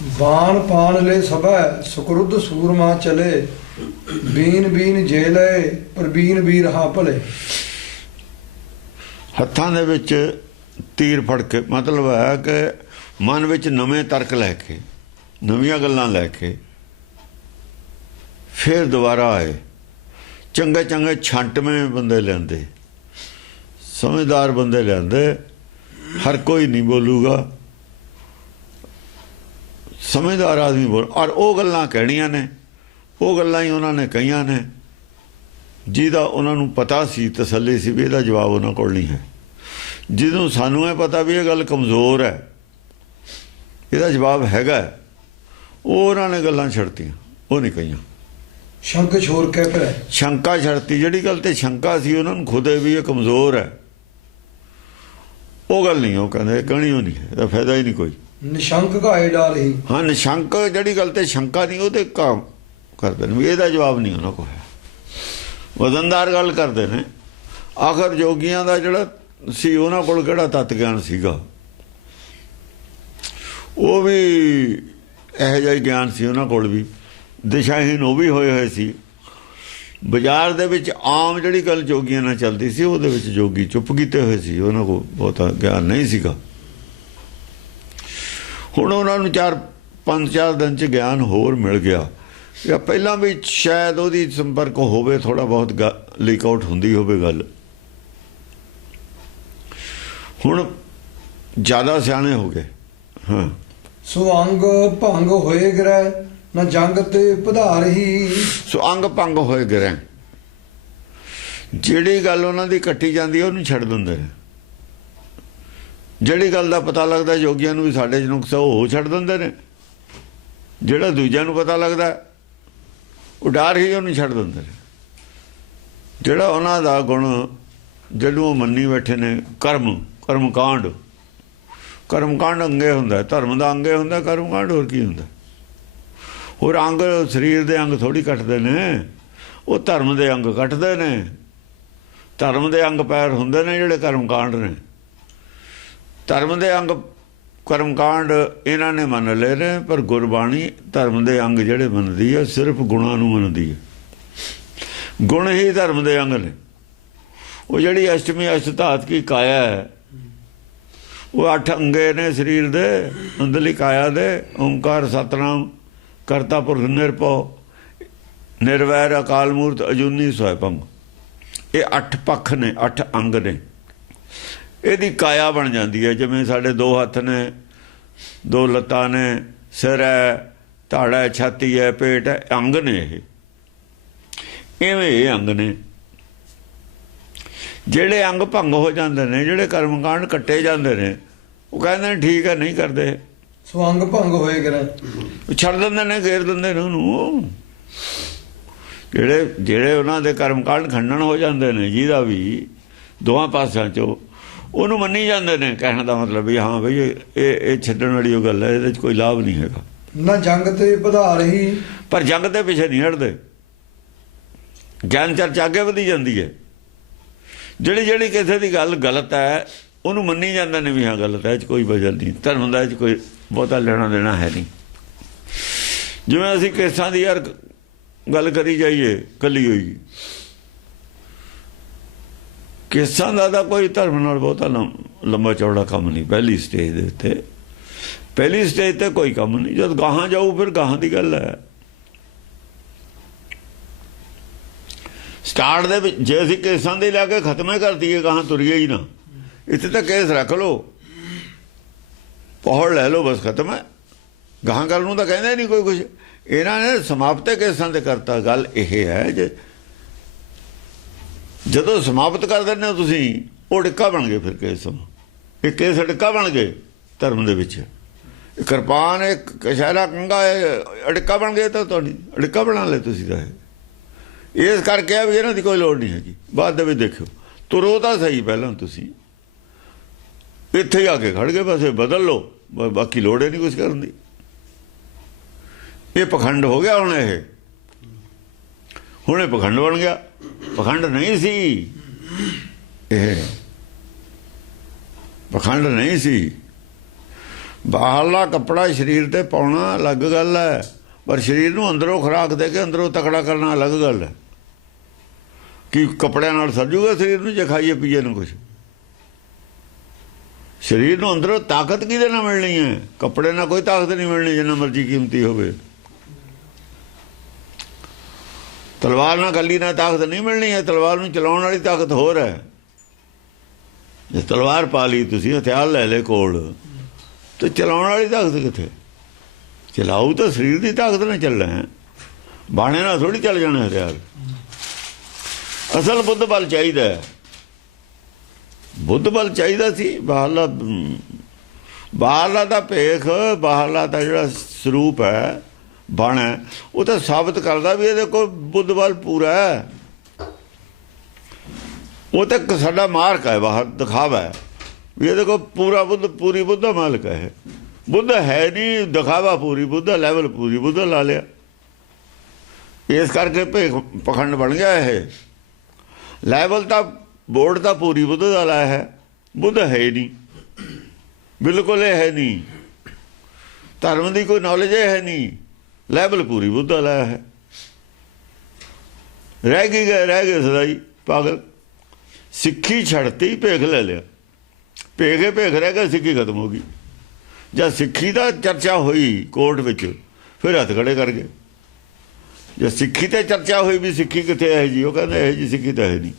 बाण पान ले सभै सुकृत सूरमा चले बीन बीन जे लए पर बीन भी रहा भले। ਹੱਥਾਂ ਦੇ ਵਿੱਚ ਤੀਰ ਫੜ ਕੇ ਮਤਲਬ ਹੈ ਕਿ ਮਨ ਵਿੱਚ ਨਵੇਂ ਤਰਕ ਲੈ ਕੇ ਨਵੀਆਂ ਗੱਲਾਂ ਲੈ ਕੇ ਫਿਰ ਦੁਬਾਰਾ ਆਏ। ਚੰਗੇ ਚੰਗੇ ਛੰਟਵੇਂ ਬੰਦੇ ਲਿਆਂਦੇ, ਸਮਝਦਾਰ ਬੰਦੇ ਲਿਆਂਦੇ। ਹਰ ਕੋਈ ਨਹੀਂ ਬੋਲੂਗਾ, ਸਮਝਦਾਰ ਆਦਮੀ ਬੋਲ। ਔਰ ਉਹ ਗੱਲਾਂ ਕਹਿਣੀਆਂ ਨੇ, ਉਹ ਗੱਲਾਂ ਹੀ ਉਹਨਾਂ ਨੇ ਕਹੀਆਂ ਨੇ ਜਿਹਦਾ ਉਹਨਾਂ ਨੂੰ ਪਤਾ ਸੀ, ਤਸੱਲੀ ਸੀ ਵੀ ਇਹਦਾ ਜਵਾਬ ਉਹਨਾਂ ਕੋਲ ਨਹੀਂ ਹੈ। ਜਿਹਨੂੰ ਸਾਨੂੰ ਇਹ ਪਤਾ ਵੀ ਇਹ ਗੱਲ ਕਮਜ਼ੋਰ ਹੈ, ਇਹਦਾ ਜਵਾਬ ਹੈਗਾ, ਉਹ ਉਹਨਾਂ ਨੇ ਗੱਲਾਂ ਛੱਡਤੀਆਂ, ਉਹ ਨਹੀਂ ਕਹੀਆਂ। ਸ਼ੰਕ ਛੋੜ ਕੇ ਫਿਰ ਸ਼ੰਕਾ ਛੱਡਤੀ। ਜਿਹੜੀ ਗੱਲ ਤੇ ਸ਼ੰਕਾ ਸੀ ਉਹਨਾਂ ਨੂੰ ਖੁਦੇ ਵੀ ਇਹ ਕਮਜ਼ੋਰ ਹੈ, ਉਹ ਗੱਲ ਨਹੀਂ ਉਹ ਕਹਿੰਦੇ, ਕਹਿਣੀ ਉਹ ਨਹੀਂ, ਇਹਦਾ ਫਾਇਦਾ ਹੀ ਨਹੀਂ ਕੋਈ। ਨਿਸ਼ੰਕ ਘਾਏ ਡਾਲ ਹੀ। ਹਾਂ, ਨਿਸ਼ੰਕ ਜਿਹੜੀ ਗੱਲ ਤੇ ਸ਼ੰਕਾ ਨਹੀਂ ਉਹਦੇ ਕੰਮ ਕਰਦੇ ਨੇ ਵੀ ਇਹਦਾ ਜਵਾਬ ਨਹੀਂ ਉਹਨਾਂ ਕੋਲ ਹੈ। ਵਜ਼ਨਦਾਰ ਗੱਲ ਕਰਦੇ ਨੇ। ਆਖਰ ਜੋਗੀਆਂ ਦਾ ਜਿਹੜਾ ਸੀ ਉਹਨਾਂ ਕੋਲ ਕਿਹੜਾ ਤਤ ਗਿਆਨ ਸੀਗਾ, ਉਹ ਵੀ ਇਹੋ ਜਿਹਾ ਹੀ ਗਿਆਨ ਸੀ ਉਹਨਾਂ ਕੋਲ ਵੀ। ਦਿਸ਼ਾਹੀਨ ਉਹ ਵੀ ਹੋਏ ਹੋਏ ਸੀ। ਬਾਜ਼ਾਰ ਦੇ ਵਿੱਚ ਆਮ ਜਿਹੜੀ ਗੱਲ ਜੋਗੀਆਂ ਨਾਲ ਚੱਲਦੀ ਸੀ ਉਹਦੇ ਵਿੱਚ ਜੋਗੀ ਚੁੱਪ ਕੀਤੇ ਹੋਏ ਸੀ, ਉਹਨਾਂ ਕੋਲ ਬਹੁਤਾ ਗਿਆਨ ਨਹੀਂ ਸੀਗਾ। ਹੁਣ ਉਹਨਾਂ ਨੂੰ 5-4 ਦਿਨ 'ਚ ਗਿਆਨ ਹੋਰ ਮਿਲ ਗਿਆ, ਜਾਂ ਪਹਿਲਾਂ ਵੀ ਸ਼ਾਇਦ ਉਹਦੀ ਸੰਪਰਕ ਹੋਵੇ, ਥੋੜ੍ਹਾ ਬਹੁਤ ਲੀਕ ਆਊਟ ਹੁੰਦੀ ਹੋਵੇ ਗੱਲ। ਹੁਣ ਜ਼ਿਆਦਾ ਸਿਆਣੇ ਹੋ ਗਏ। ਹਾਂ, ਸੋ ਅੰਗ ਭੰਗ ਹੋਏ ਗ੍ਰਹਿ ਨਾ ਜੰਗ ਤੇ ਪਧਾਰ ਹੀ। ਸੋ ਅੰਗ ਭੰਗ ਹੋਏ ਗ੍ਰਹਿ, ਜਿਹੜੀ ਗੱਲ ਉਹਨਾਂ ਦੀ ਕੱਟੀ ਜਾਂਦੀ ਹੈ ਉਹਨੂੰ ਛੱਡ ਦਿੰਦੇ ਨੇ। ਜਿਹੜੀ ਗੱਲ ਦਾ ਪਤਾ ਲੱਗਦਾ ਜੋਗੀਆਂ ਨੂੰ ਵੀ ਸਾਡੇ 'ਚ ਨੁਕਸ ਉਹ ਛੱਡ ਦਿੰਦੇ ਨੇ। ਜਿਹੜਾ ਦੂਜਿਆਂ ਨੂੰ ਪਤਾ ਲੱਗਦਾ ਉਹ ਡਰ ਹੀ ਉਹਨੂੰ ਛੱਡ ਦਿੰਦੇ ਨੇ। ਜਿਹੜਾ ਉਹਨਾਂ ਦਾ ਗੁਣ ਜਿਹਨੂੰ ਉਹ ਮੰਨੀ ਬੈਠੇ ਨੇ, ਕਰਮਕਾਂਡ ਅੰਗੇ ਹੁੰਦਾ, ਧਰਮ ਦਾ ਅੰਗੇ ਹੁੰਦਾ ਕਰਮਕਾਂਡ, ਹੋਰ ਕੀ ਹੁੰਦਾ। ਹੋਰ ਅੰਗ ਸਰੀਰ ਦੇ ਅੰਗ ਥੋੜ੍ਹੀ ਕੱਟਦੇ ਨੇ, ਉਹ ਧਰਮ ਦੇ ਅੰਗ ਕੱਟਦੇ ਨੇ। ਧਰਮ ਦੇ ਅੰਗ ਪੈਰ ਹੁੰਦੇ ਨੇ ਜਿਹੜੇ ਕਰਮਕਾਂਡ ਨੇ। ਧਰਮ ਦੇ ਅੰਗ ਕਰਮਕਾਂਡ ਇਹਨਾਂ ਨੇ ਮੰਨ ਲਏ ਨੇ, ਪਰ ਗੁਰਬਾਣੀ ਧਰਮ ਦੇ ਅੰਗ ਜਿਹੜੇ ਮੰਨਦੀ ਹੈ ਸਿਰਫ ਗੁਣਾਂ ਨੂੰ ਮੰਨਦੀ ਹੈ। ਗੁਣ ਹੀ ਧਰਮ ਦੇ ਅੰਗ ਨੇ। ਉਹ ਜਿਹੜੀ ਅਸ਼ਟਮੀ ਅਸ਼ਟਧਾਤ ਕੀ ਕਾਇਆ ਹੈ, ਉਹ 8 ਅੰਗੇ ਨੇ ਸਰੀਰ ਦੇ, ਅੰਦਰਲੀ ਕਾਇਆ ਦੇ। ਓਮਕਾਰ ਸਤਨਾਮ ਕਰਤਾ ਪੁਰਖ ਨਿਰਭਉ ਨਿਰਵੈਰ ਅਕਾਲ ਮੂਰਤ ਅਜੂਨੀ ਸਵੈਭੰਗ। ਇਹ 8 ਪੱਖ ਨੇ, 8 ਅੰਗ ਨੇ। ਇਹਦੀ ਕਾਇਆ ਬਣ ਜਾਂਦੀ ਹੈ। ਜਿਵੇਂ ਸਾਡੇ 2 ਹੱਥ ਨੇ, 2 ਲੱਤਾਂ ਨੇ, ਸਿਰ ਹੈ, ਧੜ ਹੈ, ਛਾਤੀ ਹੈ, ਪੇਟ ਹੈ, ਅੰਗ ਨੇ ਇਹ। ਇਵੇਂ ਇਹ ਅੰਗ ਨੇ। ਜਿਹੜੇ ਅੰਗ ਭੰਗ ਹੋ ਜਾਂਦੇ ਨੇ, ਜਿਹੜੇ ਕਰਮਕਾਂਡ ਕੱਟੇ ਜਾਂਦੇ ਨੇ, ਉਹ ਕਹਿੰਦੇ ਨੇ ਠੀਕ ਹੈ, ਨਹੀਂ ਕਰਦੇ। ਸੋ ਅੰਗ ਭੰਗ ਹੋਏ ਗ੍ਰਹਿ ਛੱਡ ਦਿੰਦੇ ਨੇ, ਘੇਰ ਦਿੰਦੇ ਨੇ ਉਹਨੂੰ। ਜਿਹੜੇ ਉਹਨਾਂ ਦੇ ਕਰਮਕਾਂਡ ਖੰਡਨ ਹੋ ਜਾਂਦੇ ਨੇ, ਜਿਹਦਾ ਵੀ ਦੋਵਾਂ ਪਾਸਿਆਂ 'ਚੋਂ, ਉਹਨੂੰ ਮੰਨੀ ਜਾਂਦੇ ਨੇ। ਕਹਿਣ ਦਾ ਮਤਲਬ ਵੀ ਹਾਂ ਬਈ ਇਹ ਛੱਡਣ ਵਾਲੀ ਉਹ ਗੱਲ ਹੈ, ਇਹਦੇ 'ਚ ਕੋਈ ਲਾਭ ਨਹੀਂ ਹੈਗਾ। ਨਾ ਜੰਗ ਤੇ ਪਧਾਰ ਹੀ। ਪਰ ਜੰਗ ਦੇ ਪਿੱਛੇ ਨਹੀਂ ਹਟਦੇ। ਗਿਆਨ ਚਰਚਾ ਅੱਗੇ ਵਧੀ ਜਾਂਦੀ ਹੈ। ਜਿਹੜੀ ਕਿਸੇ ਦੀ ਗੱਲ ਗਲਤ ਹੈ ਉਹਨੂੰ ਮੰਨੀ ਜਾਂਦੇ ਨੇ ਵੀ ਹਾਂ ਗਲਤ ਹੈ, ਇਹ 'ਚ ਕੋਈ ਵਜ੍ਹਾ ਨਹੀਂ। ਧਰਮ ਦਾ ਇਹ 'ਚ ਕੋਈ ਬਹੁਤਾ ਲੈਣਾ ਦੇਣਾ ਹੈ ਨਹੀਂ। ਜਿਵੇਂ ਅਸੀਂ ਕੇਸਾਂ ਦੀ ਯਾਰ ਗੱਲ ਕਰੀ ਜਾਈਏ ਕੱਲੀ ਹੋਈ, ਕੇਸਾਂ ਦਾ ਤਾਂ ਕੋਈ ਧਰਮ ਨਾਲ ਬਹੁਤਾ ਲੰਬਾ ਚੌੜਾ ਕੰਮ ਨਹੀਂ। ਪਹਿਲੀ ਸਟੇਜ ਦੇ ਉੱਤੇ, ਪਹਿਲੀ ਸਟੇਜ ਤੇ ਕੋਈ ਕੰਮ ਨਹੀਂ। ਜਦ ਗਾਹਾਂ ਜਾਊ ਫਿਰ ਗਾਹਾਂ ਦੀ ਗੱਲ ਹੈ। ਸਟਾਰਟ ਦੇ ਵਿੱਚ ਜੇ ਅਸੀਂ ਕੇਸਾਂ ਦੇ ਲੈ ਕੇ ਖਤਮੇ ਕਰ ਦਈਏ, ਗਾਹਾਂ ਤੁਰੀਏ ਹੀ ਨਾ। ਇੱਥੇ ਤਾਂ ਕੇਸ ਰੱਖ ਲਓ, ਪੌੜ ਲੈ ਲਓ, ਬਸ ਖਤਮ ਹੈ। ਗਾਹਾਂ ਕਰਨ ਨੂੰ ਤਾਂ ਕਹਿੰਦੇ ਨਹੀਂ ਕੋਈ ਕੁਛ। ਇਹਨਾਂ ਨੇ ਸਮਾਪਤ ਕੇਸਾਂ ਤੇ ਕਰਤਾ। ਗੱਲ ਇਹ ਹੈ ਜੇ ਜਦੋਂ ਸਮਾਪਤ ਕਰ ਦਿੰਦੇ ਹੋ ਤੁਸੀਂ, ਉਹ ਅੜਿੱਕਾ ਬਣ ਗਏ। ਫਿਰ ਕੇਸ ਇਹ ਕੇਸ ਅੜਿੱਕਾ ਬਣ ਗਏ ਧਰਮ ਦੇ ਵਿੱਚ। ਕਿਰਪਾਨ ਇੱਕ ਕਸ਼ਹਿਰਾ ਕੰਗਾ ਅੜਿੱਕਾ ਬਣ ਗਏ, ਤਾਂ ਤੁਹਾਡੀ ਅੜਿੱਕਾ ਬਣਾ ਲਏ ਤੁਸੀਂ ਤਾਂ। ਇਸ ਕਰਕੇ ਆ ਵੀ ਇਹਨਾਂ ਦੀ ਕੋਈ ਲੋੜ ਨਹੀਂ ਹੈਗੀ। ਬਾਅਦ ਦੇ ਵਿੱਚ ਦੇਖਿਓ, ਤੁਰੋ ਤਾਂ ਸਹੀ, ਪਹਿਲਾਂ ਤੁਸੀਂ ਇੱਥੇ ਹੀ ਆ ਕੇ ਖੜ ਗਏ, ਬਸ ਇਹ ਬਦਲ ਲਓ, ਬਾਕੀ ਲੋੜ ਹੀ ਨਹੀਂ ਕੁਛ ਕਰਨ ਦੀ। ਇਹ ਪਖੰਡ ਹੋ ਗਿਆ। ਹੁਣ ਇਹ ਪਖੰਡ ਬਣ ਗਿਆ। ਪਖੰਡ ਨਹੀਂ ਸੀ ਇਹ, ਪਖੰਡ ਨਹੀਂ ਸੀ। ਬਾਹਰਲਾ ਕੱਪੜਾ ਸਰੀਰ ਤੇ ਪਾਉਣਾ ਅਲੱਗ ਗੱਲ ਹੈ, ਪਰ ਸਰੀਰ ਨੂੰ ਅੰਦਰੋਂ ਖੁਰਾਕ ਦੇ ਕੇ ਅੰਦਰੋਂ ਤਕੜਾ ਕਰਨਾ ਅਲੱਗ ਗੱਲ ਹੈ। ਕਿ ਕੱਪੜਿਆਂ ਨਾਲ ਸਰਜੂਗਾ ਸਰੀਰ ਨੂੰ ਜੇ ਖਾਈਏ ਪੀਏ ਨੂੰ ਕੁਛ? ਸਰੀਰ ਨੂੰ ਅੰਦਰੋਂ ਤਾਕਤ ਕਿਹਦੇ ਨਾਲ ਮਿਲਣੀ ਹੈ? ਕੱਪੜੇ ਨਾਲ ਕੋਈ ਤਾਕਤ ਨਹੀਂ ਮਿਲਣੀ, ਜਿੰਨਾ ਮਰਜ਼ੀ ਕੀਮਤੀ ਹੋਵੇ। ਤਲਵਾਰ ਨਾਲ ਗੱਲੀ ਨਾਲ ਤਾਕਤ ਨਹੀਂ ਮਿਲਣੀ ਹੈ। ਤਲਵਾਰ ਨੂੰ ਚਲਾਉਣ ਵਾਲੀ ਤਾਕਤ ਹੋਰ ਹੈ। ਜੇ ਤਲਵਾਰ ਪਾ ਲਈ ਤੁਸੀਂ, ਹਥਿਆਰ ਲੈ ਲੈ ਕੋਲ, ਤੇ ਚਲਾਉਣ ਵਾਲੀ ਤਾਕਤ ਕਿੱਥੇ? ਚਲਾਊ ਤਾਂ ਸਰੀਰ ਦੀ ਤਾਕਤ ਨਾਲ ਚੱਲਣਾ ਹੈ, ਬਾਣੇ ਨਾਲ ਥੋੜ੍ਹੀ ਚੱਲ ਜਾਣਾ ਹਥਿਆਰ। ਅਸਲ ਬੁੱਧ ਬਲ ਚਾਹੀਦਾ ਹੈ। ਬੁੱਧ ਬਲ ਚਾਹੀਦਾ ਸੀ। ਬਾਹਰਲਾ ਦਾ ਭੇਖ, ਬਾਹਰਲਾ ਦਾ ਜਿਹੜਾ ਸਰੂਪ ਹੈ, ਬਣ ਹੈ, ਉਹ ਤਾਂ ਸਾਬਤ ਕਰਦਾ ਵੀ ਇਹਦੇ ਕੋਲ ਬੁੱਧ ਬਲ ਪੂਰਾ ਹੈ। ਉਹ ਤਾਂ ਇੱਕ ਸਾਡਾ ਮਾਰਕ ਹੈ, ਬਾਹਰ ਦਿਖਾਵਾ ਹੈ ਵੀ ਇਹਦੇ ਕੋਲ ਪੂਰਾ ਬੁੱਧ, ਪੂਰੀ ਬੁੱਧ ਦਾ ਮਾਲਕ ਹੈ। ਬੁੱਧ ਹੈ ਨਹੀਂ, ਦਿਖਾਵਾ ਪੂਰੀ ਬੁੱਧ ਦਾ, ਲੈਵਲ ਪੂਰੀ ਬੁੱਧ ਲਾ ਲਿਆ। ਇਸ ਕਰਕੇ ਭੇਖ ਪਖੰਡ ਬਣ ਗਿਆ। ਇਹ ਲੈਵਲ ਤਾਂ ਬੋਰਡ ਤਾਂ ਪੂਰੀ ਬੁੱਧ ਦਾ ਲਾਇਆ ਹੈ, ਬੁੱਧ ਹੈ ਨਹੀਂ, ਬਿਲਕੁਲ ਇਹ ਹੈ ਨਹੀਂ। ਧਰਮ ਦੀ ਕੋਈ ਨੌਲੇਜ ਹੈ ਨਹੀਂ, ਲੈਵਲ ਪੂਰੀ ਬੁੱਧ ਦਾ ਲਾਇਆ ਹੈ। ਰਹਿ ਗਏ ਸਦਾਈ ਪਾਗਲ। ਸਿੱਖੀ ਛੱਡਤੀ, ਭੇਖ ਲੈ ਲਿਆ। ਭੇਖ ਰਹਿ ਗਿਆ, ਸਿੱਖੀ ਖਤਮ ਹੋ ਗਈ। ਜਦ ਸਿੱਖੀ ਦਾ ਚਰਚਾ ਹੋਈ ਕੋਰਟ ਵਿੱਚ, ਫਿਰ ਹੱਥ ਖੜੇ ਕਰ ਗਏ। ਜੇ ਸਿੱਖੀ ਤੇ ਚਰਚਾ ਹੋਈ ਵੀ ਸਿੱਖੀ ਕਿੱਥੇ ਹੈ ਜੀ, ਉਹ ਕਹਿੰਦੇ ਇਹ ਜੀ ਸਿੱਖੀ ਤਾਂ ਹੈ ਨਹੀਂ।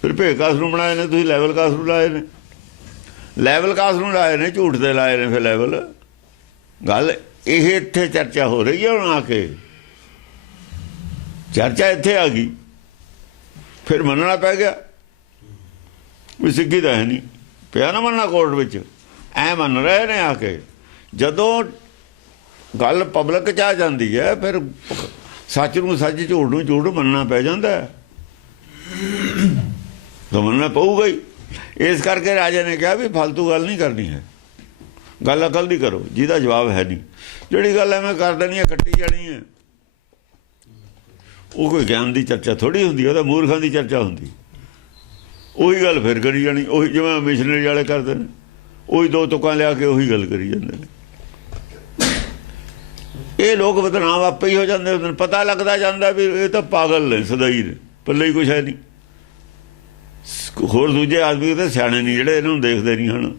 ਫਿਰ ਭੇਖ ਕਾਸ ਨੂੰ ਬਣਾਏ ਨੇ ਤੁਸੀਂ, ਲੈਵਲ ਕਾਸ ਨੂੰ ਲਾਏ ਨੇ, ਲੈਵਲ ਕਾਸ ਨੂੰ ਲਾਏ ਨੇ, ਝੂਠ ਦੇ ਲਾਏ ਨੇ। ਫਿਰ ਲੈਵਲ ਗੱਲ ਇਹ ਇੱਥੇ ਚਰਚਾ ਹੋ ਰਹੀ ਹੈ। ਹੁਣ ਆ ਕੇ ਚਰਚਾ ਇੱਥੇ ਆ ਗਈ, ਫਿਰ ਮੰਨਣਾ ਪੈ ਗਿਆ ਵੀ ਸਿੱਖੀ ਤਾਂ ਹੈ ਨਹੀਂ। ਪਿਆ ਨਾ ਮੰਨਣਾ ਕੋਰਟ ਵਿੱਚ, ਐ ਮੰਨ ਰਹੇ ਨੇ ਆ ਕੇ। ਜਦੋਂ ਗੱਲ ਪਬਲਿਕ 'ਚ ਆ ਜਾਂਦੀ ਹੈ, ਫਿਰ ਸੱਚ ਨੂੰ ਸੱਚ, ਝੂਠ ਨੂੰ ਝੂਠ ਮੰਨਣਾ ਪੈ ਜਾਂਦਾ ਹੈ। ਤਾਂ ਮੰਨਣਾ ਪਊਗਾ ਹੀ। ਇਸ ਕਰਕੇ ਰਾਜੇ ਨੇ ਕਿਹਾ ਵੀ ਫਾਲਤੂ ਗੱਲ ਨਹੀਂ ਕਰਨੀ ਹੈ, ਗੱਲ ਅਕਲ ਦੀ ਕਰੋ, ਜਿਹਦਾ ਜਵਾਬ ਹੈ ਨਹੀਂ। ਜਿਹੜੀ ਗੱਲ ਐਵੇਂ ਕਰ ਦੇਣੀ ਹੈ, ਕੱਟੀ ਜਾਣੀ ਹੈ, ਉਹ ਕੋਈ ਗਿਆਨ ਦੀ ਚਰਚਾ ਥੋੜ੍ਹੀ ਹੁੰਦੀ, ਉਹਦਾ ਮੂਰਖਾਂ ਦੀ ਚਰਚਾ ਹੁੰਦੀ। ਉਹੀ ਗੱਲ ਫਿਰ ਕਰੀ ਜਾਣੀ, ਉਹੀ ਜਿਵੇਂ ਮਿਸ਼ਨਰੀ ਵਾਲੇ ਕਰਦੇ ਨੇ, ਉਹੀ ਦੋ ਤੁਕਾਂ ਲਿਆ ਕੇ ਉਹੀ ਗੱਲ ਕਰੀ ਜਾਂਦੇ ਨੇ। ਇਹ ਲੋਕ ਬਦਨਾਮ ਆਪੇ ਹੀ ਹੋ ਜਾਂਦੇ ਹੁੰਦੇ ਨੇ। ਪਤਾ ਲੱਗਦਾ ਜਾਂਦਾ ਵੀ ਇਹ ਤਾਂ ਪਾਗਲ ਨੇ, ਸਦਾਈ ਨੇ, ਪੱਲੇ ਹੀ ਕੁਛ ਹੈ ਨਹੀਂ। ਹੋਰ ਦੂਜੇ ਆਦਮੀ ਤਾਂ ਸਿਆਣੇ ਨਹੀਂ, ਜਿਹੜੇ ਇਹਨਾਂ ਨੂੰ ਦੇਖਦੇ ਨਹੀਂ ਹਨ।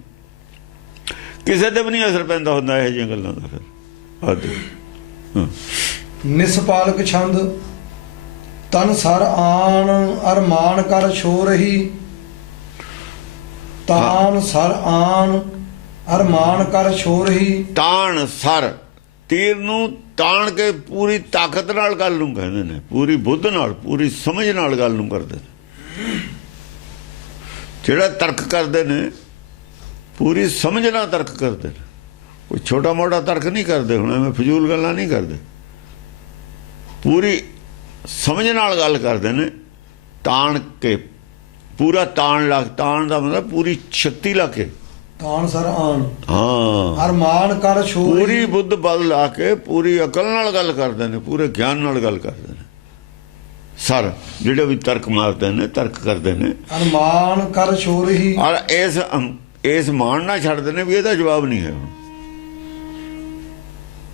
ਕਿਸੇ ਤੇ ਵੀ ਨਹੀਂ ਅਸਰ ਪੈਂਦਾ ਹੁੰਦਾ ਇਹੋ ਜਿਹੀਆਂ ਗੱਲਾਂ ਦਾ। ਫਿਰ ਨਿਸਪਾਲਕ ਛੰਦ ਤਨ ਸਰ ਆਣ ਅਰਮਾਨ ਕਰ ਛੋ ਰਹੀ। ਤਾਨ ਸਰ ਆਣ ਅਰਮਾਨ ਕਰ ਛੋ ਰਹੀ। ਤਾਣ ਸਰ, ਤੀਰ ਨੂੰ ਤਾਣ ਕੇ ਪੂਰੀ ਤਾਕਤ ਨਾਲ ਗੱਲ ਨੂੰ ਕਹਿੰਦੇ ਨੇ, ਪੂਰੀ ਬੁੱਧ ਨਾਲ, ਪੂਰੀ ਸਮਝ ਨਾਲ ਗੱਲ ਨੂੰ ਕਰਦੇ ਨੇ। ਜਿਹੜਾ ਤਰਕ ਕਰਦੇ ਨੇ, ਪੂਰੀ ਸਮਝ ਨਾਲ ਤਰਕ ਕਰਦੇ ਨੇ। ਕੋਈ ਛੋਟਾ ਮੋਟਾ ਤਰਕ ਨਹੀਂ ਕਰਦੇ, ਹੁਣ ਐਵੇਂ ਫਜ਼ੂਲ ਗੱਲਾਂ ਨਹੀਂ ਕਰਦੇ। ਪੂਰੀ ਸਮਝ ਨਾਲ ਗੱਲ ਕਰਦੇ ਨੇ। ਤਾਣ ਕੇ, ਪੂਰਾ ਤਾਣ ਲਾ, ਤਾਣ ਦਾ ਮਤਲਬ ਪੂਰੀ ਸ਼ਕਤੀ ਲਾ ਕੇ। ਤਾਣ ਸਰ ਆਣ, ਹਾਂ, ਅਰਮਾਨ ਕਰ ਛੋ ਰਹੀ। ਪੂਰੀ ਬੁੱਧ ਬਲ ਲਾ ਕੇ, ਪੂਰੀ ਅਕਲ ਨਾਲ ਗੱਲ ਕਰਦੇ ਨੇ, ਪੂਰੇ ਗਿਆਨ ਨਾਲ ਗੱਲ ਕਰਦੇ ਨੇ। ਸਰ ਜਿਹੜੇ ਵੀ ਤਰਕ ਮਾਰਦੇ ਨੇ, ਤਰਕ ਕਰਦੇ ਨੇ, ਅਰਮਾਨ ਕਰ ਛੋ ਰਹੀ। ਔਰ ਇਸ ਮਾਣ ਨਾਲ ਛੱਡਦੇ ਨੇ ਵੀ ਇਹਦਾ ਜਵਾਬ ਨਹੀਂ ਹੈ,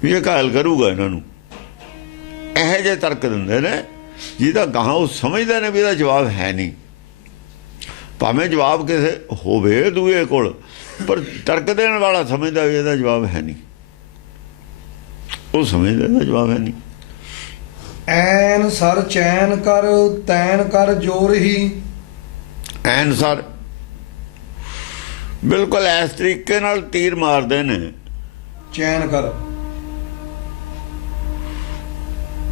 ਵੀ ਇਹ ਘਾਇਲ ਕਰੂਗਾ ਇਹਨਾਂ ਨੂੰ। ਇਹੋ ਜਿਹੇ ਤਰਕ ਦਿੰਦੇ ਨੇ ਜਿਹਦਾ ਗਾਹਾਂ ਉਹ ਸਮਝਦੇ ਨੇ ਵੀ ਇਹਦਾ ਜਵਾਬ ਹੈ ਨਹੀਂ। ਭਾਵੇਂ ਜਵਾਬ ਕਿਸੇ ਹੋਵੇ ਦੂਏ ਕੋਲ, ਪਰ ਤਰਕ ਦੇਣ ਵਾਲਾ ਸਮਝਦਾ ਵੀ ਇਹਦਾ ਜਵਾਬ ਹੈ ਨਹੀਂ। ਉਹ ਸਮਝਦਾ ਇਹਦਾ ਜਵਾਬ ਹੈ ਨਹੀਂ। ਐਨ ਸਰ ਚੈਨ ਕਰ ਤੈਨ ਕਰ ਜੋ ਰਹੀ। ਐਨ ਸਰ, ਬਿਲਕੁਲ ਇਸ ਤਰੀਕੇ ਨਾਲ ਤੀਰ ਮਾਰਦੇ ਨੇ। ਚੈਨ ਕਰ,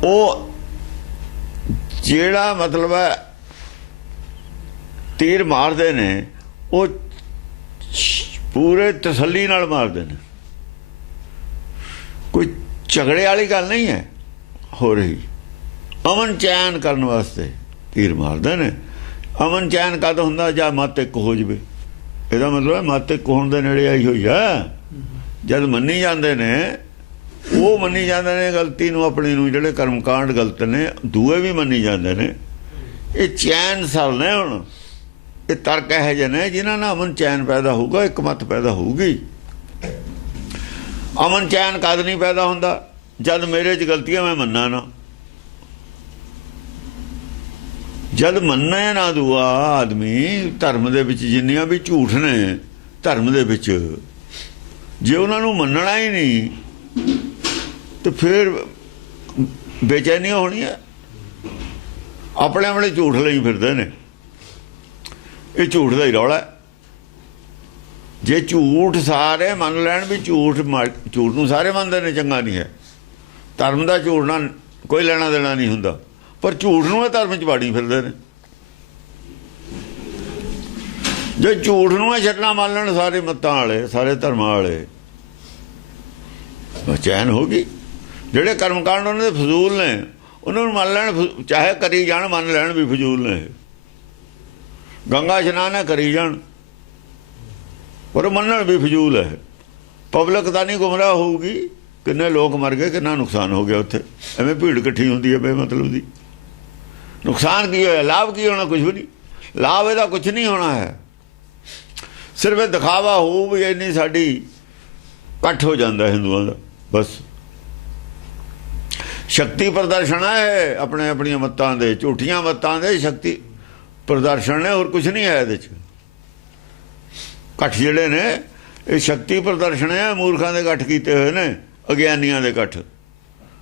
ਉਹ ਜਿਹੜਾ ਮਤਲਬ ਹੈ ਤੀਰ ਮਾਰਦੇ ਨੇ, ਉਹ ਪੂਰੇ ਤਸੱਲੀ ਨਾਲ ਮਾਰਦੇ ਨੇ। ਕੋਈ ਝਗੜੇ ਵਾਲੀ ਗੱਲ ਨਹੀਂ ਹੈ ਹੋ ਰਹੀ। ਅਮਨ ਚੈਨ ਕਰਨ ਵਾਸਤੇ ਤੀਰ ਮਾਰਦੇ ਨੇ। ਅਮਨ ਚੈਨ ਕਦ ਹੁੰਦਾ? ਜਾਂ ਮੱਤ ਇੱਕ ਹੋ ਜਾਵੇ। ਇਹਦਾ ਮਤਲਬ ਹੈ ਮੱਤ ਇੱਕ ਹੋਣ ਦੇ ਨੇੜੇ ਆਈ ਹੋਈ ਆ। ਜਦ ਮੰਨੀ ਜਾਂਦੇ ਨੇ, ਉਹ ਮੰਨੀ ਜਾਂਦੇ ਨੇ ਗਲਤੀ ਨੂੰ ਆਪਣੀ ਨੂੰ, ਜਿਹੜੇ ਕਰਮਕਾਂਡ ਗਲਤ ਨੇ, ਦੂਏ ਵੀ ਮੰਨੀ ਜਾਂਦੇ ਨੇ। ਇਹ ਚੈਨ ਸਰ ਨੇ। ਹੁਣ ਇਹ ਤਰਕ ਇਹੋ ਜਿਹੇ ਨੇ ਜਿਨ੍ਹਾਂ ਨਾਲ ਅਮਨ ਚੈਨ ਪੈਦਾ ਹੋਊਗਾ, ਇੱਕ ਮੱਤ ਪੈਦਾ ਹੋਊਗੀ। ਅਮਨ ਚੈਨ ਕਦ ਨਹੀਂ ਪੈਦਾ ਹੁੰਦਾ? ਜਦ ਮੇਰੇ 'ਚ ਗਲਤੀਆਂ ਮੈਂ ਮੰਨਾਂ ਨਾ। ਜਦ ਮੰਨੇ ਨਾ ਦੂਆ ਆਦਮੀ, ਧਰਮ ਦੇ ਵਿੱਚ ਜਿੰਨੀਆਂ ਵੀ ਝੂਠ ਨੇ ਧਰਮ ਦੇ ਵਿੱਚ, ਜੇ ਉਹਨਾਂ ਨੂੰ ਮੰਨਣਾ ਹੀ ਨਹੀਂ ਤੇ ਫਿਰ ਬੇਚੈਨੀ ਹੋਣੀ ਹੈ। ਆਪਣੇ ਆਪਣੇ ਝੂਠ ਲਈ ਫਿਰਦੇ ਨੇ। ਇਹ ਝੂਠ ਦਾ ਹੀ ਰੌਲਾ ਹੈ। ਜੇ ਝੂਠ ਸਾਰੇ ਮੰਨ ਲੈਣ ਵੀ ਝੂਠ ਨੂੰ ਸਾਰੇ ਮੰਨਦੇ ਨੇ, ਚੰਗਾ ਨਹੀਂ ਹੈ। ਧਰਮ ਦਾ ਝੂਠ ਨਾਲ ਕੋਈ ਲੈਣਾ ਦੇਣਾ ਨਹੀਂ ਹੁੰਦਾ, ਪਰ ਝੂਠ ਨੂੰ ਇਹ ਧਰਮ 'ਚ ਬਾੜੀ ਫਿਰਦੇ ਨੇ। ਜੇ ਝੂਠ ਨੂੰ ਇਹ ਛੱਡਣਾ ਮੰਨ ਲੈਣ ਸਾਰੇ ਮੱਤਾਂ ਵਾਲੇ, ਸਾਰੇ ਧਰਮਾਂ ਵਾਲੇ, ਚੈਨ ਹੋ ਗਈ। ਜਿਹੜੇ ਕਰਮਕਾਂਡ ਉਹਨਾਂ ਦੇ ਫਜ਼ੂਲ ਨੇ ਉਹਨਾਂ ਨੂੰ ਮੰਨ ਲੈਣ, ਚਾਹੇ ਕਰੀ ਜਾਣ, ਮੰਨ ਲੈਣ ਵੀ ਫਜ਼ੂਲ ਨੇ। ਗੰਗਾ ਇਸ਼ਨਾਨ ਹੈ ਕਰੀ ਜਾਣ, ਪਰ ਮੰਨਣ ਵੀ ਫਜ਼ੂਲ ਹੈ। ਪਬਲਿਕ ਤਾਂ ਨਹੀਂ ਗੁੰਮਰਾਹ ਹੋਊਗੀ। ਕਿੰਨੇ ਲੋਕ ਮਰ ਗਏ, ਕਿੰਨਾ ਨੁਕਸਾਨ ਹੋ ਗਿਆ ਉੱਥੇ। ਐਵੇਂ ਭੀੜ ਇਕੱਠੀ ਹੁੰਦੀ ਹੈ ਬੇਮਤਲਬ ਦੀ। ਨੁਕਸਾਨ ਕੀ ਹੋਇਆ? ਲਾਭ ਕੀ ਹੋਣਾ? ਕੁਝ ਵੀ ਨਹੀਂ। ਲਾਭ ਇਹਦਾ ਕੁਝ ਨਹੀਂ ਹੋਣਾ ਹੈ। ਸਿਰਫ ਇਹ ਦਿਖਾਵਾ ਹੋਊ ਵੀ ਇੰਨੀ ਸਾਡੀ ਇਕੱਠ ਹੋ ਜਾਂਦਾ ਹਿੰਦੂਆਂ ਦਾ, ਬਸ। ਸ਼ਕਤੀ ਪ੍ਰਦਰਸ਼ਨ ਹੈ ਆਪਣੇ ਆਪਣੀਆਂ ਮੱਤਾਂ ਦੇ, ਝੂਠੀਆਂ ਮੱਤਾਂ ਦੇ ਸ਼ਕਤੀ ਪ੍ਰਦਰਸ਼ਨ ਨੇ, ਹੋਰ ਕੁਝ ਨਹੀਂ ਹੈ ਇਹਦੇ 'ਚ। ਇਕੱਠ ਜਿਹੜੇ ਨੇ ਇਹ ਸ਼ਕਤੀ ਪ੍ਰਦਰਸ਼ਨ ਹੈ। ਮੂਰਖਾਂ ਦੇ ਇਕੱਠ ਕੀਤੇ ਹੋਏ ਨੇ, ਅਗਿਆਨੀਆਂ ਦੇ ਇਕੱਠ।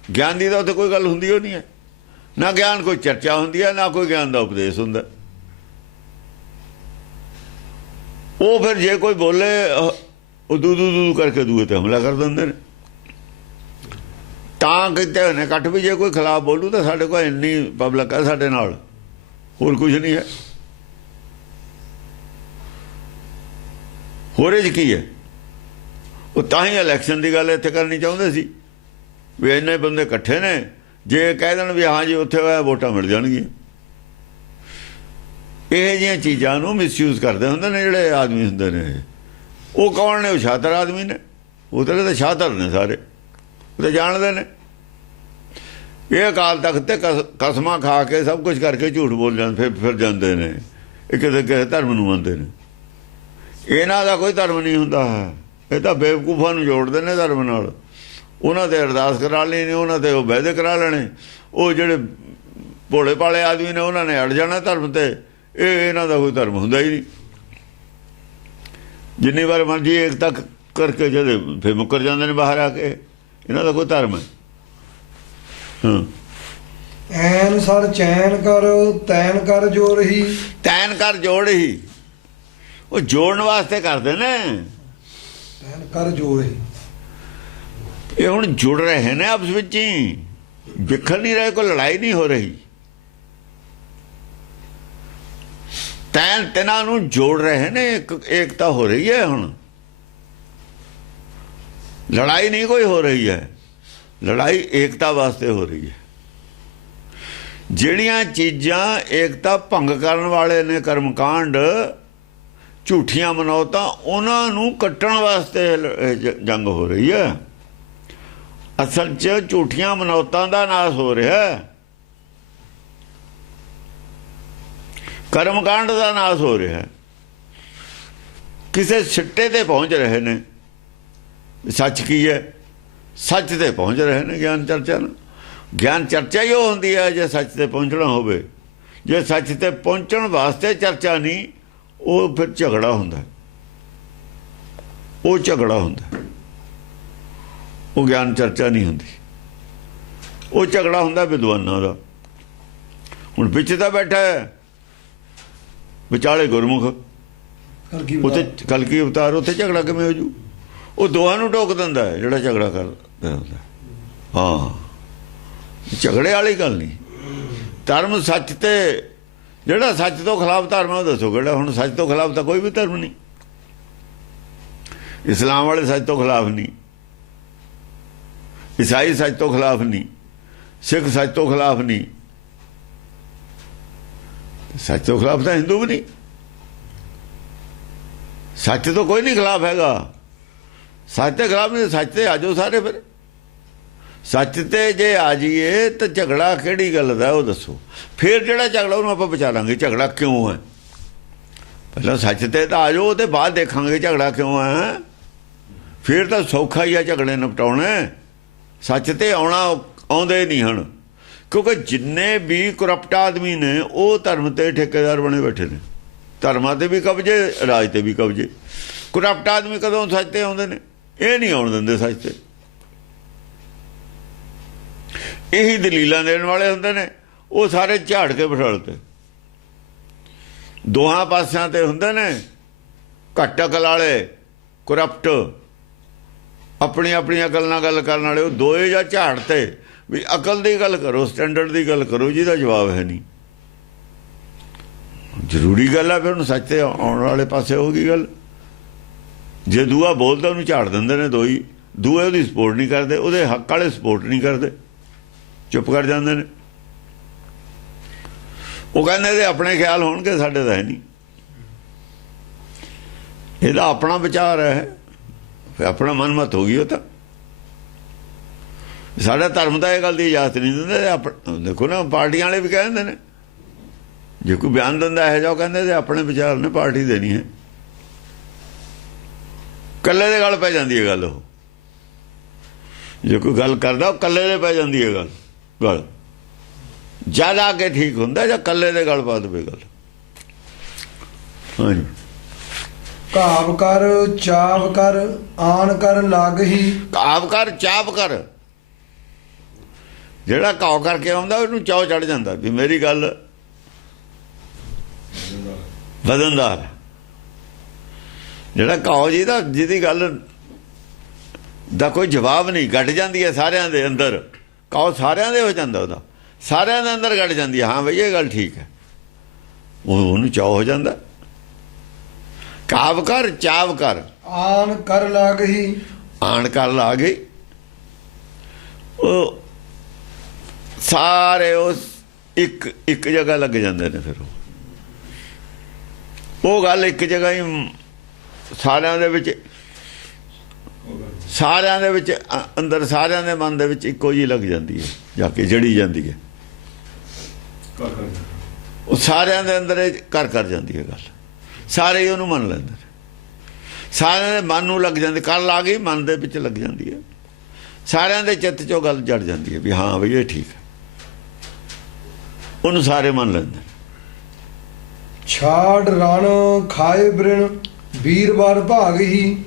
ਗਿਆਨ ਦੀ ਤਾਂ ਉੱਥੇ ਕੋਈ ਗੱਲ ਹੁੰਦੀ ਹੋ ਨਹੀਂ ਹੈ। ਨਾ ਗਿਆਨ ਕੋਈ ਚਰਚਾ ਹੁੰਦੀ ਹੈ, ਨਾ ਕੋਈ ਗਿਆਨ ਦਾ ਉਪਦੇਸ਼ ਹੁੰਦਾ। ਉਹ ਫਿਰ ਜੇ ਕੋਈ ਬੋਲੇ ਉਹ ਦੂ ਕਰਕੇ ਦੂਏ ਤੇ ਹਮਲਾ ਕਰ ਦਿੰਦੇ ਨੇ। ਤਾਂ ਕਿਤੇ ਹੋਏ ਨੇ ਇਕੱਠ ਵੀ। ਜੇ ਕੋਈ ਖਿਲਾਫ ਬੋਲੂ ਤਾਂ ਸਾਡੇ ਕੋਲ ਇੰਨੀ ਪਬਲਿਕ ਹੈ ਸਾਡੇ ਨਾਲ, ਹੋਰ ਕੁਝ ਨਹੀਂ ਹੈ। ਹੋਰ ਇਹ 'ਚ ਕੀ ਹੈ? ਉਹ ਤਾਂ ਹੀ ਇਲੈਕਸ਼ਨ ਦੀ ਗੱਲ ਇੱਥੇ ਕਰਨੀ ਚਾਹੁੰਦੇ ਸੀ ਵੀ ਇੰਨੇ ਬੰਦੇ ਇਕੱਠੇ ਨੇ, ਜੇ ਕਹਿ ਦੇਣ ਵੀ ਹਾਂ ਜੀ ਉੱਥੇ ਹੋਇਆ ਵੋਟਾਂ ਮਿਲ ਜਾਣਗੀਆਂ। ਇਹ ਜਿਹੀਆਂ ਚੀਜ਼ਾਂ ਨੂੰ ਮਿਸਯੂਜ਼ ਕਰਦੇ ਹੁੰਦੇ ਨੇ ਜਿਹੜੇ ਆਦਮੀ ਹੁੰਦੇ ਨੇ। ਉਹ ਕੌਣ ਨੇ? ਉਹ ਸ਼ਾਤਰ ਆਦਮੀ ਨੇ। ਉਹ ਤਾਂ ਸ਼ਾਤਰ ਨੇ ਸਾਰੇ, ਉਹ ਤਾਂ ਜਾਣਦੇ ਨੇ। ਇਹ ਅਕਾਲ ਤਖਤ ਤੇ ਕਸਮਾਂ ਖਾ ਕੇ ਸਭ ਕੁਝ ਕਰਕੇ ਝੂਠ ਬੋਲ ਜਾਂਦੇ, ਫਿਰ ਜਾਂਦੇ ਨੇ। ਇਹ ਕਿਸੇ ਧਰਮ ਨੂੰ ਮੰਨਦੇ ਨੇ। ਇਹਨਾਂ ਦਾ ਕੋਈ ਧਰਮ ਨਹੀਂ ਹੁੰਦਾ ਹੈ। ਇਹ ਤਾਂ ਬੇਵਕੂਫਾਂ ਨੂੰ ਜੋੜਦੇ ਨੇ ਧਰਮ ਨਾਲ। ਉਹਨਾਂ ਤੇ ਅਰਦਾਸ ਕਰਾ ਲੈਣੀ, ਉਹਨਾਂ ਤੇ ਉਹ ਵਾਅਦੇ ਕਰਾ ਲੈਣੇ। ਉਹ ਜਿਹੜੇ ਭੋਲੇ ਭਾਲੇ ਆਦਮੀ ਨੇ ਉਹਨਾਂ ਨੇ ਅੜ ਜਾਣਾ ਧਰਮ ਤੇ। ਇਹਨਾਂ ਦਾ ਕੋਈ ਧਰਮ ਹੁੰਦਾ ਹੀ ਨਹੀਂ। ਜਿੰਨੀ ਵਾਰ ਮਰਜੀ ਏਕਤਾ ਕਰਕੇ ਜਦੇ ਫਿਰ ਮੁੱਕਰ ਜਾਂਦੇ ਨੇ ਬਾਹਰ ਆ ਕੇ। ਇਹਨਾਂ ਦਾ ਕੋਈ ਧਰਮ ਹੈ? ਐਨ ਸਰ ਚੈਨ ਕਰ ਤੈਨ ਕਰ ਜੋੜ ਹੀ। ਤੈਨ ਕਰ ਜੋੜ ਹੀ। ਉਹ ਜੋੜਨ ਵਾਸਤੇ ਕਰਦੇ ਨੇ। ਤੈਨ ਕਰ ਜੋੜ ਹੀ। ਇਹ ਹੁਣ ਜੁੜ ਰਹੇ ਨੇ ਆਪਸ ਵਿੱਚ ਹੀ, ਵਿਖਰ ਨਹੀਂ ਰਹੇ। ਕੋਈ ਲੜਾਈ ਨਹੀਂ ਹੋ ਰਹੀ। ਤਿੰਨਾਂ ਨੂੰ ਜੋੜ ਰਹੇ ਨੇ, ਏਕਤਾ ਹੋ ਰਹੀ ਹੈ। ਹੁਣ ਲੜਾਈ ਨਹੀਂ ਕੋਈ ਹੋ ਰਹੀ ਹੈ। ਲੜਾਈ ਏਕਤਾ ਵਾਸਤੇ ਹੋ ਰਹੀ ਹੈ। ਜਿਹੜੀਆਂ ਚੀਜ਼ਾਂ ਏਕਤਾ ਭੰਗ ਕਰਨ ਵਾਲੇ ਨੇ, ਕਰਮਕਾਂਡ, ਝੂਠੀਆਂ ਮਨੌਤਾਂ, ਉਹਨਾਂ ਨੂੰ ਕੱਟਣ ਵਾਸਤੇ ਜੰਗ ਹੋ ਰਹੀ ਹੈ। ਅਸਲ 'ਚ ਝੂਠੀਆਂ ਮਨੌਤਾਂ ਦਾ ਨਾਸ ਹੋ ਰਿਹਾ, ਕਰਮਕਾਂਡ ਦਾ ਨਾਸ ਹੋ ਰਿਹਾ। ਕਿਸੇ ਸਿੱਟੇ ਤੇ ਪਹੁੰਚ ਰਹੇ ਨੇ। ਸੱਚ ਕੀ ਹੈ? ਸੱਚ ਤੇ ਪਹੁੰਚ ਰਹੇ ਨੇ ਗਿਆਨ ਚਰਚਾ ਨਾਲ। ਗਿਆਨ ਚਰਚਾ ਹੀ ਉਹ ਹੁੰਦੀ ਹੈ ਜੇ ਸੱਚ ਤੇ ਪਹੁੰਚਣਾ ਹੋਵੇ। ਜੇ ਸੱਚ ਤੇ ਪਹੁੰਚਣ ਵਾਸਤੇ ਚਰਚਾ ਨਹੀਂ, ਉਹ ਫਿਰ ਝਗੜਾ ਹੁੰਦਾ। ਉਹ ਝਗੜਾ ਹੁੰਦਾ। ਉਹ ਗਿਆਨ ਚਰਚਾ ਨਹੀਂ ਹੁੰਦੀ। ਉਹ ਝਗੜਾ ਹੁੰਦਾ ਵਿਦਵਾਨਾਂ ਦਾ। ਹੁਣ ਵਿੱਚ ਤਾਂ ਬੈਠਾ ਹੈ ਵਿਚਾਲੇ ਗੁਰਮੁਖ, ਉੱਥੇ ਕਲਕੀ ਅਵਤਾਰ, ਉੱਥੇ ਝਗੜਾ ਕਿਵੇਂ ਹੋ ਜੂ? ਉਹ ਦੋਹਾਂ ਨੂੰ ਟੋਕ ਦਿੰਦਾ ਹੈ ਜਿਹੜਾ ਝਗੜਾ ਕਰਦਾ ਹੁੰਦਾ। ਹਾਂ, ਝਗੜੇ ਵਾਲੀ ਗੱਲ ਨਹੀਂ। ਧਰਮ ਸੱਚ ਤੇ, ਜਿਹੜਾ ਸੱਚ ਤੋਂ ਖਿਲਾਫ ਧਰਮ ਹੈ ਉਹ ਦੱਸੋ ਕਿਹੜਾ? ਹੁਣ ਸੱਚ ਤੋਂ ਖਿਲਾਫ ਤਾਂ ਕੋਈ ਵੀ ਧਰਮ ਨਹੀਂ। ਇਸਲਾਮ ਵਾਲੇ ਸੱਚ ਤੋਂ ਖਿਲਾਫ ਨਹੀਂ, ਈਸਾਈ ਸੱਚ ਤੋਂ ਖਿਲਾਫ ਨਹੀਂ, ਸਿੱਖ ਸੱਚ ਤੋਂ ਖਿਲਾਫ ਨਹੀਂ। ਸੱਚ ਤੋਂ ਖਿਲਾਫ ਤਾਂ ਹਿੰਦੂ ਵੀ ਨਹੀਂ। ਸੱਚ ਤੋਂ ਕੋਈ ਨਹੀਂ ਖਿਲਾਫ ਹੈਗਾ। ਸੱਚ ਦੇ ਖਿਲਾਫ ਨਹੀਂ। ਸੱਚ ਤੇ ਆ ਜਾਓ ਸਾਰੇ। ਫਿਰ ਸੱਚ ਤੇ ਜੇ ਆ ਜਾਈਏ ਤਾਂ ਝਗੜਾ ਕਿਹੜੀ ਗੱਲ ਦਾ ਉਹ ਦੱਸੋ। ਫਿਰ ਜਿਹੜਾ ਝਗੜਾ ਉਹਨੂੰ ਆਪਾਂ ਵਿਚਾਰਾਂਗੇ ਝਗੜਾ ਕਿਉਂ ਹੈ। ਪਹਿਲਾਂ ਸੱਚ ਤੇ ਤਾਂ ਆ ਜਾਓ, ਉਹਦੇ ਬਾਅਦ ਦੇਖਾਂਗੇ ਝਗੜਾ ਕਿਉਂ ਹੈ। ਫਿਰ ਤਾਂ ਸੌਖਾ ਹੀ ਆ ਝਗੜੇ ਨਿਪਟਾਉਣੇ। ਸੱਚ ਤੇ ਆਉਂਦੇ ਨਹੀਂ ਹਨ, ਕਿਉਂਕਿ ਜਿੰਨੇ ਵੀ ਕਰਪਟ ਆਦਮੀ ਨੇ ਉਹ ਧਰਮ ਤੇ ਠੇਕੇਦਾਰ ਬਣੇ ਬੈਠੇ ਨੇ। ਧਰਮਾਂ ਤੇ ਵੀ ਕਬਜੇ, ਰਾਜ ਤੇ ਵੀ ਕਬਜੇ। ਕਰਪਟ ਆਦਮੀ ਕਦੋਂ ਸੱਚ ਤੇ ਆਉਂਦੇ ਨੇ? ਇਹ ਨਹੀਂ ਆਉਣ ਦਿੰਦੇ ਸੱਚ ਤੇ। ਇਹੀ ਦਲੀਲਾਂ ਦੇਣ ਵਾਲੇ ਹੁੰਦੇ ਨੇ, ਉਹ ਸਾਰੇ ਝਾੜ ਕੇ ਬਿਠਾਲਤੇ। ਦੋਹਾਂ ਪਾਸਿਆਂ ਤੇ ਹੁੰਦੇ ਨੇ ਘੱਟ ਅਕਲ ਵਾਲੇ, ਕਰਪਟ, ਆਪਣੀ ਆਪਣੀ ਅਕਲ ਨਾਲ ਗੱਲ ਕਰਨ ਵਾਲੇ। ਉਹ ਦੋਏ ਜਾਂ ਝਾੜ ਤੇ ਵੀ ਅਕਲ ਦੀ ਗੱਲ ਕਰੋ, ਸਟੈਂਡਰਡ ਦੀ ਗੱਲ ਕਰੋ, ਜਿਹਦਾ ਜਵਾਬ ਹੈ ਨਹੀਂ। ਜ਼ਰੂਰੀ ਗੱਲ ਹੈ ਫਿਰ ਉਹਨੂੰ ਸੱਚ ਤੇ ਆਉਣ ਵਾਲੇ ਪਾਸੇ ਹੋਊਗੀ ਗੱਲ। ਜੇ ਦੂਆ ਬੋਲਦਾ ਉਹਨੂੰ ਝਾੜ ਦਿੰਦੇ ਨੇ ਦੋਈ। ਦੂਏ ਉਹਦੀ ਸਪੋਰਟ ਨਹੀਂ ਕਰਦੇ, ਉਹਦੇ ਹੱਕ ਵਾਲੇ ਸਪੋਰਟ ਨਹੀਂ ਕਰਦੇ, ਚੁੱਪ ਕਰ ਜਾਂਦੇ ਨੇ। ਉਹ ਕਹਿੰਦੇ ਇਹਦੇ ਆਪਣੇ ਖਿਆਲ ਹੋਣਗੇ, ਸਾਡੇ ਤਾਂ ਹੈ ਨਹੀਂ। ਇਹਦਾ ਆਪਣਾ ਵਿਚਾਰ ਹੈ, ਫਿਰ ਆਪਣਾ ਮਨਮਤ ਹੋ ਗਈ। ਉਹ ਤਾਂ ਸਾਡਾ ਧਰਮ ਤਾਂ ਇਹ ਗੱਲ ਦੀ ਇਜਾਜ਼ਤ ਨਹੀਂ ਦਿੰਦੇ। ਦੇਖੋ ਨਾ, ਪਾਰਟੀਆਂ ਵਾਲੇ ਵੀ ਕਹਿੰਦੇ ਨੇ, ਜੇ ਕੋਈ ਬਿਆਨ ਦਿੰਦਾ ਹੈ ਜਾਂ ਕਹਿੰਦੇ ਤੇ ਆਪਣੇ ਵਿਚਾਰ ਨੇ, ਪਾਰਟੀ ਦੇ ਨਹੀਂ ਹੈ। ਕੱਲੇ ਦੇ ਗੱਲ ਪੈ ਜਾਂਦੀ ਹੈ ਗੱਲ। ਉਹ ਜੇ ਕੋਈ ਗੱਲ ਕਰਦਾ ਉਹ ਕੱਲੇ ਦੇ ਪੈ ਜਾਂਦੀ ਹੈ ਗੱਲ। ਜ਼ਿਆਦਾ ਅੱਗੇ ਠੀਕ ਹੁੰਦਾ ਜਾਂ ਕੱਲੇ ਦੇ ਗੱਲ ਪਾ ਦੇਵੇ ਗੱਲ। ਹਾਂਜੀ। ਘਾਵ ਕਰ ਚਾਵ ਕਰ ਆਣ ਕਰ ਲਾਗਹੀ। ਘਾਵ ਕਰ ਚਾਵ ਕਰ, ਜਿਹੜਾ ਘਾਵ ਕਰਕੇ ਆਉਂਦਾ ਉਹਨੂੰ ਚਾਅ ਚੜ ਜਾਂਦਾ ਵੀ ਮੇਰੀ ਗੱਲ ਵਜ਼ਨਦਾਰ। ਜਿਹੜਾ ਘਾਵ ਜਿਹਦੀ ਗੱਲ ਦਾ ਕੋਈ ਜਵਾਬ ਨਹੀਂ, ਘਟ ਜਾਂਦੀ ਹੈ ਸਾਰਿਆਂ ਦੇ ਅੰਦਰ। ਘਾਵ ਸਾਰਿਆਂ ਦੇ ਹੋ ਜਾਂਦਾ, ਉਹਦਾ ਸਾਰਿਆਂ ਦੇ ਅੰਦਰ ਘਟ ਜਾਂਦੀ ਹੈ। ਹਾਂ ਬਈ ਇਹ ਗੱਲ ਠੀਕ ਹੈ, ਉਹਨੂੰ ਚਾਅ ਹੋ ਜਾਂਦਾ। ਕਾਵ ਕਰ ਚਾਵ ਕਰ ਆਣ ਕਰ ਲਾਗਹੀ। ਆਣ ਕਰ ਲਾ ਗਈ। ਉਹ ਸਾਰੇ ਉਸ ਇੱਕ ਜਗ੍ਹਾ ਲੱਗ ਜਾਂਦੇ ਨੇ। ਫਿਰ ਉਹ ਗੱਲ ਇੱਕ ਜਗ੍ਹਾ ਹੀ ਸਾਰਿਆਂ ਦੇ ਵਿੱਚ ਅੰਦਰ, ਸਾਰਿਆਂ ਦੇ ਮਨ ਦੇ ਵਿੱਚ ਇੱਕੋ ਜਿਹੀ ਲੱਗ ਜਾਂਦੀ ਹੈ, ਜਾ ਕੇ ਜੜੀ ਜਾਂਦੀ ਹੈ। ਉਹ ਸਾਰਿਆਂ ਦੇ ਅੰਦਰ ਕਰ ਜਾਂਦੀ ਹੈ ਗੱਲ। ਸਾਰੇ ਉਹਨੂੰ ਮੰਨ ਲੈਂਦੇ ਨੇ, ਸਾਰਿਆਂ ਦੇ ਮਨ ਨੂੰ ਲੱਗ ਜਾਂਦੀ। ਕੱਲ ਆ ਗਈ, ਮਨ ਦੇ ਵਿੱਚ ਲੱਗ ਜਾਂਦੀ ਹੈ। ਸਾਰਿਆਂ ਦੇ ਚਿੱਤ 'ਚੋਂ ਗੱਲ ਜੜ ਜਾਂਦੀ ਹੈ ਵੀ ਹਾਂ ਬਈ ਇਹ ਠੀਕ ਹੈ। ਉਹਨੂੰ ਸਾਰੇ ਮੰਨ ਲੈਂਦੇ। ਛਾੜ ਰਣ ਖਾਏ ਬ੍ਰਿਣ ਵੀਰਵਾਰ ਭਾਗ ਹੀ।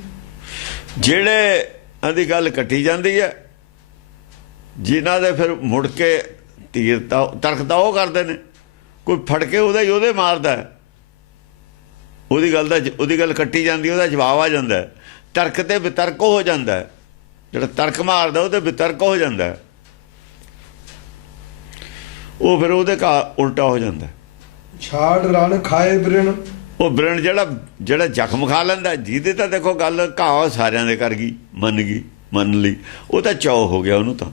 ਜਿਹੜੇ ਦੀ ਗੱਲ ਕੱਟੀ ਜਾਂਦੀ ਹੈ, ਜਿਨ੍ਹਾਂ ਦੇ ਫਿਰ ਮੁੜ ਕੇ ਤਰਕਤਾ ਉਹ ਕਰਦੇ ਨੇ। ਕੋਈ ਫੜ ਕੇ ਉਹਦੇ ਮਾਰਦਾ, ਉਹਦੀ ਗੱਲ ਕੱਟੀ ਜਾਂਦੀ, ਉਹਦਾ ਜਵਾਬ ਆ ਜਾਂਦਾ। ਤਰਕ ਤੇ ਵਿਤਰਕ ਹੋ ਜਾਂਦਾ। ਜਿਹੜਾ ਤਰਕ ਮਾਰਦਾ ਉਹ ਤੇ ਵਿਤਰਕ ਹੋ ਜਾਂਦਾ। ਉਹ ਫਿਰ ਉਹਦੇ ਉਲਟਾ ਹੋ ਜਾਂਦਾ। ਛਾੜ ਰਣ ਖਾਏ ਬ੍ਰਿਣ, ਉਹ ਬ੍ਰਿਣ ਜਿਹੜਾ ਜ਼ਖਮ ਖਾ ਲੈਂਦਾ। ਜਿਹਦੇ ਤਾਂ ਦੇਖੋ ਗੱਲ ਘਾਹ ਸਾਰਿਆਂ ਦੇ ਕਰ ਗਈ, ਮੰਨ ਲਈ, ਉਹ ਤਾਂ ਚੌ ਹੋ ਗਿਆ ਉਹਨੂੰ। ਤਾਂ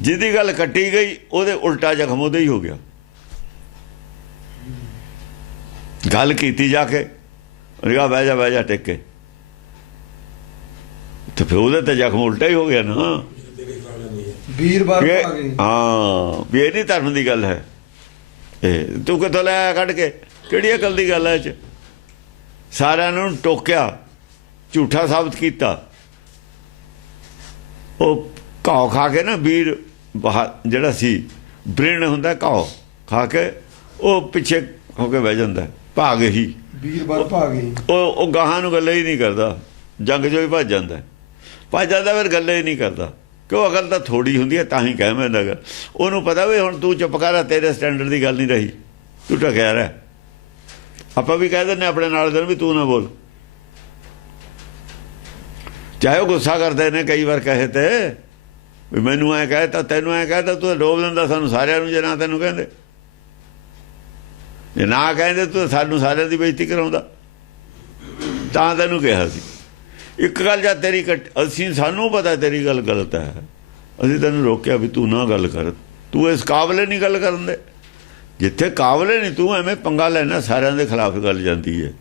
ਜਿਹਦੀ ਗੱਲ ਕੱਟੀ ਗਈ ਉਹਦੇ ਉਲਟਾ ਜ਼ਖਮ ਉਹਦੇ ਹੀ ਹੋ ਗਿਆ। ਗੱਲ ਕੀਤੀ ਜਾ ਕੇ ਉਹਨੇ ਬਹਿ ਜਾ ਟਿਕ ਕੇ, ਤੇ ਫਿਰ ਉਹਦੇ ਤੇ ਜ਼ਖਮ ਉਲਟਾ ਹੀ ਹੋ ਗਿਆ ਨਾ। ਵੀਰਵਾਰ ਭਾਗ ਹੀ। ਹਾਂ ਵੀ ਇਹ ਨਹੀਂ ਧਰਮ ਦੀ ਗੱਲ ਹੈ। ਇਹ ਤੂੰ ਕਿੱਥੋਂ ਲੈ ਕੱਢ ਕੇ? ਕਿਹੜੀ ਅਕਲ ਦੀ ਗੱਲ ਹੈ ਇਹ 'ਚ? ਸਾਰਿਆਂ ਨੂੰ ਟੋਕਿਆ, ਝੂਠਾ ਸਾਬਤ ਕੀਤਾ। ਉਹ ਘਾਹ ਖਾ ਕੇ ਨਾ, ਵੀਰ ਜਿਹੜਾ ਸੀ ਬ੍ਰਿਣ ਹੁੰਦਾ, ਘਾਹ ਖਾ ਕੇ ਉਹ ਪਿੱਛੇ ਹੋ ਕੇ ਬਹਿ ਜਾਂਦਾ। ਭਾਗ ਹੀ, ਵੀਰਵਾਰ ਭਾਗ ਹੀ। ਉਹ ਗਾਹਾਂ ਨੂੰ ਗੱਲੇ ਹੀ ਨਹੀਂ ਕਰਦਾ, ਜੰਗ 'ਚੋਂ ਹੀ ਭੱਜ ਜਾਂਦਾ। ਫਿਰ ਗੱਲੇ ਹੀ ਨਹੀਂ ਕਰਦਾ, ਕਿਉਂ? ਅਕਲ ਤਾਂ ਥੋੜੀ ਹੁੰਦੀ ਹੈ, ਤਾਂ ਹੀ ਕਹਿ ਮੈਂ ਗੱਲ। ਉਹਨੂੰ ਪਤਾ ਵੀ ਹੁਣ ਤੂੰ ਚੁੱਪ ਕਰ, ਤੇਰੇ ਸਟੈਂਡਰਡ ਦੀ ਗੱਲ ਨਹੀਂ ਰਹੀ, ਤੂੰ ਢਕਿਆ ਰਹਿ। ਆਪਾਂ ਵੀ ਕਹਿ ਦਿੰਦੇ ਆਪਣੇ ਨਾਲ ਦੇ ਵੀ ਤੂੰ ਨਾ ਬੋਲ, ਚਾਹੇ ਉਹ ਗੁੱਸਾ ਕਰਦੇ ਨੇ ਕਈ ਵਾਰ ਕਹੇ ਤੇ ਵੀ ਮੈਨੂੰ ਐਂ ਕਹਿ ਤਾ, ਤੈਨੂੰ ਐਂ ਕਹਿ ਤਾ, ਤੂੰ ਡੋਬ ਦਿੰਦਾ ਸਾਨੂੰ ਸਾਰਿਆਂ ਨੂੰ। ਜੇ ਨਾ ਤੈਨੂੰ ਕਹਿੰਦੇ, ਜੇ ਨਾ ਕਹਿੰਦੇ ਤੂੰ ਸਾਨੂੰ ਸਾਰਿਆਂ ਦੀ ਬੇਇੱਜ਼ਤੀ ਕਰਾਉਂਦਾ, ਤਾਂ ਤੈਨੂੰ ਕਿਹਾ ਸੀ। ਇੱਕ ਗੱਲ ਜਾਂ ਤੇਰੀ ਸਾਨੂੰ ਪਤਾ ਤੇਰੀ ਗੱਲ ਗਲਤ ਹੈ, ਅਸੀਂ ਤੈਨੂੰ ਰੋਕਿਆ ਵੀ ਤੂੰ ਨਾ ਗੱਲ ਕਰ, ਤੂੰ ਇਸ ਕਾਬਲੇ ਨਹੀਂ ਗੱਲ ਕਰਨ ਦੇ। ਜਿੱਥੇ ਕਾਬਲੇ ਨਹੀਂ, ਤੂੰ ਐਵੇਂ ਪੰਗਾ ਲੈਣਾ, ਸਾਰਿਆਂ ਦੇ ਖਿਲਾਫ ਗੱਲ ਜਾਂਦੀ ਹੈ।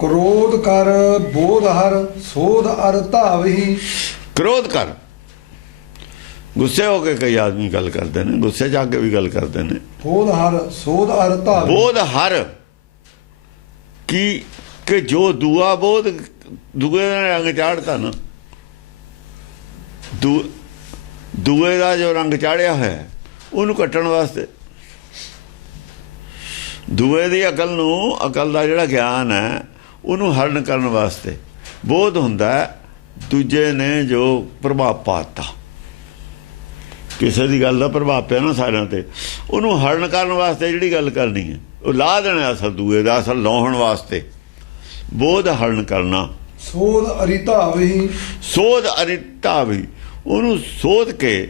ਕ੍ਰੋਧ ਕਰ ਬੋਧ ਹਰ ਸੋਧ ਅਰ ਧਾਵਹੀ। ਕ੍ਰੋਧ ਕਰ, ਗੁੱਸੇ ਹੋ ਕੇ ਕਈ ਆਦਮੀ ਗੱਲ ਕਰਦੇ ਨੇ, ਗੁੱਸੇ 'ਚ ਆ ਕੇ ਵੀ ਗੱਲ ਕਰਦੇ ਨੇ। ਬੋਧ ਹਰ ਸੋਧ ਅਰ ਧਾਵਹੀ। ਬੋਧ ਹਰ ਕੀ ਕਿ ਜੋ ਦੂਆ ਬੋਧ ਦੂਏ ਦਾ ਰੰਗ ਚਾੜਤਾ ਨਾ, ਦੂਏ ਦਾ ਜੋ ਰੰਗ ਚਾੜਿਆ ਹੋਇਆ ਉਹਨੂੰ ਕੱਟਣ ਵਾਸਤੇ, ਦੂਏ ਦੀ ਅਕਲ ਨੂੰ, ਅਕਲ ਦਾ ਜਿਹੜਾ ਗਿਆਨ ਹੈ ਉਹਨੂੰ ਹਰਨ ਕਰਨ ਵਾਸਤੇ ਬੋਧ ਹੁੰਦਾ ਦੂਜੇ ਨੇ ਜੋ ਪ੍ਰਭਾਵ ਪਾਤਾ, ਕਿਸੇ ਦੀ ਗੱਲ ਦਾ ਪ੍ਰਭਾਵ ਪਿਆ ਨਾ ਸਾਰਿਆਂ ਤੇ, ਉਹਨੂੰ ਹਰਨ ਕਰਨ ਵਾਸਤੇ ਜਿਹੜੀ ਗੱਲ ਕਰਨੀ ਹੈ ਉਹ ਲਾ ਦੇਣਾ ਅਸਲ ਦੂਏ ਦਾ, ਅਸਲ ਲਾਉਣ ਵਾਸਤੇ ਬੋਧ ਹਰਨ ਕਰਨਾ। ਸੋਧ ਅਰਿਤਾ ਵੀ, ਸੋਧ ਅਰਿਤਾ ਵੀ, ਉਹਨੂੰ ਸੋਧ ਕੇ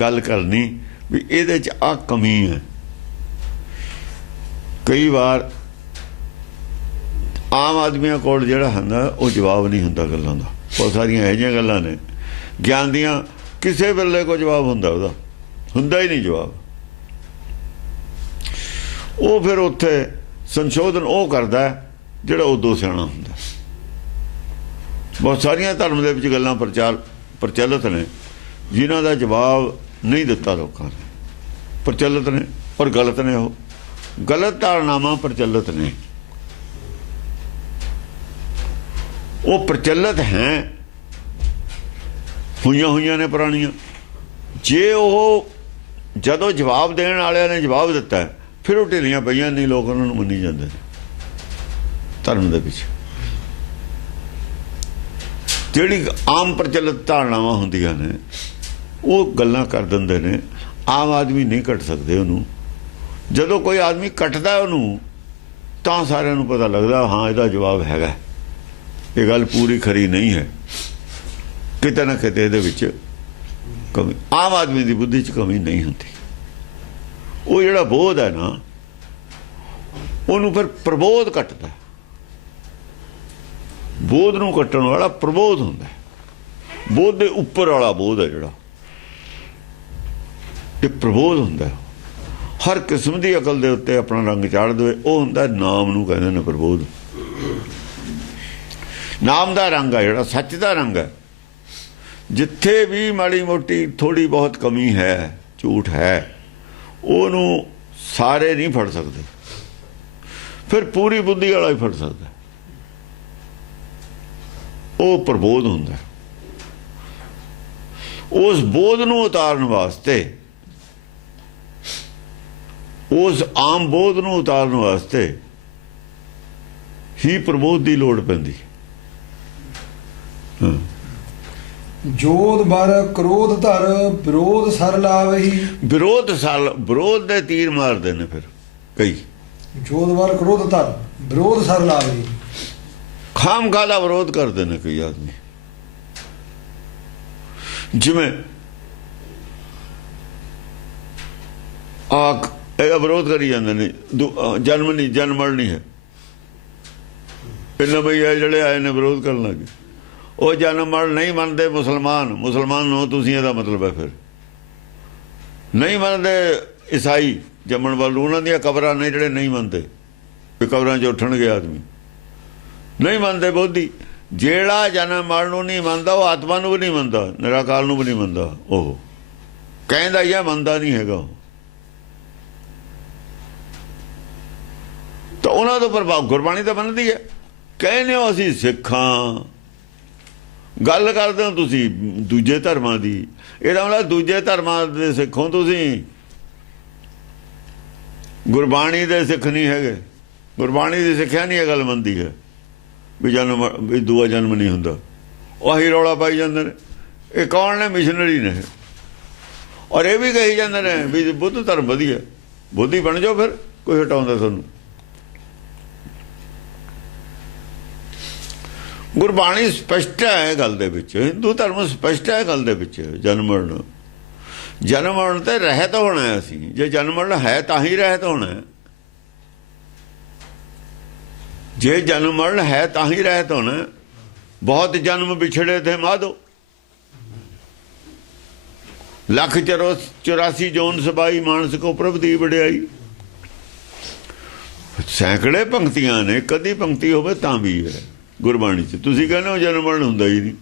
ਗੱਲ ਕਰਨੀ ਵੀ ਇਹਦੇ 'ਚ ਆ ਕਮੀ ਹੈ। ਕਈ ਵਾਰ ਆਮ ਆਦਮੀਆਂ ਕੋਲ ਜਿਹੜਾ ਹੁੰਦਾ ਉਹ ਜਵਾਬ ਨਹੀਂ ਹੁੰਦਾ ਗੱਲਾਂ ਦਾ, ਬਹੁਤ ਸਾਰੀਆਂ ਇਹੋ ਜਿਹੀਆਂ ਗੱਲਾਂ ਨੇ ਗਿਆਨ ਦੀਆਂ, ਕਿਸੇ ਵੇਲੇ ਕੋਈ ਜਵਾਬ ਹੁੰਦਾ, ਉਹਦਾ ਹੁੰਦਾ ਹੀ ਨਹੀਂ ਜਵਾਬ। ਉਹ ਫਿਰ ਉੱਥੇ ਸੰਸ਼ੋਧਨ ਉਹ ਕਰਦਾ ਜਿਹੜਾ ਉਦੋਂ ਸਿਆਣਾ ਹੁੰਦਾ। ਬਹੁਤ ਸਾਰੀਆਂ ਧਰਮ ਦੇ ਵਿੱਚ ਗੱਲਾਂ ਪ੍ਰਚਲਿਤ ਨੇ ਜਿਨ੍ਹਾਂ ਦਾ ਜਵਾਬ ਨਹੀਂ ਦਿੱਤਾ ਲੋਕਾਂ ਨੇ, ਪ੍ਰਚਲਿਤ ਨੇ ਪਰ ਗਲਤ ਨੇ, ਉਹ ਗਲਤ ਧਾਰਨਾਵਾਂ ਪ੍ਰਚਲਿਤ ਨੇ, ਉਹ ਪ੍ਰਚਲਿਤ ਹੈ, ਹੋਈਆਂ ਨੇ ਪੁਰਾਣੀਆਂ। ਜੇ ਉਹ ਜਦੋਂ ਜਵਾਬ ਦੇਣ ਵਾਲਿਆਂ ਨੇ ਜਵਾਬ ਦਿੱਤਾ ਫਿਰ ਉਹ ਢਿੱਲੀਆਂ ਪਈਆਂ ਨਹੀਂ, ਲੋਕ ਉਹਨਾਂ ਨੂੰ ਮੰਨੀ ਜਾਂਦੇ ਨੇ ਧਰਮ ਦੇ ਵਿੱਚ। ਜਿਹੜੀ ਆਮ ਪ੍ਰਚਲਿਤ ਧਾਰਨਾਵਾਂ ਹੁੰਦੀਆਂ ਨੇ ਉਹ ਗੱਲਾਂ ਕਰ ਦਿੰਦੇ ਨੇ, ਆਮ ਆਦਮੀ ਨਹੀਂ ਕੱਟ ਸਕਦੇ ਉਹਨੂੰ। ਜਦੋਂ ਕੋਈ ਆਦਮੀ ਕੱਟਦਾ ਉਹਨੂੰ ਤਾਂ ਸਾਰਿਆਂ ਨੂੰ ਪਤਾ ਲੱਗਦਾ ਹਾਂ ਇਹਦਾ ਜਵਾਬ ਹੈਗਾ, ਇਹ ਗੱਲ ਪੂਰੀ ਖਰੀ ਨਹੀਂ ਹੈ, ਕਿਤੇ ਨਾ ਕਿਤੇ ਇਹਦੇ ਵਿੱਚ ਕਮੀ, ਆਮ ਆਦਮੀ ਦੀ ਬੁੱਧੀ 'ਚ ਕਮੀ ਨਹੀਂ ਹੁੰਦੀ। ਉਹ ਜਿਹੜਾ ਬੋਧ ਹੈ ਨਾ ਉਹਨੂੰ ਫਿਰ ਪ੍ਰਬੋਧ ਕੱਟਦਾ, ਬੋਧ ਨੂੰ ਕੱਟਣ ਵਾਲਾ ਪ੍ਰਬੋਧ ਹੁੰਦਾ, ਬੋਧ ਦੇ ਉੱਪਰ ਵਾਲਾ ਬੋਧ ਹੈ ਜਿਹੜਾ, ਇਹ ਪ੍ਰਬੋਧ ਹੁੰਦਾ। ਹਰ ਕਿਸਮ ਦੀ ਅਕਲ ਦੇ ਉੱਤੇ ਆਪਣਾ ਰੰਗ ਚਾੜ ਦੇਵੇ, ਉਹ ਹੁੰਦਾ ਨਾਮ ਨੂੰ ਕਹਿੰਦੇ ਨੇ ਪ੍ਰਬੋਧ। ਨਾਮ ਦਾ ਰੰਗ ਹੈ ਜਿਹੜਾ ਸੱਚ ਦਾ ਰੰਗ ਹੈ। ਜਿੱਥੇ ਵੀ ਮਾੜੀ ਮੋਟੀ ਥੋੜੀ ਬਹੁਤ ਕਮੀ ਹੈ, ਝੂਠ ਹੈ, ਉਹਨੂੰ ਸਾਰੇ ਨਹੀਂ ਫੜ ਸਕਦੇ, ਫਿਰ ਪੂਰੀ ਬੁੱਧੀ ਵਾਲਾ ਹੀ ਫੜ ਸਕਦਾ। ਉਹ ਪ੍ਰਬੋਧ ਹੁੰਦਾ। ਉਸ ਬੋਧ ਨੂੰ ਉਤਾਰਨ ਵਾਸਤੇ, ਉਸ ਆਮ ਬੋਧ ਨੂੰ ਉਤਾਰਨ ਵਾਸਤੇ ਹੀ ਪ੍ਰਬੋਧ ਦੀ ਲੋੜ ਪੈਂਦੀ। ਜੋਧ ਬਰ ਕ੍ਰੋਧ ਧਰ ਵਿਰੋਧ ਸਰ ਲਾਵਹੀ, ਵਿਰੋਧ ਦੇ ਤੀਰ ਮਾਰਦੇ ਨੇ ਫਿਰ ਕਈ। ਜੋਧ ਬਰ ਕ੍ਰੋਧ ਧਰ ਵਿਰੋਧ ਸਰ ਲਾਵਹੀ, ਖਾਮਖਾਹ ਦਾ ਵਿਰੋਧ ਕਰਦੇ ਨੇ ਕਈ ਆਦਮੀ। ਜਿਵੇਂ ਇਹ ਵਿਰੋਧ ਕਰੀ ਜਾਂਦੇ ਨੇ, ਜਨਮਲ ਨਹੀਂ ਹੈ, ਇਹਨਾਂ ਬਈ ਜਿਹੜੇ ਆਏ ਨੇ ਵਿਰੋਧ ਕਰਨ ਲੱਗੇ, ਉਹ ਜਨਮਲ ਨਹੀਂ ਮੰਨਦੇ ਮੁਸਲਮਾਨ ਨੂੰ ਤੁਸੀਂ, ਇਹਦਾ ਮਤਲਬ ਹੈ ਫਿਰ ਨਹੀਂ ਮੰਨਦੇ ਈਸਾਈ ਜੰਮਣ ਵੱਲ, ਉਹਨਾਂ ਦੀਆਂ ਕਬਰਾਂ ਨੇ ਜਿਹੜੇ ਨਹੀਂ ਮੰਨਦੇ, ਵੀ ਕਬਰਾਂ 'ਚ ਉੱਠਣਗੇ ਆਦਮੀ, ਨਹੀਂ ਮੰਨਦੇ ਬੋਧੀ। ਜਿਹੜਾ ਜਨਮ ਮਰਨ ਨੂੰ ਨਹੀਂ ਮੰਨਦਾ ਉਹ ਆਤਮਾ ਨੂੰ ਵੀ ਨਹੀਂ ਮੰਨਦਾ, ਨਿਰਾਕਾਰ ਨੂੰ ਵੀ ਨਹੀਂ ਮੰਨਦਾ, ਉਹ ਕਹਿੰਦਾ ਹੀ ਮੰਨਦਾ ਨਹੀਂ ਹੈਗਾ। ਤਾਂ ਉਹਨਾਂ ਤੋਂ ਪ੍ਰਭਾਵ ਗੁਰਬਾਣੀ ਤਾਂ ਮੰਨਦੀ ਹੈ। ਕਹਿੰਦੇ ਹੋ ਅਸੀਂ ਸਿੱਖਾਂ, ਗੱਲ ਕਰਦੇ ਹੋ ਤੁਸੀਂ ਦੂਜੇ ਧਰਮਾਂ ਦੀ, ਇਹਦਾ ਮਤਲਬ ਦੂਜੇ ਧਰਮਾਂ ਦੇ ਸਿੱਖੋਂ ਤੁਸੀਂ, ਗੁਰਬਾਣੀ ਦੇ ਸਿੱਖ ਨਹੀਂ ਹੈਗੇ। ਗੁਰਬਾਣੀ ਦੀ ਸਿੱਖਿਆ ਨਹੀਂ ਇਹ ਗੱਲ ਮੰਨਦੀ ਹੈ ਵੀ ਦੂਆ ਜਨਮ ਨਹੀਂ ਹੁੰਦਾ। ਉਹੀ ਰੌਲਾ ਪਾਈ ਜਾਂਦੇ ਨੇ। ਇਹ ਕੌਣ ਨੇ? ਮਿਸ਼ਨਰੀ ਨੇ। ਔਰ ਇਹ ਵੀ ਕਹੀ ਜਾਂਦੇ ਨੇ ਵੀ ਬੁੱਧ ਧਰਮ ਵਧੀਆ, ਬੁੱਧੀ ਬਣ ਜਾਓ, ਫਿਰ ਕੋਈ ਹਟਾਉਂਦਾ ਤੁਹਾਨੂੰ। ਗੁਰਬਾਣੀ ਸਪਸ਼ਟ ਹੈ ਗੱਲ ਦੇ ਵਿੱਚ, ਹਿੰਦੂ ਧਰਮ ਸਪਸ਼ਟ ਹੈ ਗੱਲ ਦੇ ਵਿੱਚ। ਜਨਮ ਮਰਨ ਤੇ ਰਹਿਤ ਹੋਣਾ। ਅਸੀਂ ਜੇ ਜਨਮ ਮਰਨ ਹੈ ਤਾਂ ਹੀ ਰਹਿਤ ਹੋਣਾ। ਜੇ ਜਨਮ ਮਰਨ ਹੈ ਤਾਂ ਹੀ ਰਹਿਤ ਹੋਣਾ। ਬਹੁਤ ਜਨਮ ਵਿਛੜੇ ਥੇ ਮਾਧੋ, 1,84 ਜੋਨ ਸਬਾਈ, ਮਾਨਸ ਕੋ ਪ੍ਰਭ ਦੀ ਵਡਿਆਈ। ਸੈਂਕੜੇ ਪੰਕਤੀਆਂ ਨੇ, ਕਦੀ ਪੰਕਤੀ ਹੋਵੇ ਤਾਂ ਵੀ ਹੈ ਗੁਰਬਾਣੀ 'ਚ। ਤੁਸੀਂ ਕਹਿੰਦੇ ਹੋ ਜਨਮ ਮਰਨ ਹੁੰਦਾ ਹੀ ਨਹੀਂ।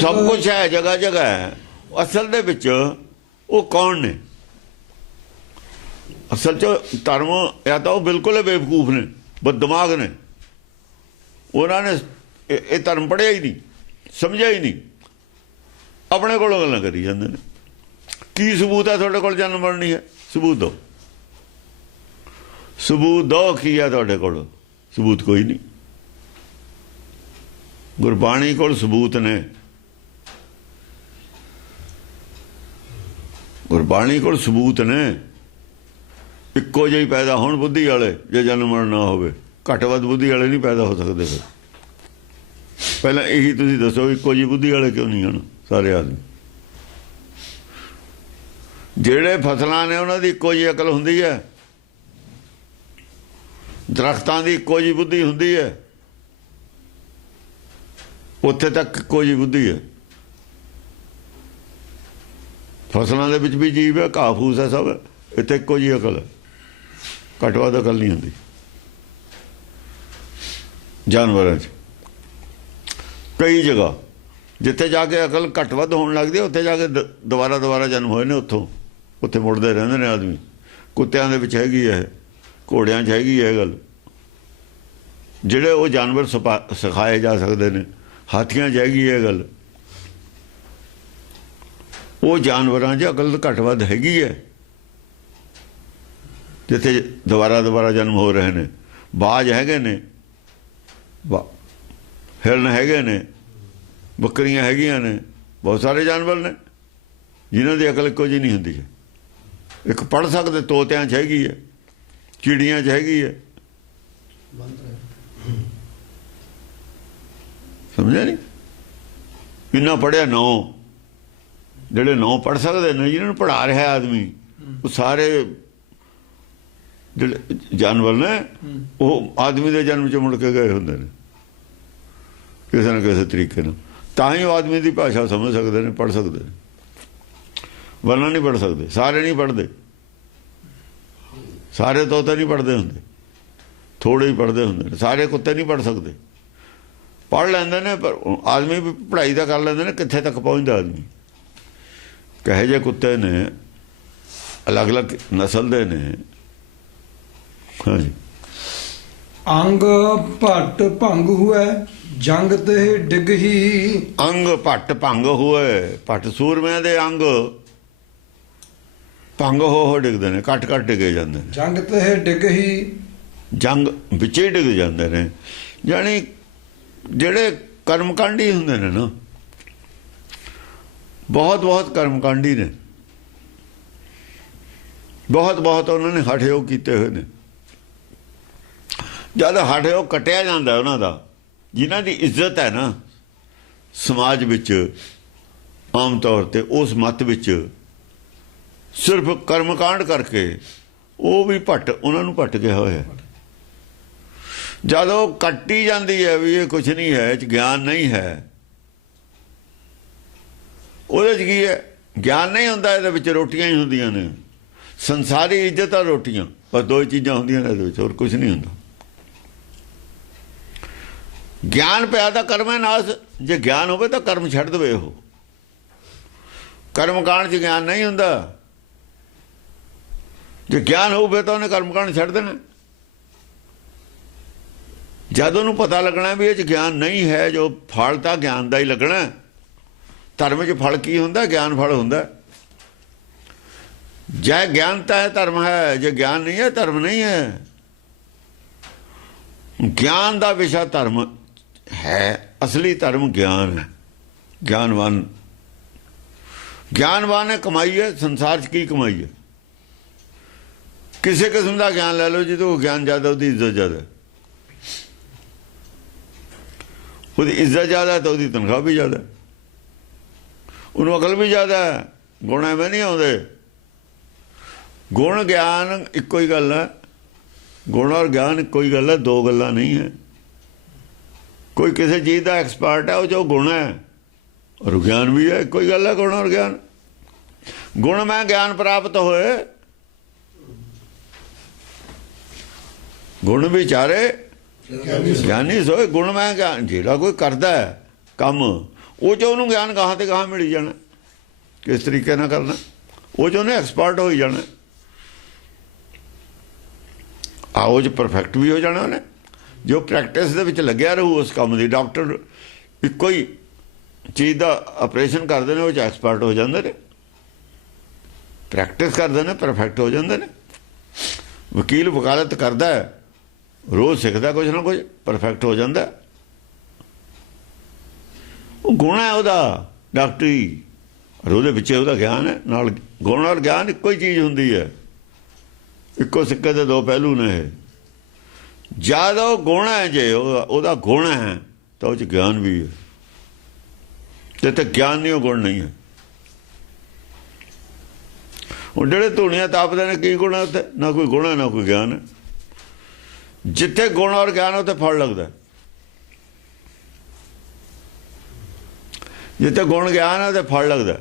ਸਭ ਕੁਛ ਹੈ, ਜਗ੍ਹਾ ਜਗ੍ਹਾ ਹੈ। ਅਸਲ ਦੇ ਵਿੱਚ ਉਹ ਕੌਣ ਨੇ? ਅਸਲ 'ਚ ਧਰਮ ਜਾਂ ਤਾਂ ਉਹ ਬਿਲਕੁਲ ਬੇਵਕੂਫ ਨੇ, ਬਦਦਿਮਾਗ ਨੇ, ਉਹਨਾਂ ਨੇ ਇਹ ਧਰਮ ਪੜ੍ਹਿਆ ਹੀ ਨਹੀਂ, ਸਮਝਿਆ ਹੀ ਨਹੀਂ, ਆਪਣੇ ਕੋਲੋਂ ਗੱਲਾਂ ਕਰੀ ਜਾਂਦੇ ਨੇ। ਕੀ ਸਬੂਤ ਹੈ ਤੁਹਾਡੇ ਕੋਲ ਜਨਮ ਮਰਨ ਨਹੀਂ ਹੈ? ਸਬੂਤ ਦਿਓ, ਸਬੂਤ ਦਿਓ। ਕੀ ਹੈ ਤੁਹਾਡੇ ਕੋਲ? ਸਬੂਤ ਕੋਈ ਨਹੀਂ। ਗੁਰਬਾਣੀ ਕੋਲ ਸਬੂਤ ਨੇ, ਗੁਰਬਾਣੀ ਕੋਲ ਸਬੂਤ ਨੇ। ਇੱਕੋ ਜਿਹੀ ਪੈਦਾ ਹੋਣ ਬੁੱਧੀ ਵਾਲੇ, ਜੇ ਜਨਮ ਮਰਨ ਨਾ ਹੋਵੇ। ਘੱਟ ਵੱਧ ਬੁੱਧੀ ਵਾਲੇ ਨਹੀਂ ਪੈਦਾ ਹੋ ਸਕਦੇ। ਫਿਰ ਪਹਿਲਾਂ ਇਹੀ ਤੁਸੀਂ ਦੱਸੋ, ਇੱਕੋ ਜਿਹੀ ਬੁੱਧੀ ਵਾਲੇ ਕਿਉਂ ਨਹੀਂ ਹਨ ਸਾਰੇ ਆਦਮੀ? ਜਿਹੜੇ ਫਸਲਾਂ ਨੇ ਉਹਨਾਂ ਦੀ ਇੱਕੋ ਜਿਹੀ ਅਕਲ ਹੁੰਦੀ ਹੈ, ਦਰਖਤਾਂ ਦੀ ਇੱਕੋ ਜਿਹੀ ਬੁੱਧੀ ਹੁੰਦੀ ਹੈ, ਉੱਥੇ ਤੱਕ ਇੱਕੋ ਜਿਹੀ ਬੁੱਧੀ ਹੈ। ਫਸਲਾਂ ਦੇ ਵਿੱਚ ਵੀ ਜੀਵ ਹੈ, ਘਾਹ ਫੂਸ ਹੈ, ਸਭ ਇੱਥੇ ਇੱਕੋ ਜਿਹੀ ਅਕਲ ਹੈ, ਘੱਟ ਵੱਧ ਅਕਲ ਨਹੀਂ ਹੁੰਦੀ। ਜਾਨਵਰਾਂ 'ਚ ਕਈ ਜਗ੍ਹਾ ਜਿੱਥੇ ਜਾ ਕੇ ਅਕਲ ਘੱਟ ਵੱਧ ਹੋਣ ਲੱਗਦੀ ਹੈ, ਉੱਥੇ ਜਾ ਕੇ ਦੁਬਾਰਾ ਜਨਮ ਹੋਏ ਨੇ, ਉੱਥੇ ਮੁੜਦੇ ਰਹਿੰਦੇ ਨੇ ਆਦਮੀ। ਕੁੱਤਿਆਂ ਦੇ ਵਿੱਚ ਹੈਗੀ ਹੈ, ਘੋੜਿਆਂ 'ਚ ਹੈਗੀ ਹੈ ਗੱਲ। ਜਿਹੜੇ ਉਹ ਜਾਨਵਰ ਸਿਖਾਏ ਜਾ ਸਕਦੇ ਨੇ, ਹਾਥੀਆਂ 'ਚ ਹੈਗੀ ਹੈ ਗੱਲ। ਉਹ ਜਾਨਵਰਾਂ 'ਚ ਅਕਲ ਘੱਟ ਵੱਧ ਹੈਗੀ ਹੈ, ਜਿੱਥੇ ਦੁਬਾਰਾ ਜਨਮ ਹੋ ਰਹੇ ਨੇ। ਬਾਜ ਹੈਗੇ ਨੇ, ਹਿਰਨ ਹੈਗੇ ਨੇ, ਬੱਕਰੀਆਂ ਹੈਗੀਆਂ ਨੇ, ਬਹੁਤ ਸਾਰੇ ਜਾਨਵਰ ਨੇ ਜਿਨ੍ਹਾਂ ਦੀ ਅਕਲ ਇੱਕੋ ਜਿਹੀ ਨਹੀਂ ਹੁੰਦੀ ਹੈ। ਇੱਕ ਪੜ੍ਹ ਸਕਦੇ, ਤੋਤਿਆਂ 'ਚ ਹੈਗੀ ਹੈ, ਚਿੜੀਆਂ 'ਚ ਹੈਗੀ ਹੈ। ਸਮਝਿਆ ਨਹੀਂ? ਇੰਨਾ ਪੜ੍ਹਿਆ, 9 ਜਿਹੜੇ 9 ਪੜ੍ਹ ਸਕਦੇ ਨੇ, ਜਿਹਨਾਂ ਨੂੰ ਪੜ੍ਹਾ ਰਿਹਾ ਆਦਮੀ, ਉਹ ਸਾਰੇ ਜਿਹੜੇ ਜਾਨਵਰ ਨੇ ਉਹ ਆਦਮੀ ਦੇ ਜਨਮ 'ਚ ਮੁੜ ਕੇ ਗਏ ਹੁੰਦੇ ਨੇ ਕਿਸੇ ਨਾ ਕਿਸੇ ਤਰੀਕੇ ਨਾਲ। ਤਾਂ ਹੀ ਉਹ ਆਦਮੀ ਦੀ ਭਾਸ਼ਾ ਸਮਝ ਸਕਦੇ ਨੇ, ਪੜ੍ਹ ਸਕਦੇ ਨੇ, ਵਰਨਾ ਨਹੀਂ ਪੜ੍ਹ ਸਕਦੇ। ਸਾਰੇ ਨਹੀਂ ਪੜ੍ਹਦੇ, ਸਾਰੇ ਤੋਤੇ ਨਹੀਂ ਪੜ੍ਹਦੇ ਹੁੰਦੇ, ਥੋੜੇ ਹੀ ਪੜ੍ਹਦੇ ਹੁੰਦੇ ਨੇ। ਸਾਰੇ ਕੁੱਤੇ ਨਹੀਂ ਪੜ੍ਹ ਸਕਦੇ, ਪੜ੍ਹ ਲੈਂਦੇ ਨੇ, ਪਰ ਆਦਮੀ ਵੀ ਪੜ੍ਹਾਈ ਦਾ ਕਰ ਲੈਂਦੇ ਨੇ। ਕਿੱਥੇ ਤੱਕ ਪਹੁੰਚਦਾ ਆਦਮੀ? ਕਹੇ ਜੇ ਕੁੱਤੇ ਨੇ, ਅਲੱਗ-ਅਲੱਗ ਨਸਲ ਦੇ ਨੇ। ਹਾਂਜੀ। ਅੰਗ ਭੱਟ ਭੰਗ ਹੋਏ, ਜੰਗ ਤੇ ਡਿੱਗ ਹੀ। ਅੰਗ ਭੱਟ ਭੰਗ ਹੋਏ, ਭੱਟ ਸੂਰਮਿਆਂ ਦੇ ਅੰਗ ਭੰਗ ਹੋ ਡਿੱਗਦੇ ਨੇ, ਕੱਟ ਡਿੱਗੇ ਜਾਂਦੇ ਨੇ। ਜੰਗ ਤੇ ਡਿੱਗ ਹੀ, ਜੰਗ ਵਿੱਚ ਹੀ ਡਿੱਗ ਜਾਂਦੇ ਨੇ। ਜਾਣੀ ਜਿਹੜੇ ਕਰਮਕਾਂਡੀ ਹੁੰਦੇ ਨੇ ਨਾ, ਬਹੁਤ ਕਰਮਕਾਂਡੀ ਨੇ, ਬਹੁਤ ਉਹਨਾਂ ਨੇ ਹਠਯੋਗ ਕੀਤੇ ਹੋਏ ਨੇ। ਜਦ ਹਠਯੋਗ ਕੱਟਿਆ ਜਾਂਦਾ ਉਹਨਾਂ ਦਾ, ਜਿਨ੍ਹਾਂ ਦੀ ਇੱਜ਼ਤ ਹੈ ਨਾ ਸਮਾਜ ਵਿੱਚ, ਆਮ ਤੌਰ ਤੇ ਉਸ ਮੱਤ ਵਿੱਚ ਸਿਰਫ ਕਰਮਕਾਂਡ ਕਰਕੇ ਉਹ ਵੀ ਭੱਟ, ਉਹਨਾਂ ਨੂੰ ਭੱਟ ਗਿਆ ਹੋਇਆ। ਜਦ ਉਹ ਕੱਟੀ ਜਾਂਦੀ ਹੈ ਵੀ ਇਹ ਕੁਛ ਨਹੀਂ ਹੈ, ਇਹ 'ਚ ਗਿਆਨ ਨਹੀਂ ਹੈ, ਉਹਦੇ 'ਚ ਕੀ ਹੈ? ਗਿਆਨ ਨਹੀਂ ਹੁੰਦਾ, ਇਹਦੇ ਵਿੱਚ ਰੋਟੀਆਂ ਹੀ ਹੁੰਦੀਆਂ ਨੇ। ਸੰਸਾਰੀ ਇੱਜ਼ਤ ਆ ਰੋਟੀਆਂ, ਬਸ 2 ਚੀਜ਼ਾਂ ਹੁੰਦੀਆਂ ਨੇ ਇਹਦੇ ਵਿੱਚ, ਹੋਰ ਕੁਛ ਨਹੀਂ ਹੁੰਦਾ। ਗਿਆਨ ਪਿਆ ਤਾਂ ਕਰਮ ਹੈ ਨਾਸ। ਜੇ ਗਿਆਨ ਹੋਵੇ ਤਾਂ ਕਰਮ ਛੱਡ ਦੇਵੇ। ਉਹ ਕਰਮਕਾਂਡ 'ਚ ਗਿਆਨ ਨਹੀਂ ਹੁੰਦਾ। ਜੇ ਗਿਆਨ ਹੋਵੇ ਤਾਂ ਉਹਨੇ ਕਰਮਕਾਂਡ ਛੱਡ ਦੇਣਾ। ਜਦ ਉਹਨੂੰ ਪਤਾ ਲੱਗਣਾ ਵੀ ਇਹ 'ਚ ਗਿਆਨ ਨਹੀਂ ਹੈ, ਜੋ ਫਲ ਤਾਂ ਗਿਆਨ ਦਾ ਹੀ ਲੱਗਣਾ। ਧਰਮ 'ਚ ਫਲ ਕੀ ਹੁੰਦਾ? ਗਿਆਨ ਫਲ ਹੁੰਦਾ। ਜੇ ਗਿਆਨਤਾ ਹੈ ਧਰਮ ਹੈ, ਜੇ ਗਿਆਨ ਨਹੀਂ ਹੈ ਧਰਮ ਨਹੀਂ ਹੈ। ਗਿਆਨ ਦਾ ਵਿਸ਼ਾ ਧਰਮ ਹੈ, ਅਸਲੀ ਧਰਮ ਗਿਆਨ ਹੈ। ਗਿਆਨਵਾਨ ਨੇ ਕਮਾਈ ਹੈ ਸੰਸਾਰ 'ਚ। ਕੀ ਕਮਾਈ ਹੈ? ਕਿਸੇ ਕਿਸਮ ਦਾ ਗਿਆਨ ਲੈ ਲਓ, ਜਿਹਦੇ ਗਿਆਨ ਜ਼ਿਆਦਾ ਉਹਦੀ ਇੱਜ਼ਤ ਜ਼ਿਆਦਾ। ਉਹਦੀ ਇੱਜ਼ਤ ਜ਼ਿਆਦਾ ਤਾਂ ਉਹਦੀ ਤਨਖਾਹ ਵੀ ਜ਼ਿਆਦਾ, ਉਹਨੂੰ ਅਕਲ ਵੀ ਜ਼ਿਆਦਾ। ਗੁਣ ਐਵੇਂ ਨਹੀਂ ਆਉਂਦੇ। ਗੁਣ ਗਿਆਨ ਇੱਕੋ ਹੀ ਗੱਲ ਹੈ। ਗੁਣ ਔਰ ਗਿਆਨ ਇੱਕੋ ਹੀ ਗੱਲ ਹੈ, 2 ਗੱਲਾਂ ਨਹੀਂ ਹੈ। ਕੋਈ ਕਿਸੇ ਚੀਜ਼ ਦਾ ਐਕਸਪਰਟ ਹੈ, ਉਹ 'ਚ ਗੁਣ ਹੈ, ਔਰ ਗਿਆਨ ਵੀ ਹੈ। ਇੱਕੋ ਹੀ ਗੱਲ ਹੈ ਗੁਣ ਔਰ ਗਿਆਨ। ਗੁਣ ਮੈਂ ਗਿਆਨ ਪ੍ਰਾਪਤ ਹੋਏ, ਗੁਣ ਵਿਚਾਰੇ ਗਿਆਨੀ ਸੋਏ। ਗੁਣ ਮੈਂ ਗਿਆਨ, ਜਿਹੜਾ ਕੋਈ ਕਰਦਾ ਹੈ ਕੰਮ, ਉਹ 'ਚ ਉਹਨੂੰ ਗਿਆਨ ਗਾਹਾਂ ਤੇ ਗਾਹਾਂ ਮਿਲੀ ਜਾਣਾ, ਕਿਸ ਤਰੀਕੇ ਨਾਲ ਕਰਨਾ, ਉਹ 'ਚ ਉਹਨੇ ਐਕਸਪਰਟ ਹੋਈ ਜਾਣਾ। ਆਓ ਚ ਪਰਫੈਕਟ ਵੀ ਹੋ ਜਾਣਾ ਉਹਨੇ। ਜੋ ਪ੍ਰੈਕਟਿਸ ਦੇ ਵਿੱਚ ਲੱਗਿਆ ਰਹੂ ਉਸ ਕੰਮ ਦੀ। ਡਾਕਟਰ ਇੱਕੋ ਹੀ ਚੀਜ਼ ਦਾ ਆਪਰੇਸ਼ਨ ਕਰਦੇ ਨੇ, ਉਹ ਚ ਐਕਸਪਰਟ ਹੋ ਜਾਂਦੇ ਨੇ। ਪ੍ਰੈਕਟਿਸ ਕਰਦੇ ਨੇ, ਪਰਫੈਕਟ ਹੋ ਜਾਂਦੇ ਨੇ। ਵਕੀਲ ਵਕਾਲਤ ਕਰਦਾ ਹੈ, ਰੋਜ਼ ਸਿੱਖਦਾ ਕੁਝ ਨਾ ਕੁਝ, ਪਰਫੈਕਟ ਹੋ ਜਾਂਦਾ। ਉਹ ਗੁਣ ਹੈ ਉਹਦਾ ਡਾਕਟਰੀ, ਔਰ ਉਹਦੇ ਵਿੱਚ ਉਹਦਾ ਗਿਆਨ ਹੈ। ਨਾਲ ਗੁਣ ਔਰ ਗਿਆਨ ਇੱਕੋ ਹੀ ਚੀਜ਼ ਹੁੰਦੀ ਹੈ, ਇੱਕੋ ਸਿੱਕੇ ਦੇ ਦੋ ਪਹਿਲੂ ਨੇ ਇਹ। ਜਦ ਉਹ ਗੁਣ ਹੈ, ਜੇ ਉਹਦਾ ਗੁਣ ਹੈ ਤਾਂ ਉਹ 'ਚ ਗਿਆਨ ਵੀ ਹੈ। ਤੇ ਗਿਆਨ ਨਹੀਂ, ਉਹ ਗੁਣ ਨਹੀਂ ਹੈ। ਉਹ ਜਿਹੜੇ ਧੂਣੀਆਂ ਤਾਪਦੇ ਨੇ, ਕੀ ਗੁਣ ਹੈ ਉੱਥੇ? ਨਾ ਕੋਈ ਗੁਣ ਹੈ, ਨਾ ਕੋਈ ਗਿਆਨ ਹੈ। ਜਿੱਥੇ ਗੁਣ ਔਰ ਗਿਆਨ ਉੱਥੇ ਫਲ ਲੱਗਦਾ। ਜਿੱਥੇ ਗੁਣ ਗਿਆਨ ਹੈ ਉੱਥੇ ਫਲ ਲੱਗਦਾ।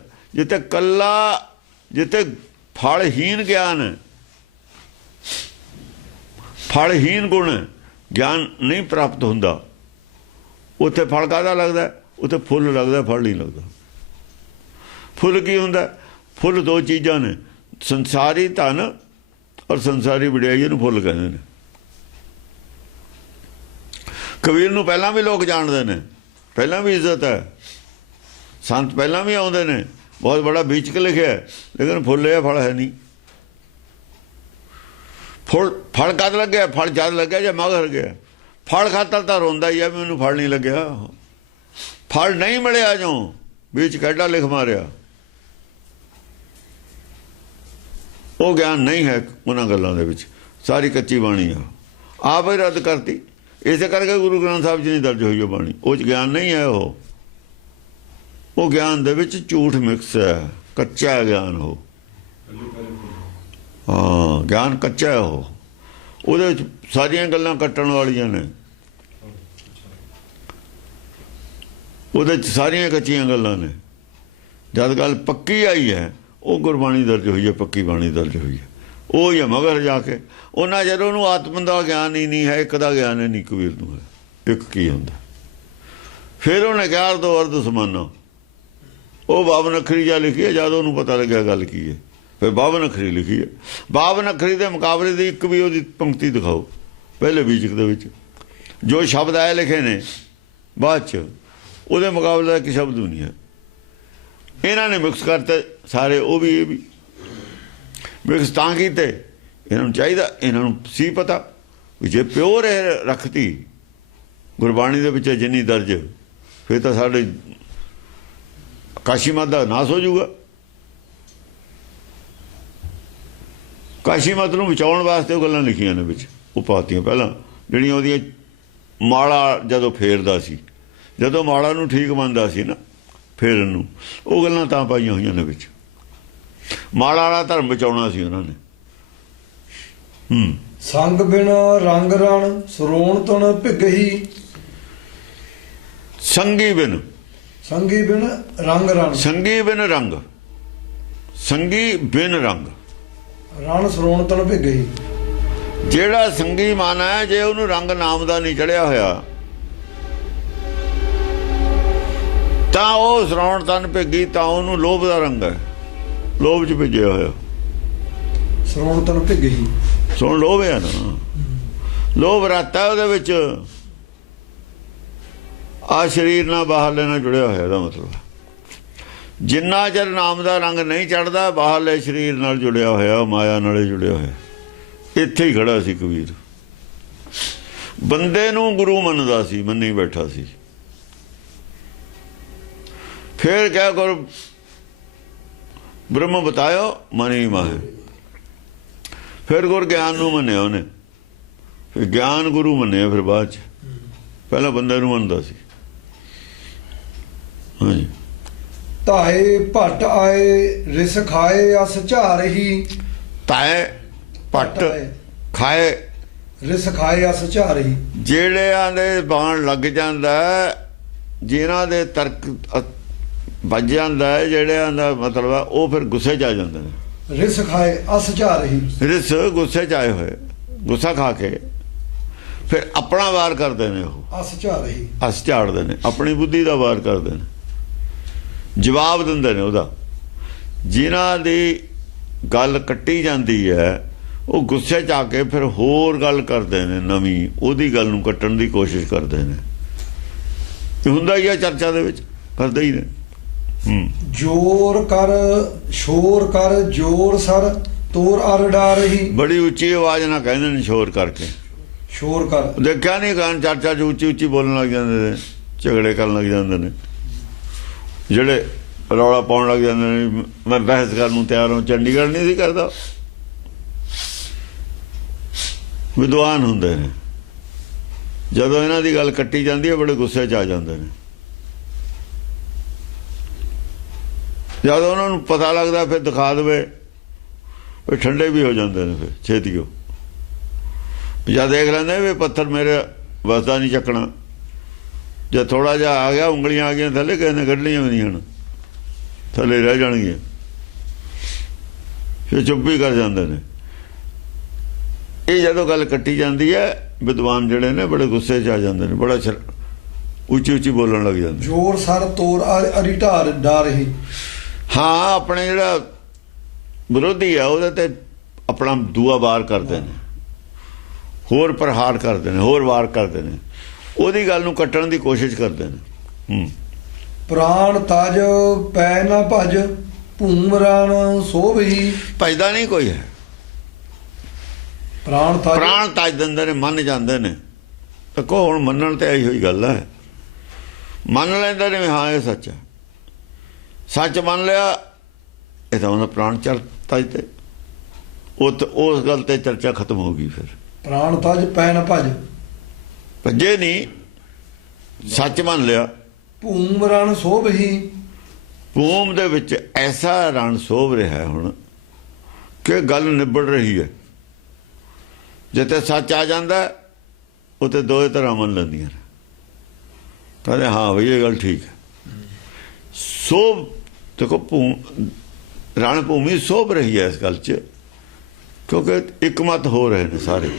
ਜਿੱਥੇ ਫਲਹੀਨ ਗਿਆਨ ਹੈ, ਫਲਹੀਨ ਗੁਣ ਹੈ, ਗਿਆਨ ਨਹੀਂ ਪ੍ਰਾਪਤ ਹੁੰਦਾ, ਉੱਥੇ ਫਲ ਕਾਹਦਾ ਲੱਗਦਾ? ਉੱਥੇ ਫੁੱਲ ਲੱਗਦਾ, ਫਲ ਨਹੀਂ ਲੱਗਦਾ। ਫੁੱਲ ਕੀ ਹੁੰਦਾ? ਫੁੱਲ ਦੋ ਚੀਜ਼ਾਂ ਨੇ, ਸੰਸਾਰੀ ਧਨ ਔਰ ਸੰਸਾਰੀ ਵਡਿਆਈ ਨੂੰ ਫੁੱਲ ਕਹਿੰਦੇ ਨੇ। ਕਬੀਰ ਨੂੰ ਪਹਿਲਾਂ ਵੀ ਲੋਕ ਜਾਣਦੇ ਨੇ, ਪਹਿਲਾਂ ਵੀ ਇੱਜ਼ਤ ਹੈ, ਸੰਤ ਪਹਿਲਾਂ ਵੀ ਆਉਂਦੇ ਨੇ, ਬਹੁਤ ਬੜਾ ਬੀਚਕ ਲਿਖਿਆ, ਲੇਕਿਨ ਫੁੱਲ ਇਹ ਫਲ ਹੈ ਨਹੀਂ। ਫਲ ਕਦ ਲੱਗਿਆ? ਫਲ ਜਦ ਲੱਗਿਆ ਜਾਂ ਮਗਰ ਗਿਆ। ਫਲ ਖਾਤਰ ਤਾਂ ਰੋਂਦਾ ਹੀ ਆ ਵੀ ਮੈਨੂੰ ਫਲ ਨਹੀਂ ਲੱਗਿਆ। ਫਲ ਨਹੀਂ ਮਿਲਿਆ, ਜੋ ਵਿੱਚ ਕੱਢਾ ਲਿਖ ਮਾਰਿਆ, ਉਹ ਗਿਆਨ ਨਹੀਂ ਹੈ ਉਹਨਾਂ ਗੱਲਾਂ ਦੇ ਵਿੱਚ। ਸਾਰੀ ਕੱਚੀ ਬਾਣੀ ਆ, ਆਪ ਹੀ ਰੱਦ ਕਰਤੀ। ਇਸੇ ਕਰਕੇ ਗੁਰੂ ਗ੍ਰੰਥ ਸਾਹਿਬ ਜੀ ਨਹੀਂ ਦਰਜ ਹੋਈ ਉਹ ਬਾਣੀ। ਉਹ 'ਚ ਗਿਆਨ ਨਹੀਂ ਹੈ। ਉਹ ਗਿਆਨ ਦੇ ਵਿੱਚ ਝੂਠ ਮਿਕਸ ਹੈ, ਕੱਚਾ ਗਿਆਨ। ਉਹ ਹਾਂ, ਗਿਆਨ ਕੱਚਾ ਹੈ। ਉਹਦੇ ਵਿੱਚ ਸਾਰੀਆਂ ਗੱਲਾਂ ਕੱਟਣ ਵਾਲੀਆਂ ਨੇ, ਉਹਦੇ 'ਚ ਸਾਰੀਆਂ ਕੱਚੀਆਂ ਗੱਲਾਂ ਨੇ। ਜਦ ਗੱਲ ਪੱਕੀ ਆਈ ਹੈ, ਉਹ ਗੁਰਬਾਣੀ ਦਰਜ ਹੋਈ ਹੈ, ਪੱਕੀ ਬਾਣੀ ਦਰਜ ਹੋਈ ਹੈ। ਉਹ ਹੀ ਮਗਰ ਜਾ ਕੇ ਉਹਨਾਂ ਜਦੋਂ ਉਹਨੂੰ ਆਤਮ ਦਾ ਗਿਆਨ ਹੀ ਨਹੀਂ ਹੈ, ਇੱਕ ਦਾ ਗਿਆਨ ਹੀ ਨਹੀਂ ਕਬੀਰ ਨੂੰ ਹੈ। ਇੱਕ ਕੀ ਹੁੰਦਾ? ਫਿਰ ਉਹਨੇ ਕਿਹਾ ਅਰਧੋ ਅਰਧ ਸਮਾਨਾ। ਉਹ ਬਾਵਨ ਅੱਖਰੀ ਜਾ ਲਿਖੀ ਹੈ, ਜਦ ਉਹਨੂੰ ਪਤਾ ਲੱਗਿਆ ਗੱਲ ਕੀ ਹੈ, ਫਿਰ ਬਾਵਨ ਅੱਖਰੀ ਲਿਖੀ ਹੈ। ਬਾਵਨ ਅੱਖਰੀ ਦੇ ਮੁਕਾਬਲੇ ਦੀ ਇੱਕ ਵੀ ਉਹਦੀ ਪੰਕਤੀ ਦਿਖਾਓ ਪਹਿਲੇ ਬੀਜਕ ਦੇ ਵਿੱਚ। ਜੋ ਸ਼ਬਦ ਆਏ ਲਿਖੇ ਨੇ ਬਾਅਦ 'ਚ, ਉਹਦੇ ਮੁਕਾਬਲੇ ਦਾ ਇੱਕ ਸ਼ਬਦ ਨਹੀਂ ਹੈ। ਇਹਨਾਂ ਨੇ ਮਿਕਸ ਕਰਤੇ ਸਾਰੇ, ਉਹ ਵੀ ਇਹ ਵੀ ਮਿਕਸ ਤਾਂ ਕੀਤੇ। ਇਹਨਾਂ ਨੂੰ ਚਾਹੀਦਾ, ਇਹਨਾਂ ਨੂੰ ਸੀ ਪਤਾ ਵੀ ਜੇ ਪਿਓਰ ਰੱਖਤੀ ਗੁਰਬਾਣੀ ਦੇ ਵਿੱਚ ਜਿੰਨੀ ਦਰਜ, ਫਿਰ ਤਾਂ ਸਾਡੇ ਕਾਸ਼ੀ ਮਤ ਦਾ ਨਾਸ ਹੋ ਜਾਊਗਾ। ਕਾਸ਼ੀ ਮਤ ਨੂੰ ਬਚਾਉਣ ਵਾਸਤੇ ਉਹ ਗੱਲਾਂ ਲਿਖੀਆਂ ਨੇ ਵਿੱਚ, ਉਹ ਪਾਤੀਆਂ ਪਹਿਲਾਂ, ਜਿਹੜੀਆਂ ਉਹਦੀਆਂ ਮਾਲਾ ਜਦੋਂ ਫੇਰਦਾ ਸੀ, ਜਦੋਂ ਮਾਲਾ ਨੂੰ ਠੀਕ ਮੰਨਦਾ ਸੀ ਨਾ ਫੇਰਨ ਨੂੰ, ਉਹ ਗੱਲਾਂ ਤਾਂ ਪਾਈਆਂ ਹੋਈਆਂ ਨੇ ਵਿੱਚ। ਮਾਲਾ ਵਾਲਾ ਧਰਮ ਬਚਾਉਣਾ ਸੀ ਉਹਨਾਂ ਨੇ। ਸੰਗ ਬਿਨ ਰੰਗ ਰਣ ਸਰੋਣ ਤਣ ਭਿਗਹੀ। ਸੰਗੀ ਬਿਨ ਰੰਗ ਰਣ, ਸੰਗੀ ਬਿਨ ਰੰਗ, ਸੰਗੀ ਬਿਨ ਰੰਗ ਰਣ ਸਰੋਣ ਤਣ ਭਿਗਹੀ। ਜਿਹੜਾ ਸੰਗੀ ਮਨ ਹੈ, ਜੇ ਉਹਨੂੰ ਰੰਗ ਨਾਮ ਦਾ ਨਹੀਂ ਚੜਿਆ ਹੋਇਆ, ਤਾਂ ਉਹ ਸਰੋਣ ਤਨ ਭਿੱਗੀ, ਤਾਂ ਉਹਨੂੰ ਲੋਭ ਦਾ ਰੰਗ ਹੈ, ਲੋਭ 'ਚ ਭਿੱਜਿਆ ਹੋਇਆ। ਸਰੋਣ ਤਨ ਭਿਗਹੀ, ਸੁਣ ਲੋਭ ਹੈ ਨਾ, ਲੋਭ ਰਾਤਾ ਉਹਦੇ ਵਿੱਚ। ਆ ਸਰੀਰ ਨਾਲ ਬਾਹਰਲੇ ਨਾਲ ਜੁੜਿਆ ਹੋਇਆ ਦਾ ਮਤਲਬ ਜਿੰਨਾ ਚਿਰ ਨਾਮ ਦਾ ਰੰਗ ਨਹੀਂ ਚੜਦਾ, ਬਾਹਰਲੇ ਸਰੀਰ ਨਾਲ ਜੁੜਿਆ ਹੋਇਆ, ਮਾਇਆ ਨਾਲੇ ਜੁੜਿਆ ਹੋਇਆ। ਇੱਥੇ ਹੀ ਖੜਾ ਸੀ ਕਬੀਰ, ਬੰਦੇ ਨੂੰ ਗੁਰੂ ਮੰਨਦਾ ਸੀ, ਮੰਨੀ ਬੈਠਾ ਸੀ। ਫਿਰ ਕਿਆ ਕਰ ਬ੍ਰਹਮ ਬਤਾਇਓ ਮਨੀ ਮਾਹੇ। ਫਿਰ ਗੁਰ ਗਿਆਨ ਨੂੰ ਮੰਨਿਆ ਉਹਨੇ, ਫਿਰ ਗਿਆਨ ਗੁਰੂ ਮੰਨਿਆ। ਫਿਰ ਬਾਅਦ 'ਚ ਪਹਿਲਾਂ ਬੰਦੇ ਨੂੰ ਮੰਨਦਾ ਸੀ। ਹਾਂਜੀ। ਧਾਏ ਭੱਟ ਆਏ ਰਿਸ ਖਾਏ ਅਸ ਝਾਰਹੀ। ਧਾਏ ਭੱਟ ਖਾਏ ਰਿਸ ਖਾਏ ਅਸ ਝਾਰਹੀ। ਜਿਹੜਿਆਂ ਦੇ ਬਾਣ ਲੱਗ ਜਾਂਦਾ, ਜਿਨ੍ਹਾਂ ਦੇ ਤਰਕ ਵੱਜ ਜਾਂਦਾ, ਜਿਹੜਿਆਂ ਦਾ ਮਤਲਬ ਆ, ਉਹ ਫਿਰ ਗੁੱਸੇ 'ਚ ਆ ਜਾਂਦੇ ਨੇ। ਰਿਸ ਖਾਏ ਅਸ ਝਾਰਹੀ, ਰਿਸ ਗੁੱਸੇ 'ਚ ਆਏ ਹੋਏ, ਗੁੱਸਾ ਖਾ ਕੇ ਫਿਰ ਆਪਣਾ ਵਾਰ ਕਰਦੇ ਨੇ। ਉਹ ਅਸ ਝਾਰਹੀ, ਅਸ ਝਾੜਦੇ ਨੇ, ਆਪਣੀ ਬੁੱਧੀ ਦਾ ਵਾਰ ਕਰਦੇ ਨੇ, ਜਵਾਬ ਦਿੰਦੇ ਨੇ ਉਹਦਾ। ਜਿਨ੍ਹਾਂ ਦੀ ਗੱਲ ਕੱਟੀ ਜਾਂਦੀ ਹੈ, ਉਹ ਗੁੱਸੇ 'ਚ ਆ ਕੇ ਫਿਰ ਹੋਰ ਗੱਲ ਕਰਦੇ ਨੇ, ਨਵੀਂ ਉਹਦੀ ਗੱਲ ਨੂੰ ਕੱਟਣ ਦੀ ਕੋਸ਼ਿਸ਼ ਕਰਦੇ ਨੇ। ਇਹ ਹੁੰਦਾ ਹੀ ਆ ਚਰਚਾ ਦੇ ਵਿੱਚ, ਕਰਦੇ ਹੀ ਨੇ। ਜੋਰ ਕਰ ਸ਼ੋਰ ਕਰ ਜੋਰ ਸਰ ਤੋਰ ਅਰ ਡਾਰਹੀ। ਬੜੀ ਉੱਚੀ ਆਵਾਜ਼ ਨਾਲ ਕਹਿੰਦੇ ਨੇ ਸ਼ੋਰ ਕਰਕੇ, ਸ਼ੋਰ ਕਰ। ਦੇਖਿਆ ਨਹੀਂ ਗਾਣ ਚਰਚਾ 'ਚ ਉੱਚੀ ਉੱਚੀ ਬੋਲਣ ਲੱਗ ਜਾਂਦੇ ਨੇ, ਝਗੜੇ ਕਰਨ ਲੱਗ ਜਾਂਦੇ ਨੇ, ਜਿਹੜੇ ਰੌਲਾ ਪਾਉਣ ਲੱਗ ਜਾਂਦੇ ਨੇ ਮੈਂ ਬਹਿਸ ਕਰਨ ਨੂੰ ਤਿਆਰ ਹਾਂ। ਚੰਡੀਗੜ੍ਹ ਨਹੀਂ ਸੀ ਕਰਦਾ, ਵਿਦਵਾਨ ਹੁੰਦੇ ਨੇ, ਜਦੋਂ ਇਹਨਾਂ ਦੀ ਗੱਲ ਕੱਟੀ ਜਾਂਦੀ ਹੈ ਬੜੇ ਗੁੱਸੇ 'ਚ ਆ ਜਾਂਦੇ ਨੇ। ਜਦੋਂ ਉਹਨਾਂ ਨੂੰ ਪਤਾ ਲੱਗਦਾ ਫਿਰ ਦਿਖਾ ਦੇਵੇ, ਫਿਰ ਠੰਡੇ ਵੀ ਹੋ ਜਾਂਦੇ ਨੇ, ਫਿਰ ਛੇਤੀ ਹੋ ਜਾਂ ਦੇਖ ਲੈਂਦੇ ਵੀ ਪੱਥਰ ਮੇਰੇ ਵਸਦਾ ਨਹੀਂ ਚੱਕਣਾ। ਜੇ ਥੋੜਾ ਜਿਹਾ ਆ ਗਿਆ, ਉਂਗਲੀਆਂ ਆ ਗਈਆਂ ਥੱਲੇ, ਕਿਸੇ ਨੇ ਕੱਢਣੀਆਂ ਵੀ ਨਹੀਂ ਹਨ, ਥੱਲੇ ਰਹਿ ਜਾਣਗੀਆਂ, ਫਿਰ ਚੁੱਪ ਹੀ ਕਰ ਜਾਂਦੇ ਨੇ। ਇਹ ਜਦੋਂ ਗੱਲ ਕੱਟੀ ਜਾਂਦੀ ਹੈ, ਵਿਦਵਾਨ ਜਿਹੜੇ ਨੇ ਬੜੇ ਗੁੱਸੇ 'ਚ ਆ ਜਾਂਦੇ ਨੇ, ਬੜਾ ਉੱਚੀ ਉੱਚੀ ਬੋਲਣ ਲੱਗ ਜਾਂਦੇ। ਜੋਰ ਸਰ ਤੋਰ ਅਰੀ ਢਾਰ ਡਾਰਹੀ। ਹਾਂ, ਆਪਣੇ ਜਿਹੜਾ ਵਿਰੋਧੀ ਆ ਉਹਦੇ ਤੇ ਆਪਣਾ ਦੂਆ ਵਾਰ ਕਰਦੇ ਨੇ, ਹੋਰ ਪ੍ਰਹਾਰ ਕਰਦੇ ਨੇ, ਹੋਰ ਵਾਰ ਕਰਦੇ ਨੇ, ਉਹਦੀ ਗੱਲ ਨੂੰ ਕੱਟਣ ਦੀ ਕੋਸ਼ਿਸ਼ ਕਰਦੇ ਨੇ। ਪ੍ਰਾਣ ਤਜ ਪੈ ਨਾ ਭਜ ਭੂਮਰਾਨ ਸੋਭੀ। ਭਜਦਾ ਨਹੀਂ ਕੋਈ ਹੈ, ਪ੍ਰਾਣ ਤਜ ਦਿੰਦੇ ਨੇ, ਮੰਨ ਜਾਂਦੇ ਨੇ। ਤਾਂ ਕੋ ਹੁਣ ਮੰਨਣ ਤੇ ਆਈ ਹੋਈ ਗੱਲ ਹੈ, ਮੰਨ ਲੈਂਦੇ ਨੇ ਹਾਂ ਇਹ ਸੱਚ ਹੈ, ਸੱਚ ਮੰਨ ਲਿਆ, ਇਹ ਤਾਂ ਉਹਦਾ ਪ੍ਰਾਣ ਤਜ ਤੇ ਉਸ ਗੱਲ ਤੇ ਚਰਚਾ ਖਤਮ ਹੋ ਗਈ। ਫਿਰ ਪ੍ਰਾਣ ਤਜ ਪੈ ਨਾ ਭਜ, ਭੱਜੇ ਨਹੀਂ, ਸੱਚ ਮੰਨ ਲਿਆ। ਭੂਮਰਾਨ ਸੋਭੀ। ਭੂਮ ਦੇ ਵਿੱਚ ਐਸਾ ਰਣ ਸੋਭ ਰਿਹਾ ਹੁਣ ਕਿ ਗੱਲ ਨਿਬੜ ਰਹੀ ਹੈ। ਜਿੱਥੇ ਸੱਚ ਆ ਜਾਂਦਾ ਉੱਥੇ ਦੋਏ ਤਰ੍ਹਾਂ ਮੰਨ ਲੈਂਦੀਆਂ ਨੇ, ਕਹਿੰਦੇ ਹਾਂ ਬਈ ਇਹ ਗੱਲ ਠੀਕ ਹੈ। ਸੋਭ ਦੇਖੋ, ਰਣ ਭੂਮੀ ਸੋਭ ਰਹੀ ਹੈ ਇਸ ਗੱਲ 'ਚ, ਕਿਉਂਕਿ ਇੱਕ ਮਤ ਹੋ ਰਹੇ ਨੇ ਸਾਰੇ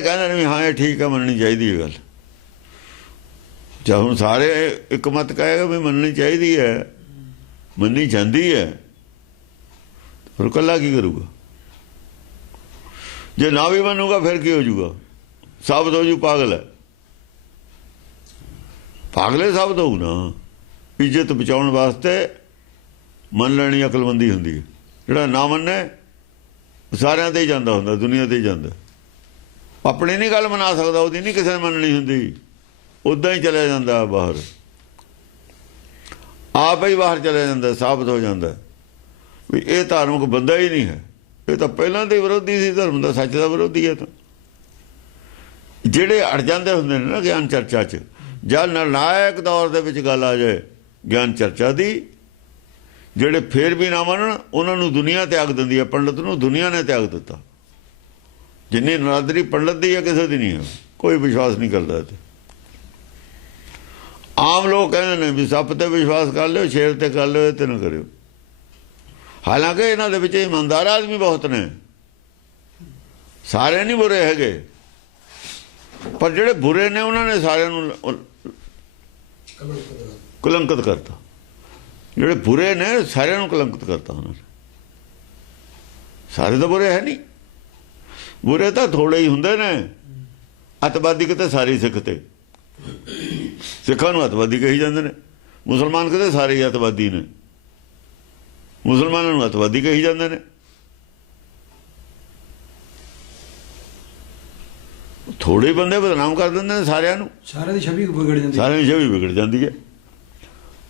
ਕਹਿੰਦੇ ਨੇ ਵੀ ਹਾਂ ਇਹ ਠੀਕ ਹੈ, ਮੰਨਣੀ ਚਾਹੀਦੀ ਹੈ ਗੱਲ। ਜਦ ਹੁਣ ਸਾਰੇ ਇੱਕ ਮਤ ਕਹੇਗਾ ਵੀ ਮੰਨਣੀ ਚਾਹੀਦੀ ਹੈ, ਮੰਨੀ ਜਾਂਦੀ ਹੈ, ਫਿਰ ਇਕੱਲਾ ਕੀ ਕਰੂਗਾ? ਜੇ ਨਾ ਵੀ ਮੰਨੂਗਾ ਫਿਰ ਕੀ ਹੋ ਜੂਗਾ? ਸਾਬਤ ਹੋ ਜੂ ਪਾਗਲ ਹੈ, ਪਾਗਲੇ ਸਾਬਤ ਹੋਊ ਨਾ। ਇੱਜ਼ਤ ਬਚਾਉਣ ਵਾਸਤੇ ਮੰਨ ਲੈਣੀ ਅਕਲਮੰਦੀ ਹੁੰਦੀ ਹੈ। ਜਿਹੜਾ ਨਾ ਮੰਨੇ ਸਾਰਿਆਂ ਤੇ ਹੀ ਜਾਂਦਾ ਹੁੰਦਾ, ਦੁਨੀਆ ਤੇ ਹੀ ਜਾਂਦਾ। ਆਪਣੀ ਨਹੀਂ ਗੱਲ ਮਨਾ ਸਕਦਾ, ਉਹਦੀ ਨਹੀਂ ਕਿਸੇ ਨੇ ਮੰਨਣੀ ਹੁੰਦੀ, ਉੱਦਾਂ ਹੀ ਚਲਿਆ ਜਾਂਦਾ ਬਾਹਰ, ਆਪ ਹੀ ਬਾਹਰ ਚਲਿਆ ਜਾਂਦਾ, ਸਾਬਤ ਹੋ ਜਾਂਦਾ ਵੀ ਇਹ ਧਾਰਮਿਕ ਬੰਦਾ ਹੀ ਨਹੀਂ ਹੈ, ਇਹ ਤਾਂ ਪਹਿਲਾਂ ਦੇ ਵਿਰੋਧੀ ਸੀ ਧਰਮ ਦਾ, ਸੱਚ ਦਾ ਵਿਰੋਧੀ ਹੈ। ਤਾਂ ਜਿਹੜੇ ਅੜ ਜਾਂਦੇ ਹੁੰਦੇ ਨੇ ਨਾ ਗਿਆਨ ਚਰਚਾ 'ਚ, ਜਦ ਨਿਰਣਾਇਕ ਦੌਰ ਦੇ ਵਿੱਚ ਗੱਲ ਆ ਜਾਏ ਗਿਆਨ ਚਰਚਾ ਦੀ, ਜਿਹੜੇ ਫੇਰ ਵੀ ਨਾ ਮੰਨਣ ਉਹਨਾਂ ਨੂੰ ਦੁਨੀਆ ਤਿਆਗ ਦਿੰਦੀ ਹੈ। ਪੰਡਤ ਨੂੰ ਦੁਨੀਆ ਨੇ ਤਿਆਗ ਦਿੱਤਾ। ਜਿੰਨੀ ਨਰਾਦਰੀ ਪੰਡਤ ਦੀ ਹੈ ਕਿਸੇ ਦੀ ਨਹੀਂ ਹੈ, ਕੋਈ ਵਿਸ਼ਵਾਸ ਨਹੀਂ ਕਰਦਾ। ਤੇ ਆਮ ਲੋਕ ਕਹਿੰਦੇ ਨੇ ਵੀ ਸੱਪ ਤੇ ਵਿਸ਼ਵਾਸ ਕਰ ਲਿਓ, ਸ਼ੇਰ ਤੇ ਕਰ ਲਿਓ, ਇਹ ਤੇ ਨਾ ਕਰਿਓ। ਹਾਲਾਂਕਿ ਇਹਨਾਂ ਦੇ ਵਿੱਚ ਇਮਾਨਦਾਰ ਆਦਮੀ ਬਹੁਤ ਨੇ, ਸਾਰੇ ਨਹੀਂ ਬੁਰੇ ਹੈਗੇ, ਪਰ ਜਿਹੜੇ ਬੁਰੇ ਨੇ ਉਹਨਾਂ ਨੇ ਸਾਰਿਆਂ ਨੂੰ ਕਲੰਕਿਤ ਕਰਤਾ। ਜਿਹੜੇ ਬੁਰੇ ਨੇ ਸਾਰਿਆਂ ਨੂੰ ਕਲੰਕਿਤ ਕਰਤਾ ਉਹਨਾਂ ਨੇ। ਸਾਰੇ ਤਾਂ ਬੁਰੇ ਹੈ ਨਹੀਂ, ਬੁਰੇ ਤਾਂ ਥੋੜੇ ਹੀ ਹੁੰਦੇ ਨੇ। ਅੱਤਵਾਦੀ ਕਿਤੇ ਸਾਰੇ ਸਿੱਖ ਤੇ, ਸਿੱਖਾਂ ਨੂੰ ਅੱਤਵਾਦੀ ਕਹੀ ਜਾਂਦੇ ਨੇ। ਮੁਸਲਮਾਨ ਕਿਤੇ ਸਾਰੇ ਹੀ ਅੱਤਵਾਦੀ ਨੇ, ਮੁਸਲਮਾਨਾਂ ਨੂੰ ਅੱਤਵਾਦੀ ਕਹੀ ਜਾਂਦੇ ਨੇ। ਥੋੜੇ ਬੰਦੇ ਬਦਨਾਮ ਕਰ ਦਿੰਦੇ ਨੇ ਸਾਰਿਆਂ ਨੂੰ, ਸਾਰਿਆਂ ਦੀ ਛਵੀ ਵਿਗੜ ਜਾਂਦੀ, ਸਾਰਿਆਂ ਦੀ ਛਵੀ ਵਿਗੜ ਜਾਂਦੀ ਹੈ।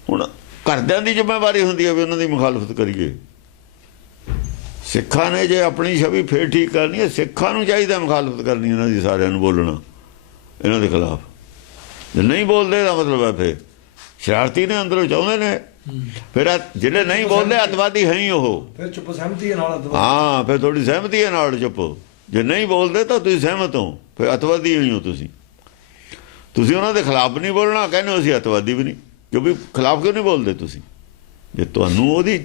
ਹੁਣ ਘਰਦਿਆਂ ਦੀ ਜ਼ਿੰਮੇਵਾਰੀ ਹੁੰਦੀ ਹੈ ਵੀ ਉਹਨਾਂ ਦੀ ਮੁਖਾਲਫਤ ਕਰੀਏ। ਸਿੱਖਾਂ ਨੇ ਜੇ ਆਪਣੀ ਛਵੀ ਫੇਰ ਠੀਕ ਕਰਨੀ ਹੈ, ਸਿੱਖਾਂ ਨੂੰ ਚਾਹੀਦਾ ਮੁਖਾਲਫਤ ਕਰਨੀ ਇਹਨਾਂ ਦੀ, ਸਾਰਿਆਂ ਨੂੰ ਬੋਲਣਾ ਇਹਨਾਂ ਦੇ ਖਿਲਾਫ। ਜੇ ਨਹੀਂ ਬੋਲਦੇ ਦਾ ਮਤਲਬ ਹੈ ਫਿਰ ਸ਼ਰਾਰਤੀ ਨੇ, ਅੰਦਰੋਂ ਚਾਹੁੰਦੇ ਨੇ। ਫਿਰ ਜਿਹੜੇ ਨਹੀਂ ਬੋਲਦੇ ਅੱਤਵਾਦੀ ਹੈ ਹੀ ਉਹ, ਫਿਰ ਚੁੱਪ ਸਹਿਮਤੀ ਹੈ ਨਾਲ। ਹਾਂ, ਫਿਰ ਥੋੜੀ ਸਹਿਮਤੀ ਹੈ ਨਾਲ ਚੁੱਪ। ਜੇ ਨਹੀਂ ਬੋਲਦੇ ਤਾਂ ਤੁਸੀਂ ਸਹਿਮਤ ਹੋ, ਫਿਰ ਅੱਤਵਾਦੀ ਹੀ ਹੋ ਤੁਸੀਂ। ਤੁਸੀਂ ਉਹਨਾਂ ਦੇ ਖਿਲਾਫ ਨਹੀਂ ਬੋਲਣਾ, ਕਹਿੰਦੇ ਅਸੀਂ ਅੱਤਵਾਦੀ ਵੀ ਨਹੀਂ। ਕਿਉਂਕਿ ਖਿਲਾਫ ਕਿਉਂ ਨਹੀਂ ਬੋਲਦੇ ਤੁਸੀਂ? ਜੇ ਤੁਹਾਨੂੰ ਉਹਦੀ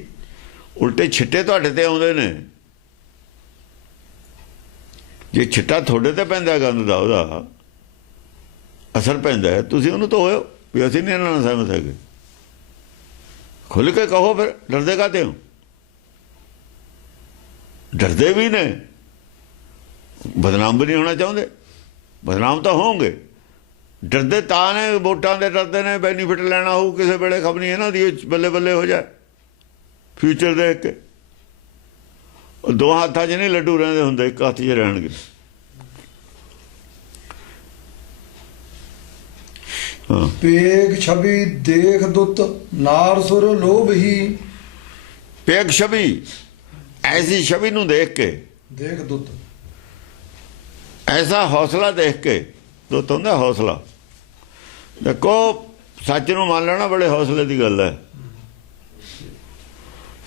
ਉਲਟੇ ਛਿੱਟੇ ਤੁਹਾਡੇ ਤੇ ਆਉਂਦੇ ਨੇ, ਜੇ ਛਿੱਟਾ ਤੁਹਾਡੇ ਤੇ ਪੈਂਦਾ ਗੰਦ ਦਾ, ਉਹਦਾ ਅਸਰ ਪੈਂਦਾ ਹੈ, ਤੁਸੀਂ ਉਹਨੂੰ ਧੋਇਓ ਵੀ ਅਸੀਂ ਨਹੀਂ ਇਹਨਾਂ ਨਾਲ ਸਹਿਮਤ ਹੈਗੇ। ਖੁੱਲ੍ਹ ਕੇ ਕਹੋ, ਫਿਰ ਡਰਦੇ ਕਾਹਤੇ ਹੋ? ਡਰਦੇ ਵੀ ਨੇ, ਬਦਨਾਮ ਵੀ ਨਹੀਂ ਹੋਣਾ ਚਾਹੁੰਦੇ। ਬਦਨਾਮ ਤਾਂ ਹੋਣਗੇ, ਡਰਦੇ ਤਾਂ ਨੇ, ਵੋਟਾਂ ਦੇ ਡਰਦੇ ਨੇ, ਬੈਨੀਫਿਟ ਲੈਣਾ ਹੋਊ ਕਿਸੇ ਵੇਲੇ, ਖਬਰ ਨਹੀਂ ਇਹਨਾਂ ਦੀ ਬੱਲੇ ਬੱਲੇ ਹੋ ਜਾਏ ਫਿਊਚਰ ਦੇਖ ਕੇ। ਉਹ ਦੋ ਹੱਥਾਂ 'ਚ ਨਹੀਂ ਲੱਡੂ ਰਹਿੰਦੇ ਹੁੰਦੇ, ਇੱਕ ਹੱਥ 'ਚ ਰਹਿਣਗੇ। ਪੇਗ ਛਵੀ ਦੇਖ ਦੁੱਤ ਨਾਰ ਸੁਰ ਲੋਭ ਹੀ। ਪੇਗ ਛਵੀ, ਐਸੀ ਛਵੀ ਨੂੰ ਦੇਖ ਕੇ, ਦੇਖ ਦੁੱਤ ਐਸਾ ਹੌਸਲਾ ਦੇਖ ਕੇ, ਦੁੱਤ ਹੁੰਦਾ ਹੌਸਲਾ। ਦੇਖੋ ਸੱਚ ਨੂੰ ਮੰਨ ਲੈਣਾ ਬੜੇ ਹੌਸਲੇ ਦੀ ਗੱਲ ਹੈ।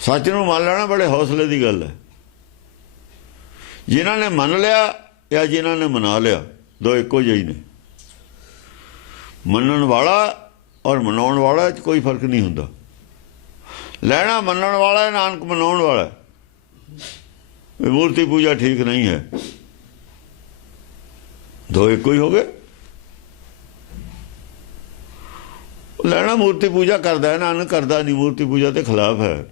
ਸੱਚ ਨੂੰ ਮੰਨ ਲੈਣਾ ਬੜੇ ਹੌਸਲੇ ਦੀ ਗੱਲ ਹੈ। ਜਿਨ੍ਹਾਂ ਨੇ ਮੰਨ ਲਿਆ ਜਾਂ ਜਿਨ੍ਹਾਂ ਨੇ ਮਨਾ ਲਿਆ, ਦੋ ਇੱਕੋ ਜਿਹੇ ਨੇ। ਮੰਨਣ ਵਾਲਾ ਔਰ ਮਨਾਉਣ ਵਾਲਾ 'ਚ ਕੋਈ ਫਰਕ ਨਹੀਂ ਹੁੰਦਾ। ਲੈਣਾ ਮੰਨਣ ਵਾਲਾ, ਨਾਨਕ ਮਨਾਉਣ ਵਾਲਾ। ਮੂਰਤੀ ਪੂਜਾ ਠੀਕ ਨਹੀਂ ਹੈ, ਦੋ ਇੱਕੋ ਹੀ ਹੋ ਗਏ। ਲੈਣਾ ਮੂਰਤੀ ਪੂਜਾ ਕਰਦਾ ਹੈ, ਨਾਨਕ ਕਰਦਾ ਨਹੀਂ, ਮੂਰਤੀ ਪੂਜਾ ਦੇ ਖਿਲਾਫ ਹੈ।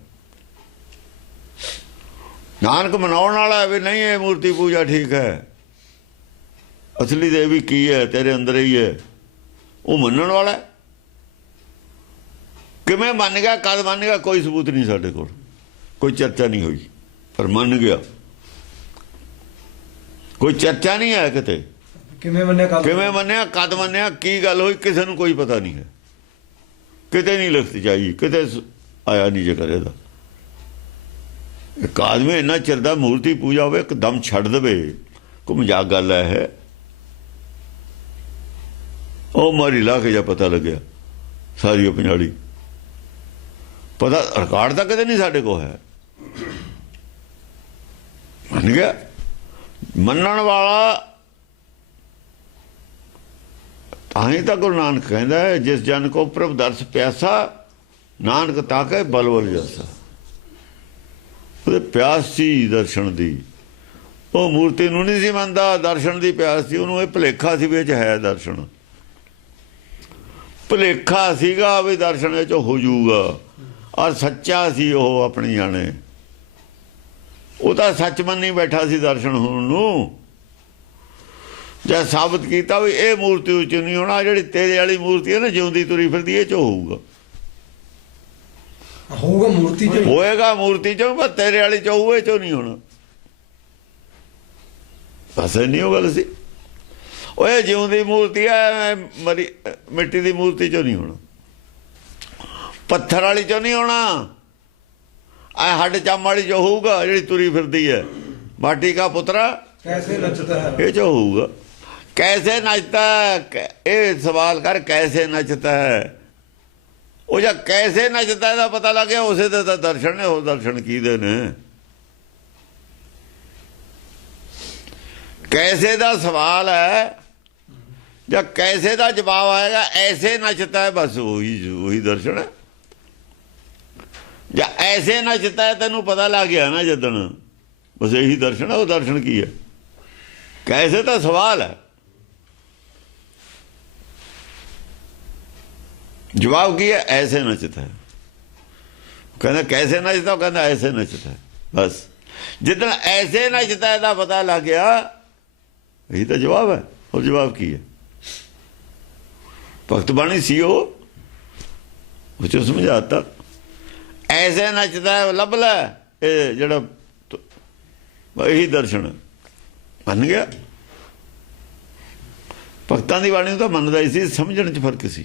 ਨਾਨਕ ਮਨਾਉਣ ਵਾਲਾ ਵੀ ਨਹੀਂ, ਇਹ ਮੂਰਤੀ ਪੂਜਾ ਠੀਕ ਹੈ, ਅਸਲੀ ਦੇਵੀ ਕੀ ਹੈ ਤੇਰੇ ਅੰਦਰ ਹੀ ਹੈ, ਉਹ ਮੰਨਣ ਵਾਲਾ। ਕਿਵੇਂ ਮੰਨ ਗਿਆ, ਕਦ ਮੰਨ ਗਿਆ, ਕੋਈ ਸਬੂਤ ਨਹੀਂ ਸਾਡੇ ਕੋਲ, ਕੋਈ ਚਰਚਾ ਨਹੀਂ ਹੋਈ, ਪਰ ਮੰਨ ਗਿਆ। ਕੋਈ ਚਰਚਾ ਨਹੀਂ ਹੈ ਕਿਤੇ, ਕਿਵੇਂ ਮੰਨਿਆ, ਕਿਵੇਂ ਮੰਨਿਆ, ਕਦ ਮੰਨਿਆ, ਕੀ ਗੱਲ ਹੋਈ, ਕਿਸੇ ਨੂੰ ਕੋਈ ਪਤਾ ਨਹੀਂ ਹੈ। ਕਿਤੇ ਨਹੀਂ ਲਿਖਤ ਚਾਹੀਏ, ਕਿਤੇ ਆਇਆ ਨਹੀਂ ਜ਼ਿਕਰ ਇਹਦਾ। ਇੱਕ ਆਦਮੀ ਇੰਨਾ ਚਿਰ ਦਾ ਮੂਰਤੀ ਪੂਜਾ ਹੋਵੇ, ਇੱਕਦਮ ਛੱਡ ਦੇਵੇ, ਕੋਈ ਮਜ਼ਾਕ ਗੱਲ ਹੈ? ਉਹ ਮਾਰੀ ਲਾ ਕੇ ਜਾਂ ਪਤਾ ਲੱਗਿਆ ਸਾਰੀ ਉਹ ਪੰਜਾਲੀ, ਪਤਾ ਰਿਕਾਰਡ ਤਾਂ ਕਦੇ ਨਹੀਂ ਸਾਡੇ ਕੋਲ ਹੈ। ਮੰਨ ਗਿਆ, ਮੰਨਣ ਵਾਲਾ। ਤਾਂ ਹੀ ਤਾਂ ਗੁਰੂ ਨਾਨਕ ਕਹਿੰਦਾ ਹੈ, ਜਿਸ ਜਨ ਕੋ ਪ੍ਰਭ ਦਰਸ ਪਿਆਸਾ, ਨਾਨਕ ਤਾਕੇ ਬਲਵਲ ਜਾਸਾ। ਉਹਦੇ ਪਿਆਸ ਸੀ ਦਰਸ਼ਨ ਦੀ, ਉਹ ਮੂਰਤੀ ਨੂੰ ਨਹੀਂ ਸੀ ਮੰਨਦਾ, ਦਰਸ਼ਨ ਦੀ ਪਿਆਸ ਸੀ ਉਹਨੂੰ। ਇਹ ਭੁਲੇਖਾ ਸੀ ਵਿੱਚ ਹੈ ਦਰਸ਼ਨ, ਭੁਲੇਖਾ ਸੀਗਾ ਵੀ ਦਰਸ਼ਨ ਵਿੱਚ ਹੋ ਜਾਊਗਾ, ਔਰ ਸੱਚਾ ਸੀ ਉਹ ਆਪਣੀ ਜਾਣੇ। ਉਹ ਤਾਂ ਸੱਚ ਮੰਨੀ ਬੈਠਾ ਸੀ ਦਰਸ਼ਨ ਹੋਣ ਨੂੰ। ਜਦ ਸਾਬਤ ਕੀਤਾ ਵੀ ਇਹ ਮੂਰਤੀ ਉੱਚ ਨਹੀਂ ਹੋਣਾ, ਜਿਹੜੀ ਤੇਰੇ ਵਾਲੀ ਮੂਰਤੀ ਹੈ ਨਾ ਜਿਉਂਦੀ ਤੁਰੀ ਫਿਰਦੀ, ਇਹ 'ਚ ਹੋਊਗਾ, ਹੋਊਗਾ ਮੂਰਤੀ 'ਚ, ਹੋਏਗਾ ਮੂਰਤੀ 'ਚੋਂ, ਪਰ ਤੇਰੇ ਵਾਲੀ 'ਚ ਹੋਊ, ਇਹ 'ਚੋਂ ਨਹੀਂ ਹੋਣਾ। ਬਸ ਨਹੀਂ ਉਹ ਗੱਲ ਸੀ। ਉਹ ਇਹ ਜਿਉਂਦੀ ਮੂਰਤੀ ਹੈ, ਮਰੀ ਮਿੱਟੀ ਦੀ ਮੂਰਤੀ 'ਚੋਂ ਨਹੀਂ ਹੋਣਾ, ਪੱਥਰ ਵਾਲੀ 'ਚੋਂ ਨਹੀਂ ਹੋਣਾ, ਆ ਹੱਡ ਚੰਮ ਵਾਲੀ 'ਚ ਹੋਊਗਾ, ਜਿਹੜੀ ਤੁਰੀ ਫਿਰਦੀ ਹੈ। ਮਾਟੀ ਕਾ ਪੁੱਤਰਾ ਕੈਸੇ ਨੱਚਦਾ ਹੈ, ਇਹ 'ਚ ਹੋਊਗਾ। ਕੈਸੇ ਨੱਚਦਾ ਹੈ, ਇਹ ਸਵਾਲ ਕਰ, ਕੈਸੇ ਨੱਚਦਾ ਹੈ। ਉਹ ਜਾਂ ਕੈਸੇ ਨੱਚਦਾ ਇਹਦਾ ਪਤਾ ਲੱਗ ਗਿਆ, ਉਸੇ ਦੇ ਤਾਂ ਦਰਸ਼ਨ ਨੇ। ਹੋਰ ਦਰਸ਼ਨ ਕਿਹਦੇ ਨੇ? ਕੈਸੇ ਦਾ ਸਵਾਲ ਹੈ, ਜਾਂ ਕੈਸੇ ਦਾ ਜਵਾਬ ਆਏਗਾ, ਐਸੇ ਨੱਚਦਾ ਹੈ, ਬਸ ਉਹੀ ਦਰਸ਼ਨ ਹੈ। ਜਾਂ ਐਸੇ ਨੱਚਦਾ ਹੈ, ਤੈਨੂੰ ਪਤਾ ਲੱਗ ਗਿਆ ਨਾ ਜਦਣ, ਬਸ ਇਹੀ ਦਰਸ਼ਨ ਹੈ। ਉਹ ਦਰਸ਼ਨ ਕੀ ਹੈ? ਕੈਸੇ ਦਾ ਸਵਾਲ ਹੈ, ਜਵਾਬ ਕੀ ਹੈ? ਐਸੇ ਨੱਚਦਾ ਹੈ। ਕਹਿੰਦਾ ਕੈਸੇ ਨੱਚਦਾ, ਉਹ ਕਹਿੰਦਾ ਐਸੇ ਨੱਚਦਾ ਹੈ। ਬਸ ਜਿੱਦਣ ਐਸੇ ਨੱਚਦਾ ਇਹਦਾ ਪਤਾ ਲੱਗ ਗਿਆ, ਇਹੀ ਤਾਂ ਜਵਾਬ ਹੈ। ਹੋਰ ਜਵਾਬ ਕੀ ਹੈ? ਭਗਤ ਬਾਣੀ ਸੀ ਉਹ ਚੋਂ ਸਮਝਾਤਾ। ਐਸੇ ਨੱਚਦਾ ਲੱਭ ਲੈ, ਇਹ ਜਿਹੜਾ ਇਹੀ ਦਰਸ਼ਨ ਮੰਨ ਗਿਆ। ਭਗਤਾਂ ਦੀ ਬਾਣੀ ਨੂੰ ਤਾਂ ਮੰਨਦਾ ਹੀ ਸੀ, ਸਮਝਣ 'ਚ ਫਰਕ ਸੀ।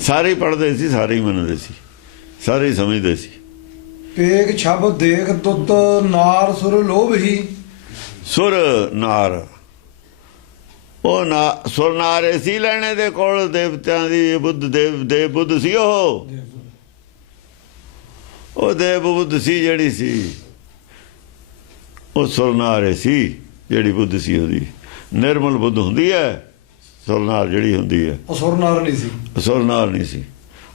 ਸਾਰੇ ਹੀ ਪੜ੍ਹਦੇ ਸੀ, ਸਾਰੇ ਹੀ ਮੰਨਦੇ ਸੀ, ਸਾਰੇ ਹੀ ਸਮਝਦੇ ਸੀ। ਪੇਗ ਛਬ ਦੇਖ ਦੁੱਤ ਨਾਰ ਸੁਰ ਲੋਭ ਹੀ। ਸੁਰ ਨਾਰ, ਉਹ ਨਾ ਸੁਰ ਨਾਰ ਸੀ ਲੈਣੇ ਦੇ ਕੋਲ ਦੇਵਤਿਆਂ ਦੀ। ਬੁੱਧ ਦੇਵ ਬੁੱਧ ਸੀ ਉਹ ਦੇਵ ਬੁੱਧ ਸੀ ਜਿਹੜੀ ਸੀ, ਉਹ ਸੁਰ ਨਾਰ ਸੀ ਜਿਹੜੀ ਬੁੱਧ ਸੀ। ਉਹਦੀ ਨਿਰਮਲ ਬੁੱਧ ਹੁੰਦੀ ਹੈ, ਸੁਰ ਨਾਰ ਜਿਹੜੀ ਹੁੰਦੀ ਹੈ। ਉਹ ਸੁਰ ਨਾਰ ਨਹੀਂ ਸੀ, ਸੁਰ ਨਾਰ ਨਹੀਂ ਸੀ।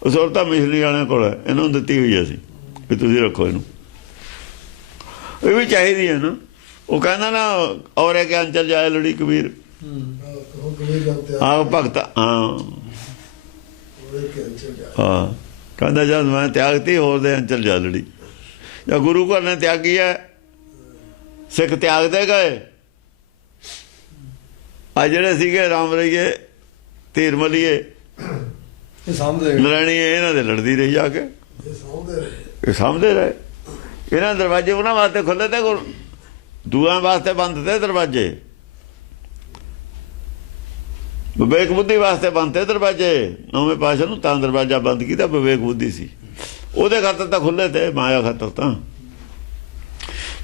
ਉਹ ਸੁਰ ਤਾਂ ਮਿਸ਼ਰੀ ਵਾਲਿਆਂ ਕੋਲ ਹੈ, ਇਹਨਾਂ ਨੂੰ ਦਿੱਤੀ ਹੋਈ ਅਸੀਂ ਵੀ ਤੁਸੀਂ ਰੱਖੋ ਇਹਨੂੰ, ਇਹ ਵੀ ਚਾਹੀਦੀ ਹੈ ਨਾ। ਉਹ ਕਹਿੰਦਾ ਨਾ, ਔਰੇ ਕੇ ਅੰਚਲ ਜਾਏ ਲੜੀ ਕਬੀਰ। ਹਾਂ ਭਗਤ, ਹਾਂ ਕਹਿੰਦਾ ਜਦ ਮੈਂ ਤਿਆਗਤੀ, ਹੋਰ ਦੇ ਅੰਚਲ ਜਾ ਲੜੀ। ਜਾਂ ਗੁਰੂ ਘਰ ਨੇ ਤਿਆਗੀ ਹੈ, ਸਿੱਖ ਤਿਆਗਦੇ ਗਏ। ਆ ਜਿਹੜੇ ਸੀਗੇ ਰਾਮ ਰਈਏ, ਧੀਰ ਮਲੀਏ, ਇਹ ਸਾਹਮਣੇ ਨਰੈਣੀ, ਇਹਨਾਂ ਦੇ ਲੜਦੀ ਰਹੀ ਜਾ ਕੇ, ਇਹ ਸਾਹਮਣੇ ਰਹੇ। ਇਹਨਾਂ ਦੇ ਦਰਵਾਜ਼ੇ ਉਹਨਾਂ ਵਾਸਤੇ ਖੁੱਲੇ ਤੇ ਦੂਆਂ ਵਾਸਤੇ ਬੰਦ ਤੇ ਦਰਵਾਜ਼ੇ, ਵਿਵੇਕ ਬੁੱਧੀ ਵਾਸਤੇ ਬੰਦ ਤੇ ਦਰਵਾਜ਼ੇ। ਨੌਵੇਂ ਪਾਤਸ਼ਾਹ ਨੂੰ ਤਾਂ ਦਰਵਾਜ਼ਾ ਬੰਦ ਕੀਤਾ, ਵਿਵੇਕ ਬੁੱਧੀ ਸੀ, ਉਹਦੇ ਖਾਤਰ ਤਾਂ ਖੁੱਲੇ ਤੇ, ਮਾਇਆ ਖਾਤਰ ਤਾਂ,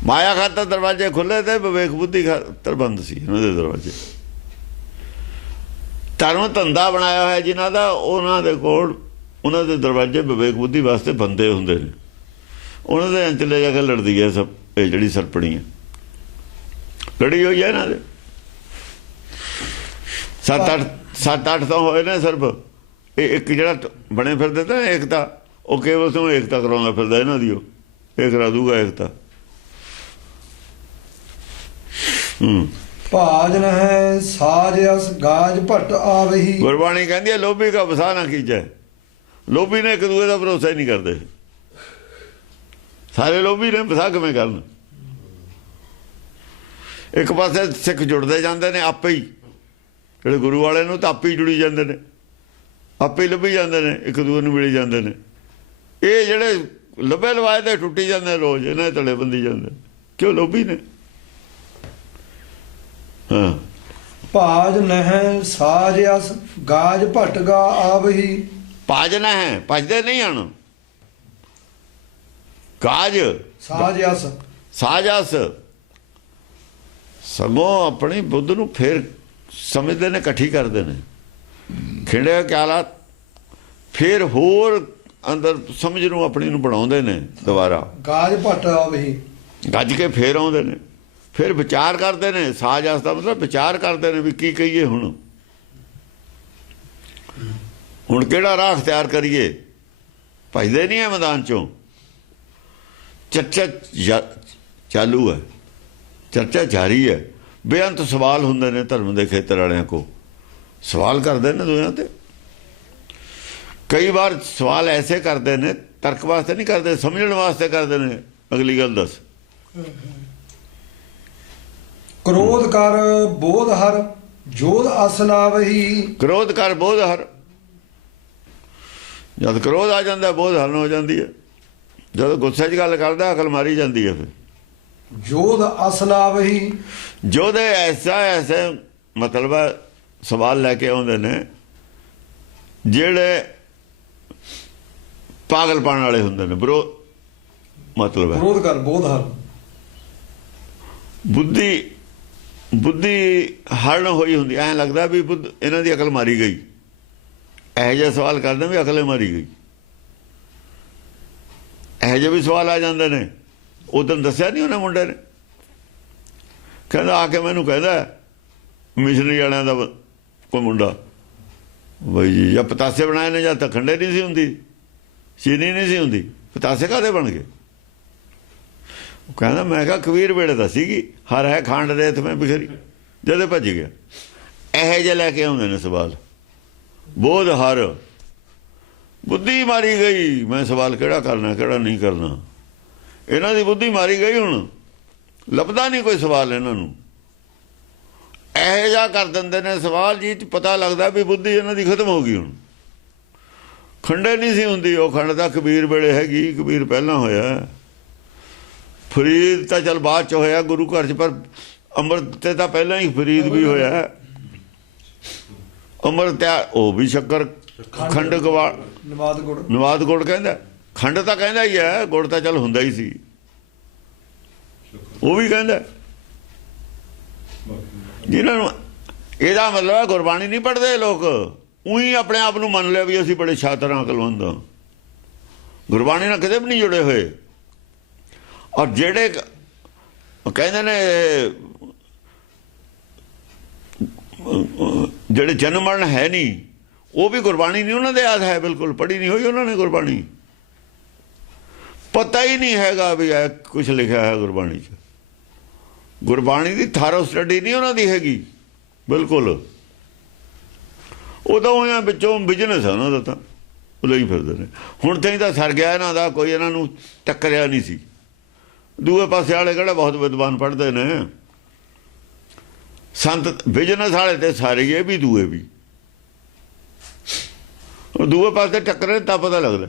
ਮਾਇਆ ਖਾਤਰ ਦਰਵਾਜ਼ੇ ਖੁੱਲੇ ਤੇ, ਵਿਵੇਕ ਬੁੱਧੀ ਖਾਤਰ ਬੰਦ ਸੀ ਉਹਨਾਂ ਦੇ ਦਰਵਾਜ਼ੇ। ਧਰਮ ਧੰਦਾ ਬਣਾਇਆ ਹੋਇਆ ਜਿਨ੍ਹਾਂ ਦਾ, ਉਹਨਾਂ ਦੇ ਕੋਲ ਉਹਨਾਂ ਦੇ ਦਰਵਾਜ਼ੇ ਵਿਵੇਕ ਬੁੱਧੀ ਵਾਸਤੇ ਬੰਦੇ ਹੁੰਦੇ ਨੇ। ਉਹਨਾਂ ਦੇ ਅੰਚਲੇ ਜਾ ਕੇ ਲੜਦੀ ਹੈ ਸਭ, ਇਹ ਜਿਹੜੀ ਸਰਪਣੀ ਹੈ ਲੜੀ ਹੋਈ ਹੈ ਇਹਨਾਂ ਦੇ। 7-8 ਤਾਂ ਹੋਏ ਨੇ ਸਿਰਫ। ਇਹ ਇੱਕ ਜਿਹੜਾ ਬਣੇ ਫਿਰਦੇ ਤਾਂ ਏਕਤਾ, ਉਹ ਕੇਵਲ ਤੋਂ ਏਕਤਾ ਕਰਾਉਂਦਾ ਫਿਰਦਾ ਇਹਨਾਂ ਦੀ, ਉਹ ਇਹ ਕਰਾ ਦੂਗਾ ਏਕਤਾ। ਭਾਜਨ ਹੈ ਸਾਜ ਅਸ ਗਾਜ ਭਟ ਆਵਹੀ। ਗੁਰਬਾਣੀ ਕਹਿੰਦੀ ਹੈ ਲੋਭੀ ਕਾ ਵਸਾ ਨਾ ਕੀਜੈ। ਲੋਭੀ ਨੇ ਇੱਕ ਦੂਏ ਦਾ ਭਰੋਸਾ ਹੀ ਨਹੀਂ ਕਰਦੇ। ਸਾਰੇ ਲੋਭੀ ਨੇ, ਵਸਾ ਕਿਵੇਂ ਕਰਨ? ਇੱਕ ਪਾਸੇ ਸਿੱਖ ਜੁੜਦੇ ਜਾਂਦੇ ਨੇ ਆਪੇ ਹੀ, ਜਿਹੜੇ ਗੁਰੂ ਵਾਲੇ ਨੂੰ ਤਾਂ ਆਪੇ ਹੀ ਜੁੜੀ ਜਾਂਦੇ ਨੇ, ਆਪੇ ਹੀ ਲੱਭੀ ਜਾਂਦੇ ਨੇ, ਇੱਕ ਦੂਏ ਨੂੰ ਮਿਲੀ ਜਾਂਦੇ ਨੇ। ਇਹ ਜਿਹੜੇ ਲੱਭੇ ਲਵਾਏ ਦੇ ਟੁੱਟੀ ਜਾਂਦੇ ਰੋਜ਼, ਇਹਨਾਂ ਦੇ ਤਲੇ ਬੰਦੀ ਜਾਂਦੇ, ਕਿਉਂ? ਲੋਭੀ ਨੇ। ਹਾਂ, ਭਾਜ ਨਹਿ ਸਾਜ ਅਸ ਗਾਜ ਭਟਗਾ ਆਵਹੀ। ਭਾਜਨਾ ਹੈ, ਭਜਦੇ ਨਹੀਂ ਹਨ। ਕਾਜ ਸਾਜ ਅਸ, ਸਾਜਸ, ਸਗੋਂ ਆਪਣੀ ਬੁੱਧ ਨੂੰ ਫੇਰ ਸਮਝਦੇ ਨੇ, ਇਕੱਠੀ ਕਰਦੇ ਨੇ, ਖਿੰਡੇ ਖਿਆਲਾਤ ਫੇਰ ਹੋਰ ਅੰਦਰ ਸਮਝ ਨੂੰ ਆਪਣੀ ਨੂੰ ਬਣਾਉਂਦੇ ਨੇ ਦੁਬਾਰਾ। ਗਾਜ ਭਟ ਆਵਹੀ, ਗੱਜ ਕੇ ਫੇਰ ਆਉਂਦੇ ਨੇ, ਫਿਰ ਵਿਚਾਰ ਕਰਦੇ ਨੇ। ਸਾਜਸ ਦਾ ਮਤਲਬ ਵਿਚਾਰ ਕਰਦੇ ਨੇ ਵੀ ਕੀ ਕਹੀਏ, ਹੁਣ ਕਿਹੜਾ ਰਾਹ ਅਖਤਿਆਰ ਕਰੀਏ। ਭਜਦੇ ਨਹੀਂ ਹੈ ਮੈਦਾਨ ਚੋਂ, ਚਰਚਾ ਚਾਲੂ ਹੈ, ਚਰਚਾ ਜਾਰੀ ਹੈ। ਬੇਅੰਤ ਸਵਾਲ ਹੁੰਦੇ ਨੇ ਧਰਮ ਦੇ ਖੇਤਰ ਵਾਲਿਆਂ ਕੋ, ਸਵਾਲ ਕਰਦੇ ਨੇ ਦੁਨੀਆਂ ਤੇ। ਕਈ ਵਾਰ ਸਵਾਲ ਐਸੇ ਕਰਦੇ ਨੇ, ਤਰਕ ਵਾਸਤੇ ਨਹੀਂ ਕਰਦੇ, ਸਮਝਣ ਵਾਸਤੇ ਕਰਦੇ ਨੇ। ਅਗਲੀ ਗੱਲ ਦੱਸ। ਕ੍ਰੋਧ ਕਰ ਬੋਧ ਹਰ ਜੋਧ ਅਸ ਲਾਵਹੀ। ਕ੍ਰੋਧ ਕਰ ਬੋਧ ਹਰ, ਜਦ ਕ੍ਰੋਧ ਆ ਜਾਂਦਾ ਬੋਧ ਹਰਨ ਹੋ ਜਾਂਦੀ ਹੈ। ਜਦੋਂ ਗੁੱਸੇ 'ਚ ਗੱਲ ਕਰਦਾ ਅਕਲ ਮਾਰੀ ਜਾਂਦੀ ਹੈ। ਫਿਰ ਜੋਧ ਅਸ ਲਾਵਹੀ, ਜੋਧੇ ਐਸੇ ਮਤਲਬ ਸਵਾਲ ਲੈ ਕੇ ਆਉਂਦੇ ਨੇ ਜਿਹੜੇ ਪਾਗਲਪਣ ਵਾਲੇ ਹੁੰਦੇ ਨੇ। ਮਤਲਬ ਹੈ ਕ੍ਰੋਧ ਕਰ ਬੋਧ ਹਰ, ਬੁੱਧੀ ਹਰਨ ਹੋਈ ਹੁੰਦੀ। ਐਂ ਲੱਗਦਾ ਵੀ ਇਹਨਾਂ ਦੀ ਅਕਲ ਮਾਰੀ ਗਈ। ਇਹੋ ਜਿਹੇ ਸਵਾਲ ਕਰਦੇ ਵੀ ਅਕਲੇ ਮਾਰੀ ਗਈ। ਇਹੋ ਜਿਹੇ ਵੀ ਸਵਾਲ ਆ ਜਾਂਦੇ ਨੇ। ਉਦੋਂ ਦੱਸਿਆ ਨਹੀਂ ਉਹਨੇ ਮੁੰਡੇ ਨੇ, ਕਹਿੰਦਾ ਆ ਕੇ ਮੈਨੂੰ ਕਹਿੰਦਾ ਮਿਸ਼ਨਰੀ ਵਾਲਿਆਂ ਦਾ ਕੋਈ ਮੁੰਡਾ, ਬਈ ਜੀ ਜਾਂ ਪਤਾਸੇ ਬਣਾਏ ਨੇ ਜਾਂ ਤਾਂ ਖੰਡੇ ਨਹੀਂ ਸੀ ਹੁੰਦੀ, ਚੀਨੀ ਨਹੀਂ ਸੀ ਹੁੰਦੀ, ਪਤਾਸੇ ਕਾਹਦੇ ਬਣ ਗਏ? ਉਹ ਕਹਿੰਦਾ ਮੈਂ ਕਿਹਾ ਕਬੀਰ ਵੇਲੇ ਤਾਂ ਸੀਗੀ, ਹਰ ਹੈ ਖੰਡ ਰੇਤ ਮੈਂ ਬਿਖਰੀ, ਜਦੇ ਭੱਜ ਗਿਆ। ਇਹੋ ਜਿਹੇ ਲੈ ਕੇ ਆਉਂਦੇ ਨੇ ਸਵਾਲ। ਬੋਧ ਹਰ, ਬੁੱਧੀ ਮਾਰੀ ਗਈ, ਮੈਂ ਸਵਾਲ ਕਿਹੜਾ ਕਰਨਾ ਕਿਹੜਾ ਨਹੀਂ ਕਰਨਾ। ਇਹਨਾਂ ਦੀ ਬੁੱਧੀ ਮਾਰੀ ਗਈ, ਹੁਣ ਲੱਭਦਾ ਨਹੀਂ ਕੋਈ ਸਵਾਲ ਇਹਨਾਂ ਨੂੰ। ਇਹੋ ਜਿਹਾ ਕਰ ਦਿੰਦੇ ਨੇ ਸਵਾਲ ਜੀ ਪਤਾ ਲੱਗਦਾ ਵੀ ਬੁੱਧੀ ਇਹਨਾਂ ਦੀ ਖਤਮ ਹੋ ਗਈ। ਹੁਣ ਖੰਡੇ ਨਹੀਂ ਸੀ ਹੁੰਦੀ, ਉਹ ਖੰਡ ਤਾਂ ਕਬੀਰ ਵੇਲੇ ਹੈਗੀ, ਕਬੀਰ ਪਹਿਲਾਂ ਹੋਇਆ। ਫਰੀਦ ਤਾਂ ਚੱਲ ਬਾਅਦ 'ਚ ਹੋਇਆ ਗੁਰੂ ਘਰ 'ਚ, ਪਰ ਅੰਮ੍ਰਿਤ ਤੇ ਤਾਂ ਪਹਿਲਾਂ ਹੀ ਫਰੀਦ ਵੀ ਹੋਇਆ। ਅੰਮ੍ਰਿਤ ਉਹ ਵੀ ਸ਼ੱਕਰ ਖੰਡ ਗਵਾ ਨਵਾਦ ਗੁੜ ਕਹਿੰਦਾ। ਖੰਡ ਤਾਂ ਕਹਿੰਦਾ ਹੀ ਹੈ, ਗੁੜ ਤਾਂ ਚੱਲ ਹੁੰਦਾ ਹੀ ਸੀ, ਉਹ ਵੀ ਕਹਿੰਦਾ। ਜਿਨ੍ਹਾਂ ਨੂੰ ਇਹਦਾ ਮਤਲਬ ਹੈ ਗੁਰਬਾਣੀ ਨਹੀਂ ਪੜ੍ਹਦੇ ਲੋਕ, ਉਹੀ ਆਪਣੇ ਆਪ ਨੂੰ ਮੰਨ ਲਿਆ ਵੀ ਅਸੀਂ ਬੜੇ ਸ਼ਾਤਰ ਹਾਂ, ਅਕਲਮੰਦ ਹਾਂ, ਗੁਰਬਾਣੀ ਨਾਲ ਕਿਤੇ ਵੀ ਨਹੀਂ ਜੁੜੇ ਹੋਏ। ਔਰ ਜਿਹੜੇ ਕਹਿੰਦੇ ਨੇ ਜਿਹੜੇ ਜਨਮ ਮਰਨ ਹੈ ਨਹੀਂ, ਉਹ ਵੀ ਗੁਰਬਾਣੀ ਨਹੀਂ ਉਹਨਾਂ ਦੇ ਯਾਦ ਹੈ, ਬਿਲਕੁਲ ਪੜ੍ਹੀ ਨਹੀਂ ਹੋਈ ਉਹਨਾਂ ਨੇ ਗੁਰਬਾਣੀ, ਪਤਾ ਹੀ ਨਹੀਂ ਹੈਗਾ ਵੀ ਇਹ ਕੁਛ ਲਿਖਿਆ ਹੈ ਗੁਰਬਾਣੀ 'ਚ। ਗੁਰਬਾਣੀ ਦੀ ਥਾਰੋ ਸਟੱਡੀ ਨਹੀਂ ਉਹਨਾਂ ਦੀ ਹੈਗੀ ਬਿਲਕੁਲ। ਉਹ ਤਾਂ ਉਹਨਾਂ ਵਿੱਚੋਂ ਬਿਜ਼ਨਸ ਹੈ ਉਹਨਾਂ ਦਾ, ਤਾਂ ਉਹ ਲਈ ਫਿਰਦੇ ਨੇ। ਹੁਣ ਤਾਈਂ ਤਾਂ ਸਰ ਗਿਆ ਇਹਨਾਂ ਦਾ, ਕੋਈ ਇਹਨਾਂ ਨੂੰ ਟੱਕਰਿਆ ਨਹੀਂ ਸੀ। ਦੂਏ ਪਾਸੇ ਵਾਲੇ ਕਿਹੜੇ ਬਹੁਤ ਵਿਦਵਾਨ ਪੜ੍ਹਦੇ ਨੇ, ਸੰਤ ਬਿਜ਼ਨਸ ਵਾਲੇ ਤੇ ਸਾਰੇ ਇਹ ਵੀ ਦੂਏ ਵੀ, ਉਹ ਦੂਏ ਪਾਸੇ ਟੱਕਰੇ ਤਾਂ ਪਤਾ ਲੱਗਦਾ।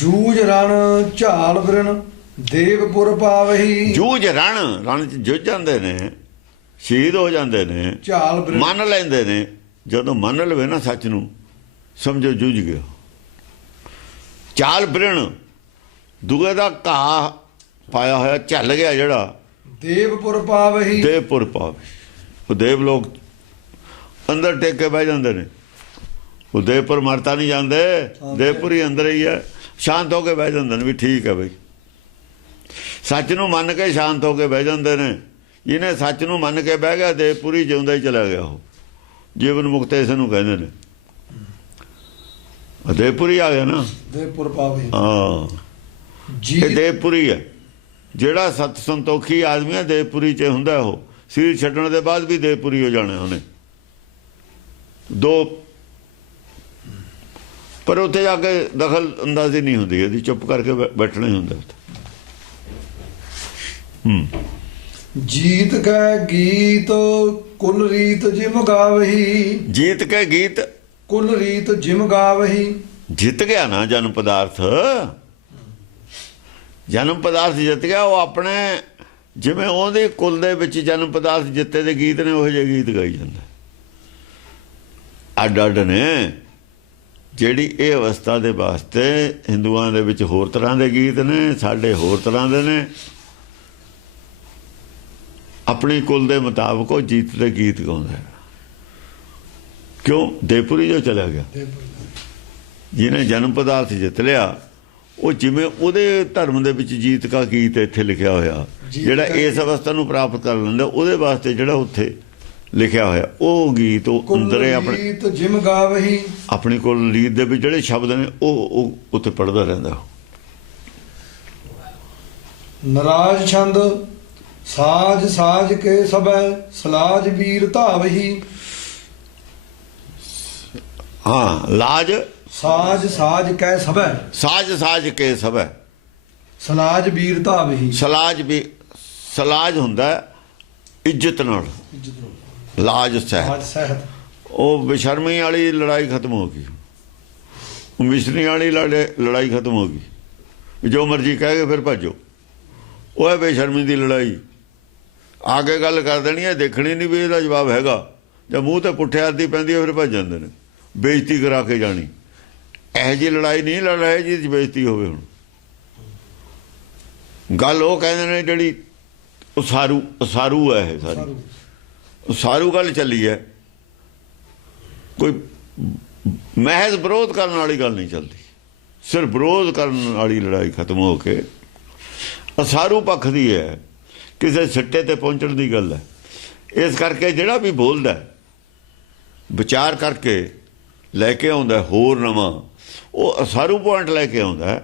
ਜੂਝ ਰਣ ਝਾਲ ਬ੍ਰਿਣ ਦੇਵਪੁਰ ਪਾਵਹੀ। ਜੂਝ ਰਣ ਚ ਜੁੱਝ ਜਾਂਦੇ ਨੇ, ਸ਼ਹੀਦ ਹੋ ਜਾਂਦੇ ਨੇ, ਝਾਲ ਬ੍ਰਿਣ ਮੰਨ ਲੈਂਦੇ ਨੇ। ਜਦੋਂ ਮੰਨ ਲਵੇ ਨਾ ਸੱਚ ਨੂੰ, ਸਮਝੋ ਜੂਝ ਗਿਆ। ਚਾਲ ਬ੍ਰਿਣ ਦੂਏ ਦਾ ਘਾਹ ਪਾਇਆ ਹੋਇਆ ਝੱਲ ਗਿਆ, ਜਿਹੜਾ ਦੇਵਪੁਰ ਪਾਵਹੀ। ਦੇਵਪੁਰ ਪਾਵੇ, ਉਹ ਦੇਵ ਲੋਕ ਅੰਦਰ ਟੇਕ ਕੇ ਬਹਿ ਜਾਂਦੇ ਨੇ। ਉਹ ਦੇਵਪੁਰ ਮਰਤਾ ਨਹੀਂ ਜਾਂਦੇ, ਦੇਵਪੁਰ ਹੀ ਅੰਦਰ ਹੀ ਹੈ। ਸ਼ਾਂਤ ਹੋ ਕੇ ਬਹਿ ਜਾਂਦੇ ਨੇ ਵੀ ਠੀਕ ਹੈ ਬਈ, ਸੱਚ ਨੂੰ ਮੰਨ ਕੇ ਸ਼ਾਂਤ ਹੋ ਕੇ ਬਹਿ ਜਾਂਦੇ ਨੇ। ਜਿਹਨੇ ਸੱਚ ਨੂੰ ਮੰਨ ਕੇ ਬਹਿ ਗਿਆ, ਦੇਵਪੁਰੀ ਜਿਉਂਦਾ ਹੀ ਚਲਾ ਗਿਆ। ਉਹ ਜੀਵਨ ਮੁਕਤ ਇਸ ਨੂੰ ਕਹਿੰਦੇ ਨੇ। ਦੇਵਪੁਰੀ ਆ ਗਿਆ ਨਾ, ਦੇਵਪੁਰ ਪਾਵਹੀ। ਹਾਂ, ਇਹ ਦੇਵਪੁਰੀ ਹੈ। ਜਿਹੜਾ ਸਤ ਸੰਤੋਖੀ ਆਦਮੀ ਹੈ, ਦੇਵਪੁਰੀ 'ਚ ਹੁੰਦਾ। ਉਹ ਸਰੀਰ ਛੱਡਣ ਦੇ ਬਾਅਦ ਵੀ ਦੇਵਪੁਰੀ ਹੋ ਜਾਣਾ ਉਹਨੇ। ਦੋ ਪਰ ਉੱਥੇ ਜਾ ਕੇ ਦਖਲ ਅੰਦਾਜ਼ੀ ਨਹੀਂ ਹੁੰਦੀ ਇਹਦੀ, ਚੁੱਪ ਕਰਕੇ ਬੈਠਣਾ ਹੀ ਹੁੰਦਾ ਉੱਥੇ। ਜੀਤ ਕੈ ਗੀਤ ਕੁਲ ਰੀਤ ਜਿਮ ਗਾਵਹੀ। ਜੀਤ ਕੇ ਗੀਤ ਕੁਲ ਰੀਤ ਜਿਮ ਗਾਵਹੀ। ਜਿੱਤ ਗਿਆ ਨਾ ਜਨਮ ਪਦਾਰਥ, ਜਨਮ ਪਦਾਰਥ ਜਿੱਤ ਗਿਆ। ਉਹ ਆਪਣੇ ਜਿਵੇਂ ਉਹਦੇ ਕੁਲ ਦੇ ਵਿੱਚ ਜਨਮ ਪਦਾਰਥ ਜਿੱਤੇ ਦੇ ਗੀਤ ਨੇ, ਉਹੋ ਜਿਹੇ ਗੀਤ ਗਾਈ ਜਾਂਦਾ। ਅੱਡ ਅੱਡ ਨੇ। ਜਿਹੜੀ ਇਹ ਅਵਸਥਾ ਦੇ ਵਾਸਤੇ ਹਿੰਦੂਆਂ ਦੇ ਵਿੱਚ ਹੋਰ ਤਰ੍ਹਾਂ ਦੇ ਗੀਤ ਨੇ, ਸਾਡੇ ਹੋਰ ਤਰ੍ਹਾਂ ਦੇ ਨੇ। ਆਪਣੀ ਕੁਲ ਦੇ ਮੁਤਾਬਕ ਉਹ ਜੀਤ ਦੇ ਗੀਤ ਗਾਉਂਦਾ। ਕਿਉਂ? ਦੇਵਪੁਰੀ ਜੋ ਚਲਾ ਗਿਆ, ਜਿਹਨੇ ਜਨਮ ਪਦਾਰਥ ਜਿੱਤ ਲਿਆ, ਉਹ ਜਿਵੇਂ ਉਹਦੇ ਧਰਮ ਦੇ ਵਿੱਚ ਜੀਤ ਕਾ ਗੀਤ ਇੱਥੇ ਲਿਖਿਆ ਹੋਇਆ, ਜਿਹੜਾ ਇਸ ਅਵਸਥਾ ਨੂੰ ਪ੍ਰਾਪਤ ਕਰ ਲੈਂਦਾ, ਉਹਦੇ ਵਾਸਤੇ ਜਿਹੜਾ ਉੱਥੇ ਲਿਖਿਆ ਹੋਇਆ ਉਹ ਗੀਤ ਉਹ ਅੰਦਰੇ ਆਪਣੇ ਜਿਮ ਗਾਵਹੀ। ਆਪਣੀ ਕੋਲ ਲੀਦ ਦੇ ਵਿੱਚ ਜਿਹੜੇ ਸ਼ਬਦ ਨੇ ਉਹ ਉੱਥੇ ਪੜ੍ਹਦਾ ਰਹਿੰਦਾ। ਨਰਾਜ ਛੰਦ ਸਾਜ ਸਾਜ ਕੇ ਸਭੈ ਸਲਾਜ ਵੀਰ ਧਾਵਹੀ। ਹਾਂ, ਲਾਜ ਸਾਜ ਸਾਜ ਕੈ ਸਭੈ ਸਾਜ ਸਾਜ ਕੇ ਸਭੈ ਸਲਾਜ ਵੀਰ ਧਾਵਹੀ। ਸਲਾਜ ਵੀ ਸਲਾਜ ਹੁੰਦਾ ਇੱਜ਼ਤ ਨਾਲ, ਲਾਜ ਸਹਿਤ। ਉਹ ਬੇਸ਼ਰਮੀ ਵਾਲੀ ਲੜਾਈ ਖਤਮ ਹੋ ਗਈ, ਉਹ ਮਿਸਰੀ ਵਾਲੀ ਲੜਾਈ ਖਤਮ ਹੋ ਗਈ। ਜੋ ਮਰਜ਼ੀ ਕਹਿ ਕੇ ਫਿਰ ਭੱਜੋ। ਉਹ ਹੈ ਬੇਸ਼ਰਮੀ ਦੀ ਲੜਾਈ। ਆ ਕੇ ਗੱਲ ਕਰ ਦੇਣੀ ਹੈ, ਦੇਖਣੀ ਨਹੀਂ ਵੀ ਇਹਦਾ ਜਵਾਬ ਹੈਗਾ। ਜਾਂ ਮੂੰਹ ਤੇ ਪੁੱਠੇ ਆਦੀ ਪੈਂਦੀ ਹੈ, ਫਿਰ ਭੱਜ ਜਾਂਦੇ ਨੇ। ਬੇਇੱਜ਼ਤੀ ਕਰਾ ਕੇ ਜਾਣੀ। ਇਹੋ ਜਿਹੀ ਲੜਾਈ ਨਹੀਂ ਲੜ ਰਹੇ ਜਿਹਦੇ 'ਚ ਬੇਇੱਜ਼ਤੀ ਹੋਵੇ। ਹੁਣ ਗੱਲ ਉਹ ਕਹਿੰਦੇ ਨੇ ਜਿਹੜੀ ਉਸਾਰੂ ਹੈ, ਇਹ ਸਾਰੀ ਉਸਾਰੂ ਗੱਲ ਚੱਲੀ ਹੈ। ਕੋਈ ਮਹਿਜ਼ ਵਿਰੋਧ ਕਰਨ ਵਾਲੀ ਗੱਲ ਨਹੀਂ ਚੱਲਦੀ। ਸਿਰਫ ਵਿਰੋਧ ਕਰਨ ਵਾਲੀ ਲੜਾਈ ਖਤਮ ਹੋ ਕੇ ਉਸਾਰੂ ਪੱਖ ਦੀ ਹੈ, ਕਿਸੇ ਸਿੱਟੇ ਤੇ ਪਹੁੰਚਣ ਦੀ ਗੱਲ ਹੈ। ਇਸ ਕਰਕੇ ਜਿਹੜਾ ਵੀ ਬੋਲਦਾ ਵਿਚਾਰ ਕਰਕੇ ਲੈ ਕੇ ਆਉਂਦਾ ਹੋਰ ਨਵਾਂ, ਉਹ ਉਸਾਰੂ ਪੁਆਇੰਟ ਲੈ ਕੇ ਆਉਂਦਾ,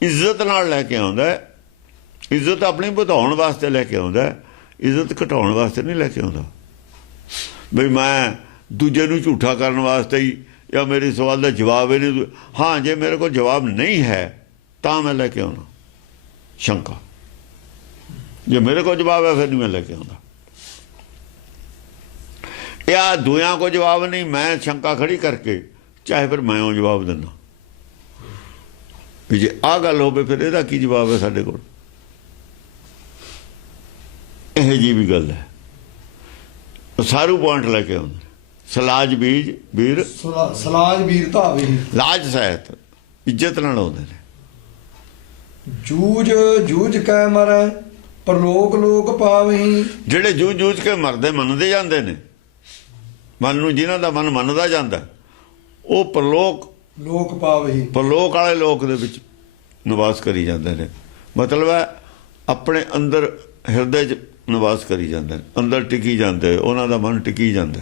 ਇੱਜ਼ਤ ਨਾਲ ਲੈ ਕੇ ਆਉਂਦਾ। ਇੱਜ਼ਤ ਆਪਣੀ ਵਧਾਉਣ ਵਾਸਤੇ ਲੈ ਕੇ ਆਉਂਦਾ, ਇੱਜ਼ਤ ਘਟਾਉਣ ਵਾਸਤੇ ਨਹੀਂ ਲੈ ਕੇ ਆਉਂਦਾ। ਬਈ ਮੈਂ ਦੂਜੇ ਨੂੰ ਝੂਠਾ ਕਰਨ ਵਾਸਤੇ ਹੀ, ਜਾਂ ਮੇਰੇ ਸਵਾਲ ਦਾ ਜਵਾਬ ਹੀ ਨਹੀਂ। ਹਾਂ, ਜੇ ਮੇਰੇ ਕੋਲ ਜਵਾਬ ਨਹੀਂ ਹੈ ਤਾਂ ਮੈਂ ਲੈ ਕੇ ਆਉਣਾ ਸ਼ੰਕਾ। ਜੇ ਮੇਰੇ ਕੋਲ ਜਵਾਬ ਹੈ ਫਿਰ ਨਹੀਂ ਮੈਂ ਲੈ ਕੇ ਆਉਂਦਾ। ਜਾਂ ਦੂਆਂ ਕੋ ਜਵਾਬ ਨਹੀਂ, ਮੈਂ ਸ਼ੰਕਾ ਖੜੀ ਕਰਕੇ ਚਾਹੇ ਫਿਰ ਮੈਂ ਉਹ ਜਵਾਬ ਦਿੰਦਾ ਵੀ ਜੇ ਆਹ ਗੱਲ ਹੋਵੇ ਫਿਰ ਇਹਦਾ ਕੀ ਜਵਾਬ ਹੈ ਸਾਡੇ ਕੋਲ। ਇਹ ਜੀ ਵੀ ਗੱਲ ਹੈ। ਸਾਰੂ ਪੁਆਇੰਟ ਲੈ ਕੇ ਆਉਂਦੇ। ਸਲਾਜ ਬੀਜ ਵੀਰ ਸਲਾਜ ਵੀਰ ਧਾਵਹੀ। ਲਾਜ ਸਹਿਤ ਇੱਜ਼ਤ ਨਾਲ ਆਉਂਦੇ ਨੇ। ਜੂਝ ਜੂਝ ਕੈ ਮਰੈ ਪਰਲੋਕ ਲੋਕ ਪਾਵਹੀ। ਜਿਹੜੇ ਜੂਝ ਕੇ ਮਰਦੇ ਮੰਨਦੇ ਜਾਂਦੇ ਨੇ, ਮਨ ਨੂੰ ਜਿਨ੍ਹਾਂ ਦਾ ਮਨ ਮੰਨਦਾ ਜਾਂਦਾ, ਉਹ ਪਰਲੋਕ ਪਰਲੋਕ ਵਾਲੇ ਲੋਕ ਦੇ ਵਿੱਚ ਨਿਵਾਸ ਕਰੀ ਜਾਂਦੇ ਨੇ। ਮਤਲਬ ਹੈ ਆਪਣੇ ਅੰਦਰ ਹਿਰਦੇ 'ਚ ਨਿਵਾਸ ਕਰੀ ਜਾਂਦੇ ਨੇ, ਅੰਦਰ ਟਿਕੀ ਜਾਂਦੇ, ਉਹਨਾਂ ਦਾ ਮਨ ਟਿਕੀ ਜਾਂਦਾ।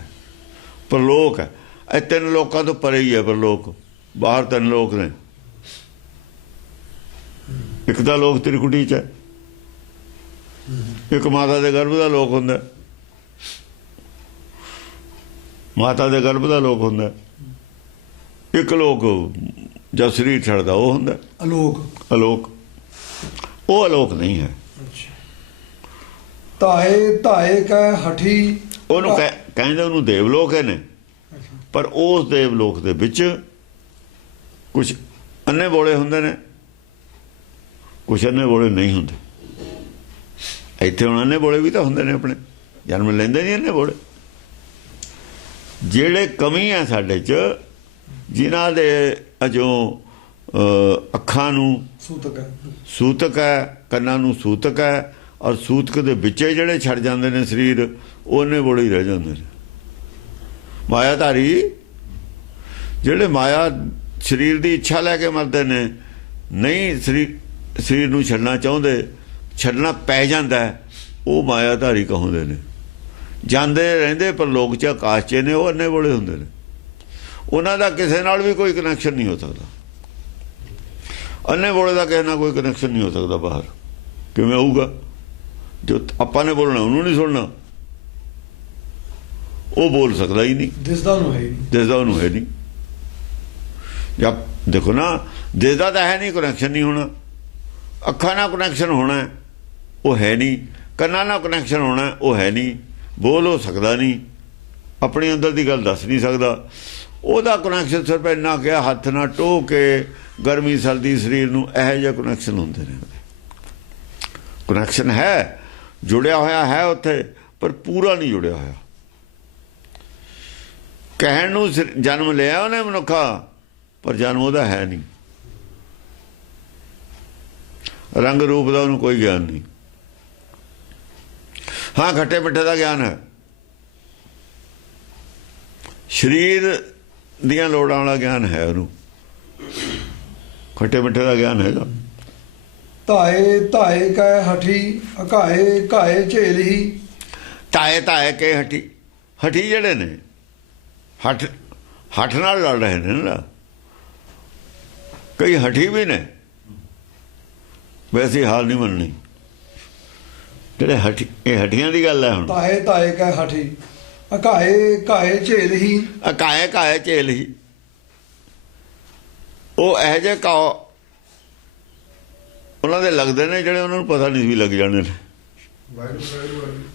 ਪਰਲੋਕ ਹੈ। ਇਹ ਤਿੰਨ ਲੋਕਾਂ ਤੋਂ ਪਰੇ ਹੀ ਹੈ ਪਰਲੋਕ। ਬਾਹਰ ਤਿੰਨ ਲੋਕ ਨੇ। ਇੱਕ ਦਾ ਲੋਕ ਤ੍ਰਿਕੁਟੀ 'ਚ ਹੈ, ਇੱਕ ਮਾਤਾ ਦੇ ਗਰਭ ਦਾ ਲੋਕ ਹੁੰਦਾ, ਮਾਤਾ ਦੇ ਗਰਭ ਦਾ ਲੋਕ ਹੁੰਦਾ। ਇੱਕ ਲੋਕ ਜਦ ਸਰੀਰ ਛੱਡਦਾ ਉਹ ਹੁੰਦਾ ਅਲੋਕ। ਅਲੋਕ। ਉਹ ਅਲੋਕ ਨਹੀਂ ਹੈ। ਧਾਏ ਧਾਏ ਕੈ ਹਠੀ। ਉਹਨੂੰ ਕਹਿੰਦੇ ਉਹਨੂੰ ਦੇਵਲੋਕ ਹੈ ਨੇ, ਪਰ ਉਸ ਦੇਵਲੋਕ ਦੇ ਵਿੱਚ ਕੁਝ ਅੰਨੇ ਬੋਲੇ ਹੁੰਦੇ ਨੇ, ਕੁਝ ਅੰਨੇ ਬੋਲੇ ਨਹੀਂ ਹੁੰਦੇ। ਇੱਥੇ ਹੁਣ ਅੰਨੇ ਬੋਲੇ ਵੀ ਤਾਂ ਹੁੰਦੇ ਨੇ, ਆਪਣੇ ਜਨਮ ਲੈਂਦੇ ਨਹੀਂ ਅੰਨੇ ਬੋਲੇ। ਜਿਹੜੇ ਕਮੀ ਆ ਸਾਡੇ 'ਚ, ਜਿਨ੍ਹਾਂ ਦੇ ਅਜੋਂ ਅੱਖਾਂ ਨੂੰ ਸੂਤਕ ਹੈ, ਕੰਨਾਂ ਨੂੰ ਸੂਤਕ ਹੈ, ਔਰ ਸੂਤਕ ਦੇ ਵਿੱਚੇ ਜਿਹੜੇ ਛੱਡ ਜਾਂਦੇ ਨੇ ਸਰੀਰ, ਉਹਨੇ ਬੋਲੇ ਹੀ ਰਹਿ ਜਾਂਦੇ ਨੇ। ਮਾਇਆਧਾਰੀ ਜਿਹੜੇ ਮਾਇਆ ਸਰੀਰ ਦੀ ਇੱਛਾ ਲੈ ਕੇ ਮਰਦੇ ਨੇ, ਨਹੀਂ ਸਰੀਰ ਨੂੰ ਛੱਡਣਾ ਚਾਹੁੰਦੇ, ਛੱਡਣਾ ਪੈ ਜਾਂਦਾ, ਉਹ ਮਾਇਆਧਾਰੀ ਕਹਾਉਂਦੇ ਨੇ। ਜਾਂਦੇ ਰਹਿੰਦੇ ਪਰ ਲੋਕ 'ਚ ਆਕਾਸ਼ 'ਚ ਨੇ, ਉਹ ਅੰਨੇ ਬੋਲੇ ਹੁੰਦੇ ਨੇ। ਉਹਨਾਂ ਦਾ ਕਿਸੇ ਨਾਲ ਵੀ ਕੋਈ ਕਨੈਕਸ਼ਨ ਨਹੀਂ ਹੋ ਸਕਦਾ। ਅੰਨੇ ਬੋਲੇ ਦਾ ਕਿਸੇ ਨਾਲ ਕੋਈ ਕਨੈਕਸ਼ਨ ਨਹੀਂ ਹੋ ਸਕਦਾ। ਬਾਹਰ ਕਿਵੇਂ ਹੋਊਗਾ? ਜੋ ਆਪਾਂ ਨੇ ਬੋਲਣਾ ਉਹਨੂੰ ਨਹੀਂ ਸੁਣਨਾ, ਉਹ ਬੋਲ ਸਕਦਾ ਹੀ ਨਹੀਂ। ਦਿਸਦਾ ਉਹਨੂੰ ਹੈ ਨਹੀਂ। ਜਦ ਦੇਖੋ ਨਾ, ਦਿਸਦਾ ਤਾਂ ਹੈ ਨਹੀਂ, ਕਨੈਕਸ਼ਨ ਨਹੀਂ ਹੋਣਾ। ਅੱਖਾਂ ਨਾਲ ਕਨੈਕਸ਼ਨ ਹੋਣਾ, ਉਹ ਹੈ ਨਹੀਂ। ਕੰਨਾਂ ਨਾਲ ਕਨੈਕਸ਼ਨ ਹੋਣਾ, ਉਹ ਹੈ ਨਹੀਂ। ਬੋਲ ਹੋ ਸਕਦਾ ਨਹੀਂ, ਆਪਣੇ ਅੰਦਰ ਦੀ ਗੱਲ ਦੱਸ ਨਹੀਂ ਸਕਦਾ। ਉਹਦਾ ਕਨੈਕਸ਼ਨ ਸਿਰਫ ਇੰਨਾ ਕਿ ਹੱਥ ਨਾਲ ਟੋਹ ਕੇ ਗਰਮੀ ਸਰਦੀ ਸਰੀਰ ਨੂੰ, ਇਹੋ ਜਿਹੇ ਕਨੈਕਸ਼ਨ ਹੁੰਦੇ ਨੇ। ਕਨੈਕਸ਼ਨ ਹੈ, ਜੁੜਿਆ ਹੋਇਆ ਹੈ ਉੱਥੇ, ਪਰ ਪੂਰਾ ਨਹੀਂ ਜੁੜਿਆ ਹੋਇਆ। ਕਹਿਣ ਨੂੰ ਜਨਮ ਲਿਆ ਉਹਨੇ ਮਨੁੱਖਾ, ਪਰ ਜਨਮ ਉਹਦਾ ਹੈ ਨਹੀਂ। ਰੰਗ ਰੂਪ ਦਾ ਉਹਨੂੰ ਕੋਈ ਗਿਆਨ ਨਹੀਂ। ਹਾਂ, ਖੱਟੇ ਮਿੱਠੇ ਦਾ ਗਿਆਨ ਹੈ, ਸਰੀਰ ਦੀਆਂ ਲੋੜਾਂ ਵਾਲਾ ਗਿਆਨ ਹੈ ਉਹਨੂੰ। ਖੱਟੇ ਮਿੱਠੇ ਦਾ ਗਿਆਨ ਹੈਗਾ। ਧਾਏ ਧਾਏ ਕੈ ਹਠੀ ਅਕਾਏ ਕਾਏ ਝੇਲੀ। ਧਾਏ ਧਾਏ ਕੇ ਹਠੀ। ਹਠੀ ਜਿਹੜੇ ਨੇ, ਹੱਠ ਨਾਲ ਲੜ ਰਹੇ ਨੇ ਨਾ। ਕਈ ਹਠੀ ਵੀ ਨੇ, ਵੈਸੇ ਹਾਲ ਨਹੀਂ ਮੰਨਣੀ। ਜਿਹੜੇ ਇਹ ਹੱਡੀਆਂ ਦੀ ਗੱਲ ਹੈ। ਹੁਣ ਧਾਏ ਧਾਏ ਕੈ ਹਠੀ ਅਕਾਏ ਕਾਏ ਝੇਲੀ। ਅਕਾਏ ਕਾਏ ਝੇਲੀ। ਉਹ ਇਹੋ ਜਿਹੇ ਕਾਓ ਉਹਨਾਂ ਦੇ ਲੱਗਦੇ ਨੇ, ਜਿਹੜੇ ਉਹਨਾਂ ਨੂੰ ਪਤਾ ਨਹੀਂ ਵੀ ਲੱਗ ਜਾਣੇ ਨੇ।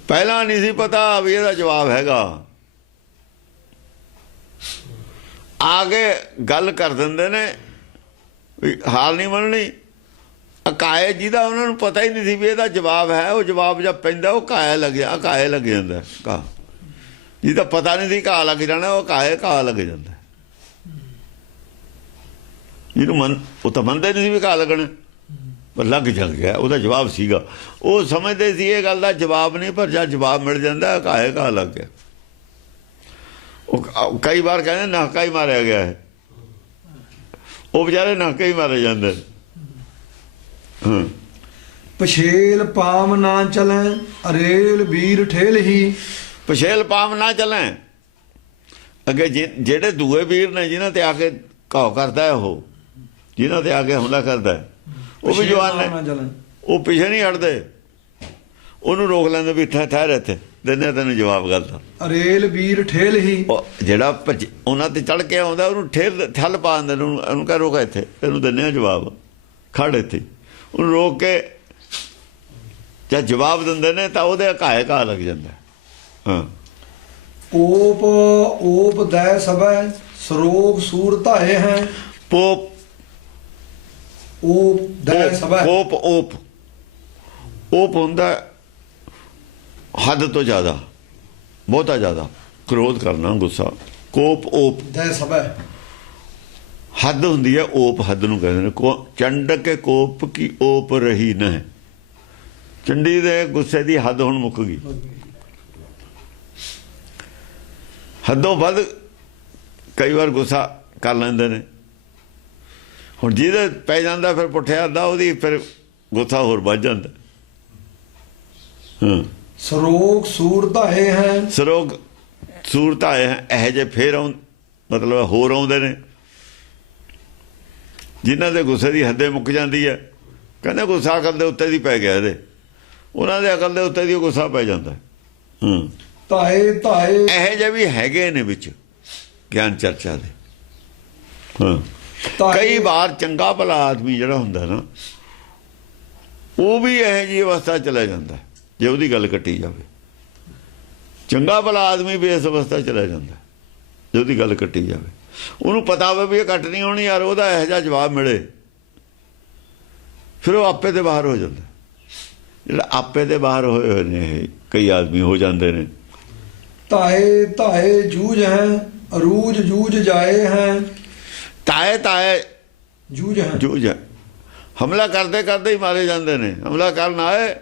ਪਹਿਲਾਂ ਨਹੀਂ ਸੀ ਪਤਾ ਵੀ ਇਹਦਾ ਜਵਾਬ ਹੈਗਾ। ਆ ਕੇ ਗੱਲ ਕਰ ਦਿੰਦੇ ਨੇ, ਵੀ ਹਾਲ ਨਹੀਂ ਮੰਨਣੀ। ਅਕਾਏ ਜਿਹਦਾ ਉਹਨਾਂ ਨੂੰ ਪਤਾ ਹੀ ਨਹੀਂ ਸੀ ਵੀ ਇਹਦਾ ਜਵਾਬ ਹੈ, ਉਹ ਜਵਾਬ ਜਦ ਪੈਂਦਾ ਉਹ ਕਾਇਆ ਲੱਗਿਆ, ਅਕਾਏ ਲੱਗ ਜਾਂਦਾ। ਕਾ ਜਿਹਦਾ ਪਤਾ ਨਹੀਂ ਸੀ ਘਾਹ ਲੱਗ ਜਾਣਾ, ਉਹ ਘਾਹ ਲੱਗ ਜਾਂਦਾ। ਜਿਹਨੂੰ ਉਹ ਤਾਂ ਮੰਨਦੇ ਨਹੀਂ ਸੀ ਵੀ ਘਾਹ ਲੱਗਣਾ, ਪਰ ਲੱਗ ਗਿਆ, ਉਹਦਾ ਜਵਾਬ ਸੀਗਾ। ਉਹ ਸਮਝਦੇ ਸੀ ਇਹ ਗੱਲ ਦਾ ਜਵਾਬ ਨਹੀਂ, ਪਰ ਜਦ ਜਵਾਬ ਮਿਲ ਜਾਂਦਾ ਘਾਹ ਲੱਗ ਗਿਆ। ਉਹ ਕਈ ਵਾਰ ਕਹਿੰਦੇ ਨਾਕਾ ਹੀ ਮਾਰਿਆ ਗਿਆ ਹੈ, ਉਹ ਵਿਚਾਰੇ ਨਾਕੇ ਹੀ ਮਾਰੇ ਜਾਂਦੇ। ਪਛੇਲ ਪਾਮ ਨਾ ਚਲੈ ਅਰੇਲ ਵੀਰ ਠੇਲ ਹੀ। ਪਛੇਲ ਪਾਮ ਨਾ ਚਲੈ। ਅੱਗੇ ਜਿਹੜੇ ਦੂਏ ਵੀਰ ਨੇ ਜਿਨ੍ਹਾਂ ਤੇ ਆ ਕੇ ਘਾਉ ਕਰਦਾ ਹੈ, ਉਹ ਜਿਨ੍ਹਾਂ ਤੇ ਆ ਕੇ ਹਮਲਾ ਕਰਦਾ ਹੈ, ਉਹ ਵੀ ਜਵਾਨ ਨੇ, ਉਹ ਪਿੱਛੇ ਨਹੀਂ ਹਟਦੇ। ਉਹਨੂੰ ਰੋਕ ਲੈਂਦੇ ਵੀ ਠਹਿਰ ਇੱਥੇ, ਦਿੰਦੇ ਤੈਨੂੰ ਜਵਾਬ ਗੱਲ ਦਾ। ਅਰੇਲ ਵੀਰ ਠੇਲ ਹੀ। ਜਿਹੜਾ ਉਹਨਾਂ ਤੇ ਚੜ ਕੇ ਆਉਂਦਾ ਉਹਨੂੰ ਠੱਲ ਪਾ ਦਿੰਦੇ, ਉਹਨੂੰ ਕਹਿ ਰੋਕ ਇੱਥੇ, ਤੈਨੂੰ ਦਿੰਦੇ ਜਵਾਬ, ਖੜ ਇੱਥੇ। ਉਹਨੂੰ ਰੋਕ ਕੇ ਜਦ ਜਵਾਬ ਦਿੰਦੇ ਨੇ ਤਾਂ ਉਹਦੇ ਘਾਹ ਲੱਗ ਜਾਂਦਾ। ਹਾਂ। ਓਪ ਓਪ ਦੈ ਸਭੈ ਸਰੋਗ ਸੂਰ ਧਾਏ ਹੈ। ਪੋਪ ਓਪ ਦੈ ਸਭੈ। ਓਪ ਹੁੰਦਾ ਹੱਦ ਤੋਂ ਜ਼ਿਆਦਾ, ਬਹੁਤਾ ਜ਼ਿਆਦਾ ਕ੍ਰੋਧ ਕਰਨਾ, ਗੁੱਸਾ। ਕੋਪ ਓਪ ਦੈ ਸਭੈ। ਹੱਦ ਹੁੰਦੀ ਹੈ, ਓਪ ਹੱਦ ਨੂੰ ਕਹਿੰਦੇ ਨੇ। ਚੰਡ ਕੇ ਕੋਪ ਕੀ ਓਪ ਰਹੀ ਨਾ। ਚੰਡੀ ਦੇ ਗੁੱਸੇ ਦੀ ਹੱਦ ਹੁਣ ਮੁੱਕ ਗਈ। ਹੱਦੋਂ ਵੱਧ ਕਈ ਵਾਰ ਗੁੱਸਾ ਕਰ ਲੈਂਦੇ ਨੇ। ਹੁਣ ਜਿਹਦੇ ਪੈ ਜਾਂਦਾ ਫਿਰ ਪੁੱਠਿਆ ਅੱਧਾ, ਉਹਦੀ ਫਿਰ ਗੁੱਸਾ ਹੋਰ ਵੱਧ ਜਾਂਦਾ। ਸਰੋਗ ਸੂਰ ਧਾਏ ਹੈ। ਸਰੋਗ ਸੂਰ ਧਾਏ ਹੈ। ਇਹੋ ਜਿਹੇ ਫੇਰ ਮਤਲਬ ਹੋਰ ਆਉਂਦੇ ਨੇ, ਜਿਨ੍ਹਾਂ ਦੇ ਗੁੱਸੇ ਦੀ ਹੱਦੇ ਮੁੱਕ ਜਾਂਦੀ ਹੈ। ਕਹਿੰਦੇ ਗੁੱਸਾ ਅਕਲ ਦੇ ਉੱਤੇ ਦੀ ਪੈ ਗਿਆ ਇਹਦੇ, ਉਹਨਾਂ ਦੇ ਅਕਲ ਦੇ ਉੱਤੇ ਦੀ ਗੁੱਸਾ ਪੈ ਜਾਂਦਾ। ਧਾਏ ਧਾਏ ਇਹੋ ਜਿਹੇ ਵੀ ਹੈਗੇ ਨੇ ਵਿੱਚ ਗਿਆਨ ਚਰਚਾ ਦੇ। ਕਈ ਵਾਰ ਚੰਗਾ ਭਲਾ ਆਦਮੀ ਜਿਹੜਾ ਹੁੰਦਾ ਨਾ ਉਹ ਵੀ ਇਹੋ ਜਿਹੀ ਅਵਸਥਾ ਚਲਾ ਜਾਂਦਾ ਜੇ ਉਹਦੀ ਗੱਲ ਕੱਟੀ ਜਾਵੇ। ਚੰਗਾ ਭਲਾ ਆਦਮੀ ਵੀ ਇਸ ਅਵਸਥਾ ਚਲਾ ਜਾਂਦਾ ਜੇ ਉਹਦੀ ਗੱਲ ਕੱਟੀ ਜਾਵੇ। ਉਹਨੂੰ ਪਤਾ ਹੋਵੇ ਵੀ ਇਹ ਕੱਟ ਨਹੀਂ ਹੋਣੀ ਯਾਰ, ਉਹਦਾ ਇਹੋ ਜਿਹਾ ਜਵਾਬ ਮਿਲੇ, ਫਿਰ ਉਹ ਆਪੇ ਤੇ ਬਾਹਰ ਹੋ ਜਾਂਦਾ। ਜਿਹੜਾ ਆਪੇ ਤੇ ਬਾਹਰ ਹੋਏ ਹੋਏ ਨੇ ਇਹ ਕਈ ਆਦਮੀ ਹੋ ਜਾਂਦੇ ਨੇ। ਤਾਏ ਤਾਏ ਜੂਝ ਹੈ ਅਰੂਜ ਜੂਝ ਜਾਏ ਹੈ। ਤਾਏ ਤਾਏ ਜੂਝ ਹੈ ਜੂਝ ਹੈ, ਹਮਲਾ ਕਰਦੇ ਕਰਦੇ ਹੀ ਮਾਰੇ ਜਾਂਦੇ ਨੇ। ਹਮਲਾ ਕਰਨ ਆਏ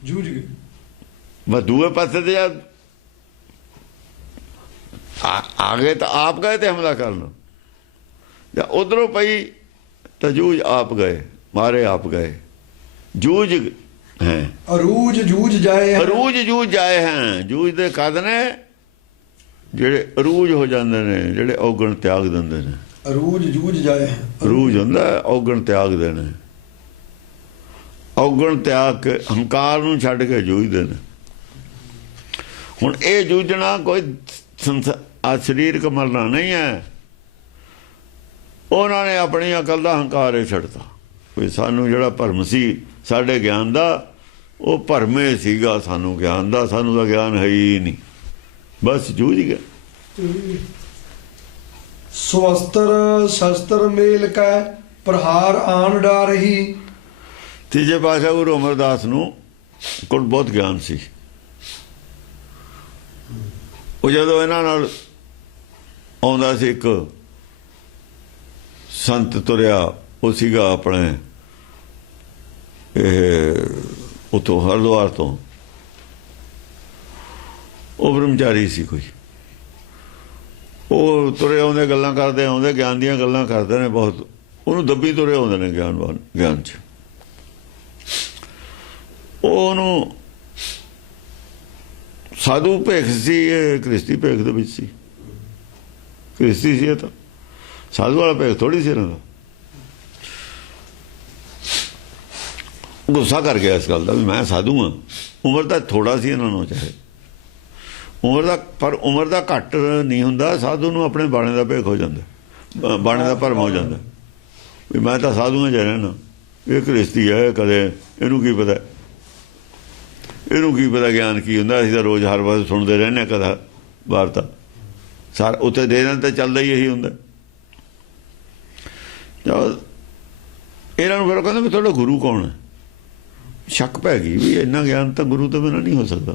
ਜੂਝ ਗਏ। ਬਸ ਦੂਏ ਪਾਸੇ ਤੇ ਜਦ ਆ ਗਏ ਤਾਂ ਆਪ ਗਏ ਤੇ ਹਮਲਾ ਕਰਨ, ਜਾਂ ਉਧਰੋਂ ਪਈ ਤਾਂ ਜੂਝ ਆਪ ਗਏ, ਮਾਰੇ ਆਪ ਗਏ। ਜੂਝ ਹੈ ਅਰੂਜ ਜੂਝ ਜਾਏ ਹੈ। ਅਰੂਜ ਜੂਝ ਜਾਏ ਹੈ। ਜੂਝ ਦੇ ਕਦ ਨੇ ਜਿਹੜੇ ਅਰੂਜ ਹੋ ਜਾਂਦੇ ਨੇ, ਜਿਹੜੇ ਔਗਣ ਤਿਆਗ ਦਿੰਦੇ ਨੇ। ਅਰੂਜ ਜੂਝ ਜਾਏ ਹੈ। ਅਰੂਜ ਹੁੰਦਾ ਔਗਣ ਤਿਆਗਦੇ ਨੇ। ਔਗਣ ਤਿਆਗ ਕੇ ਹੰਕਾਰ ਨੂੰ ਛੱਡ ਕੇ ਜੂਝਦੇ ਨੇ। ਹੁਣ ਇਹ ਜੂਝਣਾ ਕੋਈ ਸਰੀਰਕ ਮਰਨਾ ਨਹੀਂ ਹੈ। ਉਹਨਾਂ ਨੇ ਆਪਣੀ ਅਕਲ ਦਾ ਹੰਕਾਰ ਹੀ ਛੱਡਤਾ। ਕੋਈ ਸਾਨੂੰ ਜਿਹੜਾ ਭਰਮ ਸੀ ਸਾਡੇ ਗਿਆਨ ਦਾ, ਉਹ ਭਰਮੇ ਸੀਗਾ ਸਾਨੂੰ ਗਿਆਨ ਦਾ। ਸਾਨੂੰ ਤਾਂ ਗਿਆਨ ਹੈ ਹੀ ਨਹੀਂ, ਬਸ ਜੂਝ ਗਿਆ। ਸਵਸਤਰ ਸ਼ਸਤਰ ਮੇਲ ਕੈ ਪ੍ਰਹਾਰ ਆਣ ਡਾਰਹੀ। ਤੀਜੇ ਪਾਤਸ਼ਾਹ ਗੁਰੂ ਅਮਰਦਾਸ ਨੂੰ ਕੋਲ ਬਹੁਤ ਗਿਆਨ ਸੀ। ਉਹ ਜਦੋਂ ਇਹਨਾਂ ਨਾਲ ਆਉਂਦਾ ਸੀ, ਇੱਕ ਸੰਤ ਤੁਰਿਆ, ਉਹ ਸੀਗਾ ਆਪਣੇ ਇਹ ਉਤੋਂ ਹਰਿਦੁਆਰ ਤੋਂ। ਉਹ ਬ੍ਰਹਮਚਾਰੀ ਸੀ ਕੋਈ। ਉਹ ਤੁਰੇ ਆਉਂਦੇ, ਗੱਲਾਂ ਕਰਦੇ ਆਉਂਦੇ, ਗਿਆਨ ਦੀਆਂ ਗੱਲਾਂ ਕਰਦੇ ਨੇ ਬਹੁਤ। ਉਹਨੂੰ ਦੱਬੀ ਤੁਰੇ ਆਉਂਦੇ ਨੇ ਗਿਆਨ 'ਚ। ਉਹਨੂੰ ਸਾਧੂ ਭੇਖ ਸੀ, ਇਹ ਕ੍ਰਿਸ਼ਤੀ ਭੇਖ ਦੇ ਵਿੱਚ ਸੀ। ਕ੍ਰਿਸ਼ਤੀ ਸੀ ਇਹ ਤਾਂ, ਸਾਧੂ ਵਾਲਾ ਭੇਖ ਥੋੜੀ ਸੀ ਇਹਨਾਂ ਦਾ। ਗੁੱਸਾ ਕਰ ਗਿਆ ਇਸ ਗੱਲ ਦਾ ਵੀ ਮੈਂ ਸਾਧੂ ਹਾਂ। ਉਮਰ ਤਾਂ ਥੋੜਾ ਸੀ ਇਹਨਾਂ ਨੂੰ, ਚਾਹੇ ਉਮਰ ਦਾ, ਪਰ ਉਮਰ ਦਾ ਘੱਟ ਨਹੀਂ ਹੁੰਦਾ। ਸਾਧੂ ਨੂੰ ਆਪਣੇ ਬਾਣੇ ਦਾ ਭੇਖ ਹੋ ਜਾਂਦਾ, ਬਾਣੇ ਦਾ ਭਰਮ ਹੋ ਜਾਂਦਾ ਵੀ ਮੈਂ ਤਾਂ ਸਾਧੂ ਹਾਂ ਜਿਹੜਾ ਨਾ, ਇਹ ਕ੍ਰਿਸ਼ਤੀ ਹੈ। ਕਦੇ ਇਹਨੂੰ ਕੀ ਪਤਾ, ਇਹਨੂੰ ਕੀ ਪਤਾ ਗਿਆਨ ਕੀ ਹੁੰਦਾ। ਅਸੀਂ ਤਾਂ ਰੋਜ਼ ਹਰ ਵਾਰ ਸੁਣਦੇ ਰਹਿੰਦੇ ਕਥਾ ਵਾਰਤਾ, ਸਾਰ ਉੱਥੇ ਦੇ ਦਿਨ ਤਾਂ ਚੱਲਦਾ ਹੀ ਇਹੀ ਹੁੰਦਾ। ਇਹਨਾਂ ਨੂੰ ਫਿਰ ਕਹਿੰਦੇ ਵੀ ਤੁਹਾਡਾ ਗੁਰੂ ਕੌਣ ਹੈ। ਸ਼ੱਕ ਪੈ ਗਈ ਵੀ ਇੰਨਾ ਗਿਆਨ ਤਾਂ ਗੁਰੂ ਤੋਂ ਬਿਨਾਂ ਨਹੀਂ ਹੋ ਸਕਦਾ।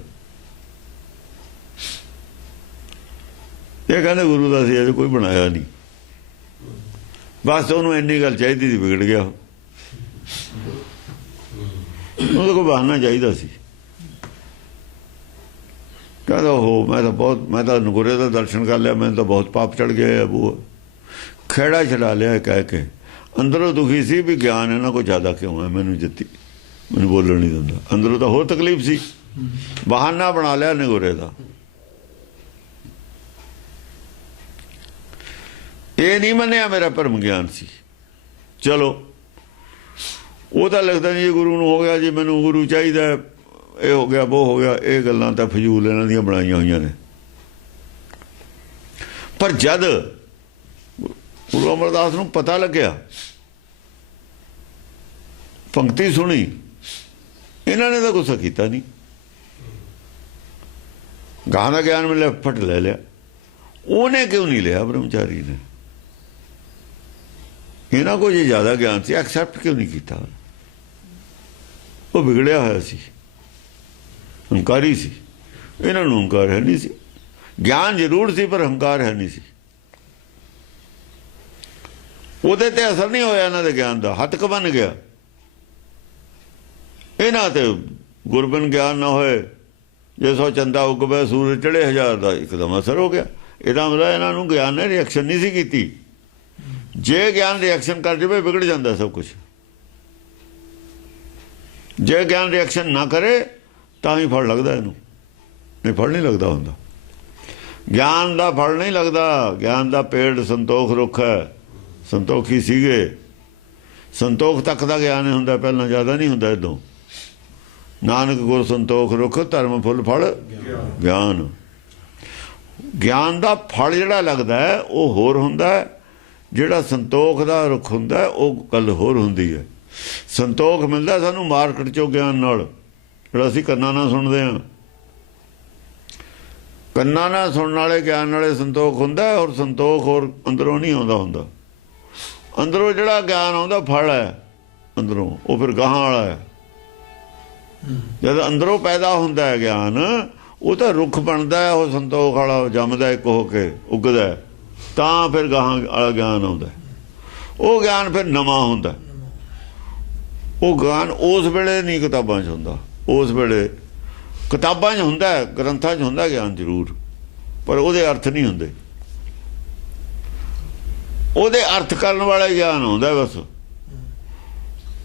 ਇਹ ਕਹਿੰਦੇ ਗੁਰੂ ਦਾ ਸੀ ਅਜੇ ਕੋਈ ਬਣਾਇਆ ਨਹੀਂ। ਬਸ ਉਹਨੂੰ ਇੰਨੀ ਗੱਲ ਚਾਹੀਦੀ ਸੀ, ਵਿਗੜ ਗਿਆ। ਉਹਦੇ ਕੋਲ ਬਹਾਨਾ ਚਾਹੀਦਾ ਸੀ। ਕਹਿੰਦਾ ਮੈਂ ਤਾਂ ਨਗੁਰੇ ਦਾ ਦਰਸ਼ਨ ਕਰ ਲਿਆ, ਮੈਨੂੰ ਤਾਂ ਬਹੁਤ ਪਾਪ ਚੜ ਗਿਆ। ਉਹ ਖੇੜਾ ਛਡਾ ਲਿਆ ਕਹਿ ਕੇ। ਅੰਦਰੋਂ ਦੁਖੀ ਸੀ ਵੀ ਗਿਆਨ ਇਹਨਾਂ ਕੋਲ ਜ਼ਿਆਦਾ ਕਿਉਂ ਹੈ, ਮੈਨੂੰ ਬੋਲਣ ਨਹੀਂ ਦਿੰਦਾ। ਅੰਦਰੋਂ ਤਾਂ ਹੋਰ ਤਕਲੀਫ ਸੀ, ਬਹਾਨਾ ਬਣਾ ਲਿਆ ਨਗੁਰੇ ਦਾ। ਇਹ ਨਹੀਂ ਮੰਨਿਆ ਮੇਰਾ ਭਰਮ ਗਿਆਨ ਸੀ। ਚਲੋ ਉਹ ਤਾਂ ਲੱਗਦਾ ਨਹੀਂ ਜੀ ਗੁਰੂ ਨੂੰ ਹੋ ਗਿਆ, ਜੀ ਮੈਨੂੰ ਗੁਰੂ ਚਾਹੀਦਾ, ਇਹ ਹੋ ਗਿਆ, ਉਹ ਹੋ ਗਿਆ। ਇਹ ਗੱਲਾਂ ਤਾਂ ਫਜ਼ੂਲ ਇਹਨਾਂ ਦੀਆਂ ਬਣਾਈਆਂ ਹੋਈਆਂ ਨੇ। ਪਰ ਜਦ ਗੁਰੂ ਅਮਰਦਾਸ ਨੂੰ ਪਤਾ ਲੱਗਿਆ, ਪੰਕਤੀ ਸੁਣੀ, ਇਹਨਾਂ ਨੇ ਤਾਂ ਗੁੱਸਾ ਕੀਤਾ ਨਹੀਂ। ਗਾਂ ਦਾ ਗਿਆਨ ਮਿਲਿਆ, ਫਟ ਲੈ ਲਿਆ। ਉਹਨੇ ਕਿਉਂ ਨਹੀਂ ਲਿਆ ਬ੍ਰਹਮਚਾਰੀ ਨੇ? ਇਹਨਾਂ ਕੋਲ ਜੇ ਜ਼ਿਆਦਾ ਗਿਆਨ ਸੀ, ਐਕਸੈਪਟ ਕਿਉਂ ਨਹੀਂ ਕੀਤਾ? ਉਹ ਵਿਗੜਿਆ ਹੋਇਆ ਸੀ, ਹੰਕਾਰੀ ਸੀ। ਇਹਨਾਂ ਨੂੰ ਹੰਕਾਰ ਹੈ ਨਹੀਂ ਸੀ। ਗਿਆਨ ਜ਼ਰੂਰ ਸੀ ਪਰ ਹੰਕਾਰ ਹੈ ਨਹੀਂ ਸੀ। ਉਹਦੇ ਤੇ ਅਸਰ ਨਹੀਂ ਹੋਇਆ ਇਹਨਾਂ ਦੇ ਗਿਆਨ ਦਾ, ਹੱਤਕ ਬਣ ਗਿਆ। ਇਹਨਾਂ ਤੇ ਗੁਰਬਨ ਗਿਆਨ ਨਾ ਹੋਏ, ਜੇ ਸੋ ਚੰਦਾ ਉਗਵੇ ਸੂਰਜ ਚੜੇ 1000 ਦਾ ਇੱਕਦਮ ਅਸਰ ਹੋ ਗਿਆ। ਇਹਦਾ ਮਤਲਬ ਇਹਨਾਂ ਨੂੰ ਗਿਆਨ ਨੇ ਰਿਐਕਸ਼ਨ ਨਹੀਂ ਸੀ ਕੀਤੀ। ਜੇ ਗਿਆਨ ਰਿਐਕਸ਼ਨ ਕਰ ਜਾਵੇ ਵਿਗੜ ਜਾਂਦਾ ਸਭ ਕੁਝ। ਜੇ ਗਿਆਨ ਰਿਐਕਸ਼ਨ ਨਾ ਕਰੇ ਤਾਂ ਹੀ ਫਲ ਲੱਗਦਾ ਇਹਨੂੰ, ਨਹੀਂ ਫਲ ਨਹੀਂ ਲੱਗਦਾ ਹੁੰਦਾ। ਗਿਆਨ ਦਾ ਫਲ ਨਹੀਂ ਲੱਗਦਾ। ਗਿਆਨ ਦਾ ਪੇੜ ਸੰਤੋਖ ਰੁੱਖ ਹੈ। ਸੰਤੋਖੀ ਸੀਗੇ, ਸੰਤੋਖ ਤੱਕ ਦਾ ਗਿਆਨ ਹੁੰਦਾ, ਪਹਿਲਾਂ ਜ਼ਿਆਦਾ ਨਹੀਂ ਹੁੰਦਾ। ਇਦੋਂ ਨਾਨਕ ਗੁਰ ਸੰਤੋਖ ਰੁੱਖ, ਧਰਮ ਫੁੱਲ ਫਲ ਗਿਆਨ। ਗਿਆਨ ਦਾ ਫਲ ਜਿਹੜਾ ਲੱਗਦਾ ਹੈ ਉਹ ਹੋਰ ਹੁੰਦਾ ਜਿਹੜਾ ਸੰਤੋਖ ਦਾ ਰੁੱਖ ਹੁੰਦਾ ਉਹ ਗੱਲ ਹੋਰ ਹੁੰਦੀ ਹੈ। ਸੰਤੋਖ ਮਿਲਦਾ ਸਾਨੂੰ ਮਾਰਕੀਟ ਚੋਂ ਗਿਆਨ ਨਾਲ, ਜਿਹੜਾ ਅਸੀਂ ਕੰਨਾਂ ਨਾਲ ਸੁਣਦੇ ਹਾਂ। ਕੰਨਾਂ ਨਾਲ ਸੁਣਨ ਵਾਲੇ ਗਿਆਨ ਨਾਲੇ ਸੰਤੋਖ ਹੁੰਦਾ, ਔਰ ਸੰਤੋਖ ਹੋਰ ਅੰਦਰੋਂ ਨਹੀਂ ਆਉਂਦਾ ਹੁੰਦਾ। ਅੰਦਰੋਂ ਜਿਹੜਾ ਗਿਆਨ ਆਉਂਦਾ ਫਲ ਹੈ ਅੰਦਰੋਂ, ਉਹ ਫਿਰ ਗਾਹਾਂ ਵਾਲਾ ਹੈ। ਜਦ ਅੰਦਰੋਂ ਪੈਦਾ ਹੁੰਦਾ ਹੈ ਗਿਆਨ, ਉਹ ਤਾਂ ਰੁੱਖ ਬਣਦਾ ਹੈ, ਉਹ ਸੰਤੋਖ ਵਾਲਾ ਜੰਮਦਾ ਇੱਕ ਹੋ ਕੇ ਉੱਗਦਾ, ਤਾਂ ਫਿਰ ਗਾਹਾਂ ਵਾਲਾ ਗਿਆਨ ਆਉਂਦਾ। ਉਹ ਗਿਆਨ ਫਿਰ ਨਵਾਂ ਹੁੰਦਾ। ਉਹ ਗਿਆਨ ਉਸ ਵੇਲੇ ਨਹੀਂ ਕਿਤਾਬਾਂ 'ਚ ਹੁੰਦਾ, ਉਸ ਵੇਲੇ ਕਿਤਾਬਾਂ 'ਚ ਹੁੰਦਾ, ਗ੍ਰੰਥਾਂ 'ਚ ਹੁੰਦਾ ਗਿਆਨ ਜ਼ਰੂਰ, ਪਰ ਉਹਦੇ ਅਰਥ ਨਹੀਂ ਹੁੰਦੇ। ਉਹਦੇ ਅਰਥ ਕਰਨ ਵਾਲਾ ਗਿਆਨ ਆਉਂਦਾ, ਬਸ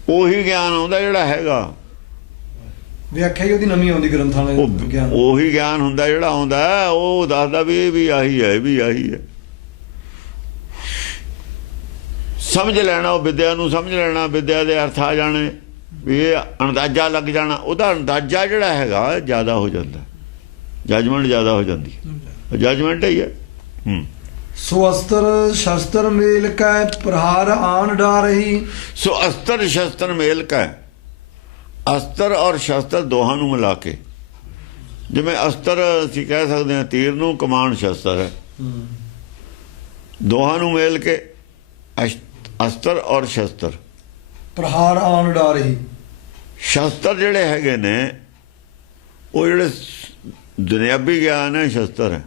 ਉਹੀ ਗਿਆਨ ਆਉਂਦਾ ਜਿਹੜਾ ਹੈਗਾ। ਵਿਆਖਿਆ ਹੀ ਉਹਦੀ ਨਵੀਂ ਆਉਂਦੀ ਗ੍ਰੰਥਾਂ ਵਾਲੇ ਗਿਆਨ। ਉਹੀ ਗਿਆਨ ਹੁੰਦਾ ਜਿਹੜਾ ਆਉਂਦਾ, ਉਹ ਦੱਸਦਾ ਵੀ ਇਹ ਵੀ ਆਹੀ ਹੈ, ਇਹ ਵੀ ਆਹੀ ਹੈ। ਸਮਝ ਲੈਣਾ, ਉਹ ਵਿਦਿਆ ਨੂੰ ਸਮਝ ਲੈਣਾ, ਵਿਦਿਆ ਦੇ ਅਰਥ ਆ ਜਾਣੇ, ਵੀ ਇਹ ਅੰਦਾਜ਼ਾ ਲੱਗ ਜਾਣਾ। ਉਹਦਾ ਅੰਦਾਜ਼ਾ ਜਿਹੜਾ ਹੈਗਾ ਜ਼ਿਆਦਾ ਹੋ ਜਾਂਦਾ, ਜਜਮੈਂਟ ਜ਼ਿਆਦਾ ਹੋ ਜਾਂਦੀ, ਜਜਮੈਂਟ ਹੀ ਹੈ। ਸੋ ਅਸਤਰ ਸ਼ਸਤਰ ਮੇਲ ਕੈ ਪ੍ਰਹਾਰ ਆਨ ਡਾਰਹੀ। ਸੋ ਅਸਤਰ ਸ਼ਸਤਰ ਮੇਲ ਕੈ, ਅਸਤਰ ਔਰ ਸ਼ਸਤਰ ਦੋਹਾਂ ਨੂੰ ਮਿਲਾ ਕੇ, ਜਿਵੇਂ ਅਸਤਰ ਅਸੀਂ ਕਹਿ ਸਕਦੇ ਹਾਂ ਤੀਰ ਨੂੰ, ਕਮਾਨ ਸ਼ਸਤਰ ਹੈ, ਦੋਹਾਂ ਨੂੰ ਮੇਲ ਕੇ ਅਸਤਰ ਔਰ ਸ਼ਸਤਰ। ਪ੍ਰਹਾਰ ਆਨ ਡਾਰਹੀ, ਸ਼ਸਤਰ ਜਿਹੜੇ ਹੈਗੇ ਨੇ ਉਹ ਜਿਹੜੇ ਦੁਨਿਆਵੀ ਗਿਆਨ ਹੈ, ਸ਼ਸਤਰ ਹੈ।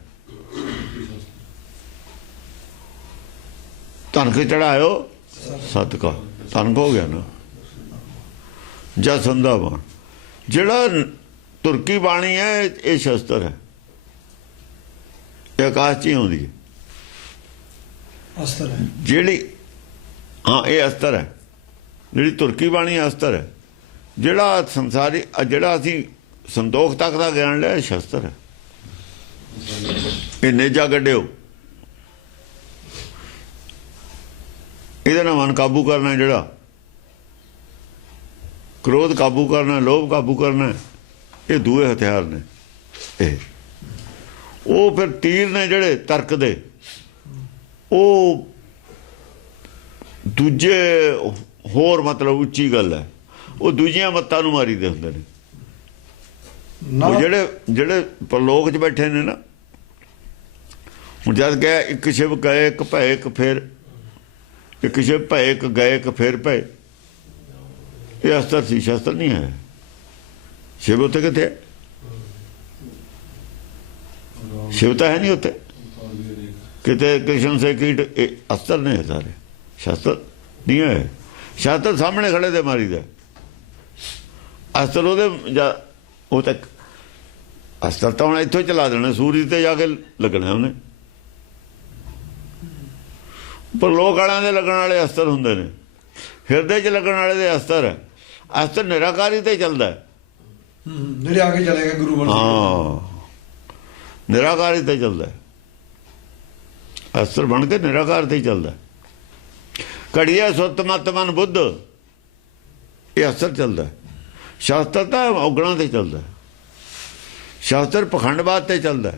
ਧਨਕ ਚੜਾਇਓ ਸਤਿਕਾ, ਧਨਕ ਹੋ ਗਿਆ ਨਾ, ਜਾਂ ਸੰਧਾ ਬਾਣ। ਜਿਹੜਾ ਤੁਰਕੀ ਬਾਣੀ ਹੈ ਇਹ ਸ਼ਸਤਰ ਹੈ, ਇਹ ਆਕਾਸ਼ 'ਚ ਹੀ ਆਉਂਦੀ ਹੈ। ਅਸਤਰ ਹੈ ਜਿਹੜੀ, ਹਾਂ ਇਹ ਅਸਤਰ ਹੈ। ਜਿਹੜੀ ਤੁਰਕੀ ਬਾਣੀ ਅਸਤਰ ਹੈ। ਜਿਹੜਾ ਸੰਸਾਰੀ, ਜਿਹੜਾ ਅਸੀਂ ਸੰਤੋਖ ਤੱਕ ਦਾ ਗਿਆਨ ਲਿਆ, ਸ਼ਸਤਰ ਹੈ। ਇਹ ਨੇਜਾ ਕੱਢਿਓ, ਇਹਦੇ ਨਾਲ ਮਨ ਕਾਬੂ ਕਰਨਾ, ਜਿਹੜਾ ਕ੍ਰੋਧ ਕਾਬੂ ਕਰਨਾ, ਲੋਭ ਕਾਬੂ ਕਰਨਾ, ਇਹ ਦੂਏ ਹਥਿਆਰ ਨੇ। ਇਹ ਉਹ ਫਿਰ ਤੀਰ ਨੇ ਜਿਹੜੇ ਤਰਕ ਦੇ, ਉਹ ਦੂਜੇ ਹੋਰ ਮਤਲਬ ਉੱਚੀ ਗੱਲ ਹੈ, ਉਹ ਦੂਜੀਆਂ ਮੱਤਾਂ ਨੂੰ ਮਾਰੀ ਦੇ ਹੁੰਦੇ ਨੇ। ਉਹ ਜਿਹੜੇ ਪਰਲੋਕ 'ਚ ਬੈਠੇ ਨੇ ਨਾ, ਹੁਣ ਜਦ ਗਿਆ ਇੱਕ ਸ਼ਿਵ ਗਏ ਇੱਕ ਭੈ ਇੱਕ ਫਿਰ, ਇੱਕ ਸ਼ਿਵ ਭੈ ਇੱਕ ਗਏ ਇੱਕ ਫਿਰ ਭੈ, ਇਹ ਅਸਤਰ ਸੀ, ਸ਼ਸਤਰ ਨਹੀਂ ਹੈ। ਸ਼ਿਵ ਉੱਥੇ ਕਿੱਥੇ ਹੈ? ਸ਼ਿਵ ਤਾਂ ਹੈ ਨਹੀਂ ਉੱਥੇ ਕਿਤੇ। ਕ੍ਰਿਸ਼ਨ ਸੇ ਕੀਟ, ਇਹ ਅਸਤਰ ਨੇ ਸਾਰੇ, ਸ਼ਸਤਰ ਨਹੀਂ ਹੈ। ਸ਼ਸਤਰ ਸਾਹਮਣੇ ਖੜੇ ਤੇ ਮਾਰੀ ਦਾ, ਅਸਤਰ ਉਹਦੇ ਉਹ ਤੱਕ। ਅਸਤਰ ਤਾਂ ਹੁਣ ਇੱਥੋਂ ਚਲਾ ਦੇਣਾ, ਸੂਰਜ ਤੇ ਜਾ ਕੇ ਲੱਗਣਾ ਉਹਨੇ। ਪਰ ਲੋਕ ਵਾਲਿਆਂ ਦੇ ਲੱਗਣ ਵਾਲੇ ਅਸਤਰ ਹੁੰਦੇ ਨੇ, ਹਿਰਦੇ 'ਚ ਲੱਗਣ ਵਾਲੇ ਦੇ ਅਸਤਰ ਹੈ। ਅਸਤਰ ਨਿਰਾਕਾਰੀ ਤੇ ਚੱਲਦਾ, ਜਿਹੜੇ ਆ ਕੇ ਚਲੇ ਗਏ ਗੁਰੂ ਬਣ। ਹਾਂ, ਨਿਰਾਕਾਰੀ ਤੇ ਚੱਲਦਾ, ਅਸਤਰ ਬਣ ਕੇ ਨਿਰਾਕਾਰ ਤੇ ਚੱਲਦਾ। ਘੜੀਆ ਸੁੱਤ ਮਤ ਮਨ ਬੁੱਧ, ਇਹ ਅਸਰ ਚੱਲਦਾ। ਸ਼ਾਸਤਰ ਤਾਂ ਔਗਣਾਂ ਤੇ ਚੱਲਦਾ, ਸ਼ਾਸਤਰ ਪਖੰਡਵਾਦ ਤੇ ਚੱਲਦਾ।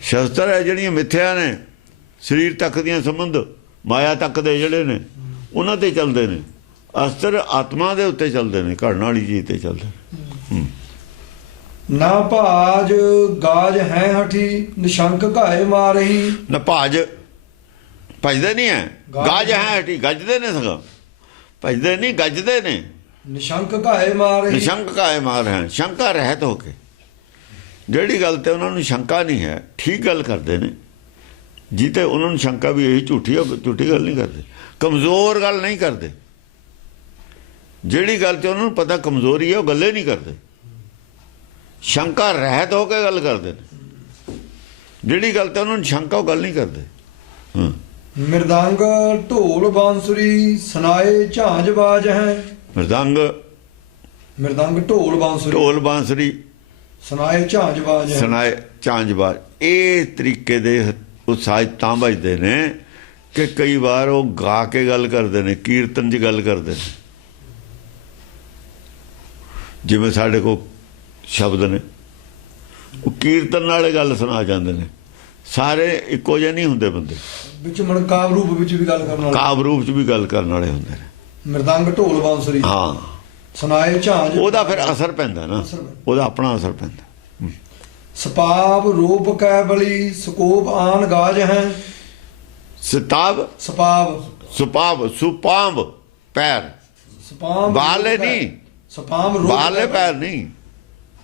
ਸ਼ਾਸਤਰ ਹੈ ਜਿਹੜੀਆਂ ਮਿੱਥਿਆ ਨੇ, ਸਰੀਰ ਤੱਕ ਦੀਆਂ ਸੰਬੰਧ, ਮਾਇਆ ਤੱਕ ਦੇ ਜਿਹੜੇ ਨੇ, ਉਹਨਾਂ ਤੇ ਚੱਲਦੇ ਨੇ। ਅਸਤਰ ਆਤਮਾ ਦੇ ਉੱਤੇ ਚੱਲਦੇ ਨੇ, ਘੜਨ ਵਾਲੀ ਚੀਜ਼ ਤੇ ਚੱਲਦੇ। ਨਾ ਭਾਜ ਗਾਜ ਹੈ ਹਠੀ, ਨਿਸ਼ੰਕ ਘਾਏ ਮਾਰਹੀ। ਨਾ ਭਾਜ, ਭਜਦੇ ਨਹੀਂ ਹੈ। ਗਾਜ ਹੈ ਹਟੀ, ਗੱਜਦੇ ਨੇ ਸਗਾ, ਭਜਦੇ ਨਹੀਂ, ਗੱਜਦੇ ਨੇ। ਨਿਸ਼ੰਕ ਘਾਏ ਮਾਰਹੀ, ਨਿਸ਼ੰਕ ਘਾਏ ਮਾਰ ਹੈ, ਸ਼ੰਕਾ ਰਹਿਤ ਹੋ ਕੇ। ਜਿਹੜੀ ਗੱਲ ਤੇ ਉਹਨਾਂ ਨੂੰ ਸ਼ੰਕਾ ਨਹੀਂ ਹੈ, ਠੀਕ ਗੱਲ ਕਰਦੇ ਨੇ। ਜੀ ਤੇ ਉਹਨਾਂ ਨੂੰ ਸ਼ੰਕਾ ਵੀ ਇਹੀ ਝੂਠੀ ਹੈ, ਝੂਠੀ ਗੱਲ ਨਹੀਂ ਕਰਦੇ, ਕਮਜ਼ੋਰ ਗੱਲ ਨਹੀਂ ਕਰਦੇ। ਜਿਹੜੀ ਗੱਲ ਤੇ ਉਹਨਾਂ ਨੂੰ ਪਤਾ ਕਮਜ਼ੋਰੀ ਹੈ, ਉਹ ਗੱਲੇ ਨਹੀਂ ਕਰਦੇ, ਸ਼ੰਕਾ ਰਹਿਤ ਹੋ ਕੇ ਗੱਲ ਕਰਦੇ ਨੇ। ਜਿਹੜੀ ਗੱਲ ਤੇ ਉਹਨਾਂ ਨੂੰ ਸ਼ੰਕਾ, ਉਹ ਗੱਲ ਨਹੀਂ ਕਰਦੇ। ਮਿਰਦੰਗ ਢੋਲ ਬਾਂਸੁਰੀ, ਸੁਨਾਏ ਝਾਂਜ ਬਾਜ ਹੈ। ਮਿਰਦੰਗ ਢੋਲ ਬਾਂਸੁਰੀ, ਢੋਲ ਬਾਂਸਰੀ, ਸੁਨਾਏ ਝਾਂਜ ਬਾਜ ਹੈ। ਸੁਨਾਏ ਝਾਂਜ ਬਾਜ, ਇਹ ਤਰੀਕੇ ਦੇ ਉਹ ਸਾਜ਼ ਤਾਂ ਵੱਜਦੇ ਨੇ ਕਿ ਕਈ ਵਾਰ ਉਹ ਗਾ ਕੇ ਗੱਲ ਕਰਦੇ ਨੇ, ਕੀਰਤਨ 'ਚ ਗੱਲ ਕਰਦੇ ਨੇ। ਜਿਵੇਂ ਸਾਡੇ ਕੋਲ ਸ਼ਬਦ ਨੇ, ਉਹ ਕੀਰਤਨ ਨਾਲੇ ਗੱਲ ਸੁਣਾ ਜਾਂਦੇ ਨੇ। ਸਾਰੇ ਇੱਕੋ ਜਿਹੇ ਨਹੀਂ ਹੁੰਦੇ ਬੰਦੇ। ਵਿੱਚ ਮਨ ਕਾਵ ਰੂਪ ਵਿੱਚ ਵੀ ਗੱਲ ਕਰਨ ਵਾਲੇ, ਕਾਵ ਰੂਪ 'ਚ ਵੀ ਗੱਲ ਕਰਨ ਵਾਲੇ ਹੁੰਦੇ ਨੇ। ਮ੍ਰਿਦੰਗ ਢੋਲ ਬਾਂਸੁਰੀ ਹਾਂ, ਸੁਨਾਏ ਝਾਂਜ, ਉਹਦਾ ਫਿਰ ਅਸਰ ਪੈਂਦਾ ਨਾ, ਉਹਦਾ ਆਪਣਾ ਅਸਰ ਪੈਂਦਾ। ਸਪਾਵ ਰੂਪ ਕੈ ਬਲੀ ਸਕੋਪ ਆਨ ਗਾਜ ਹੈ। ਸਤਾਬ ਸਪਾਵ ਸੁਪਾਬ ਸੁਪਾਂਬ ਪੈਰ, ਸਪਾਮ ਬਾਹਰਲੇ ਨਹੀਂ, ਸਪਾਮ ਰੂਪ ਬਾਹਰਲੇ ਪੈਰ ਨਹੀਂ,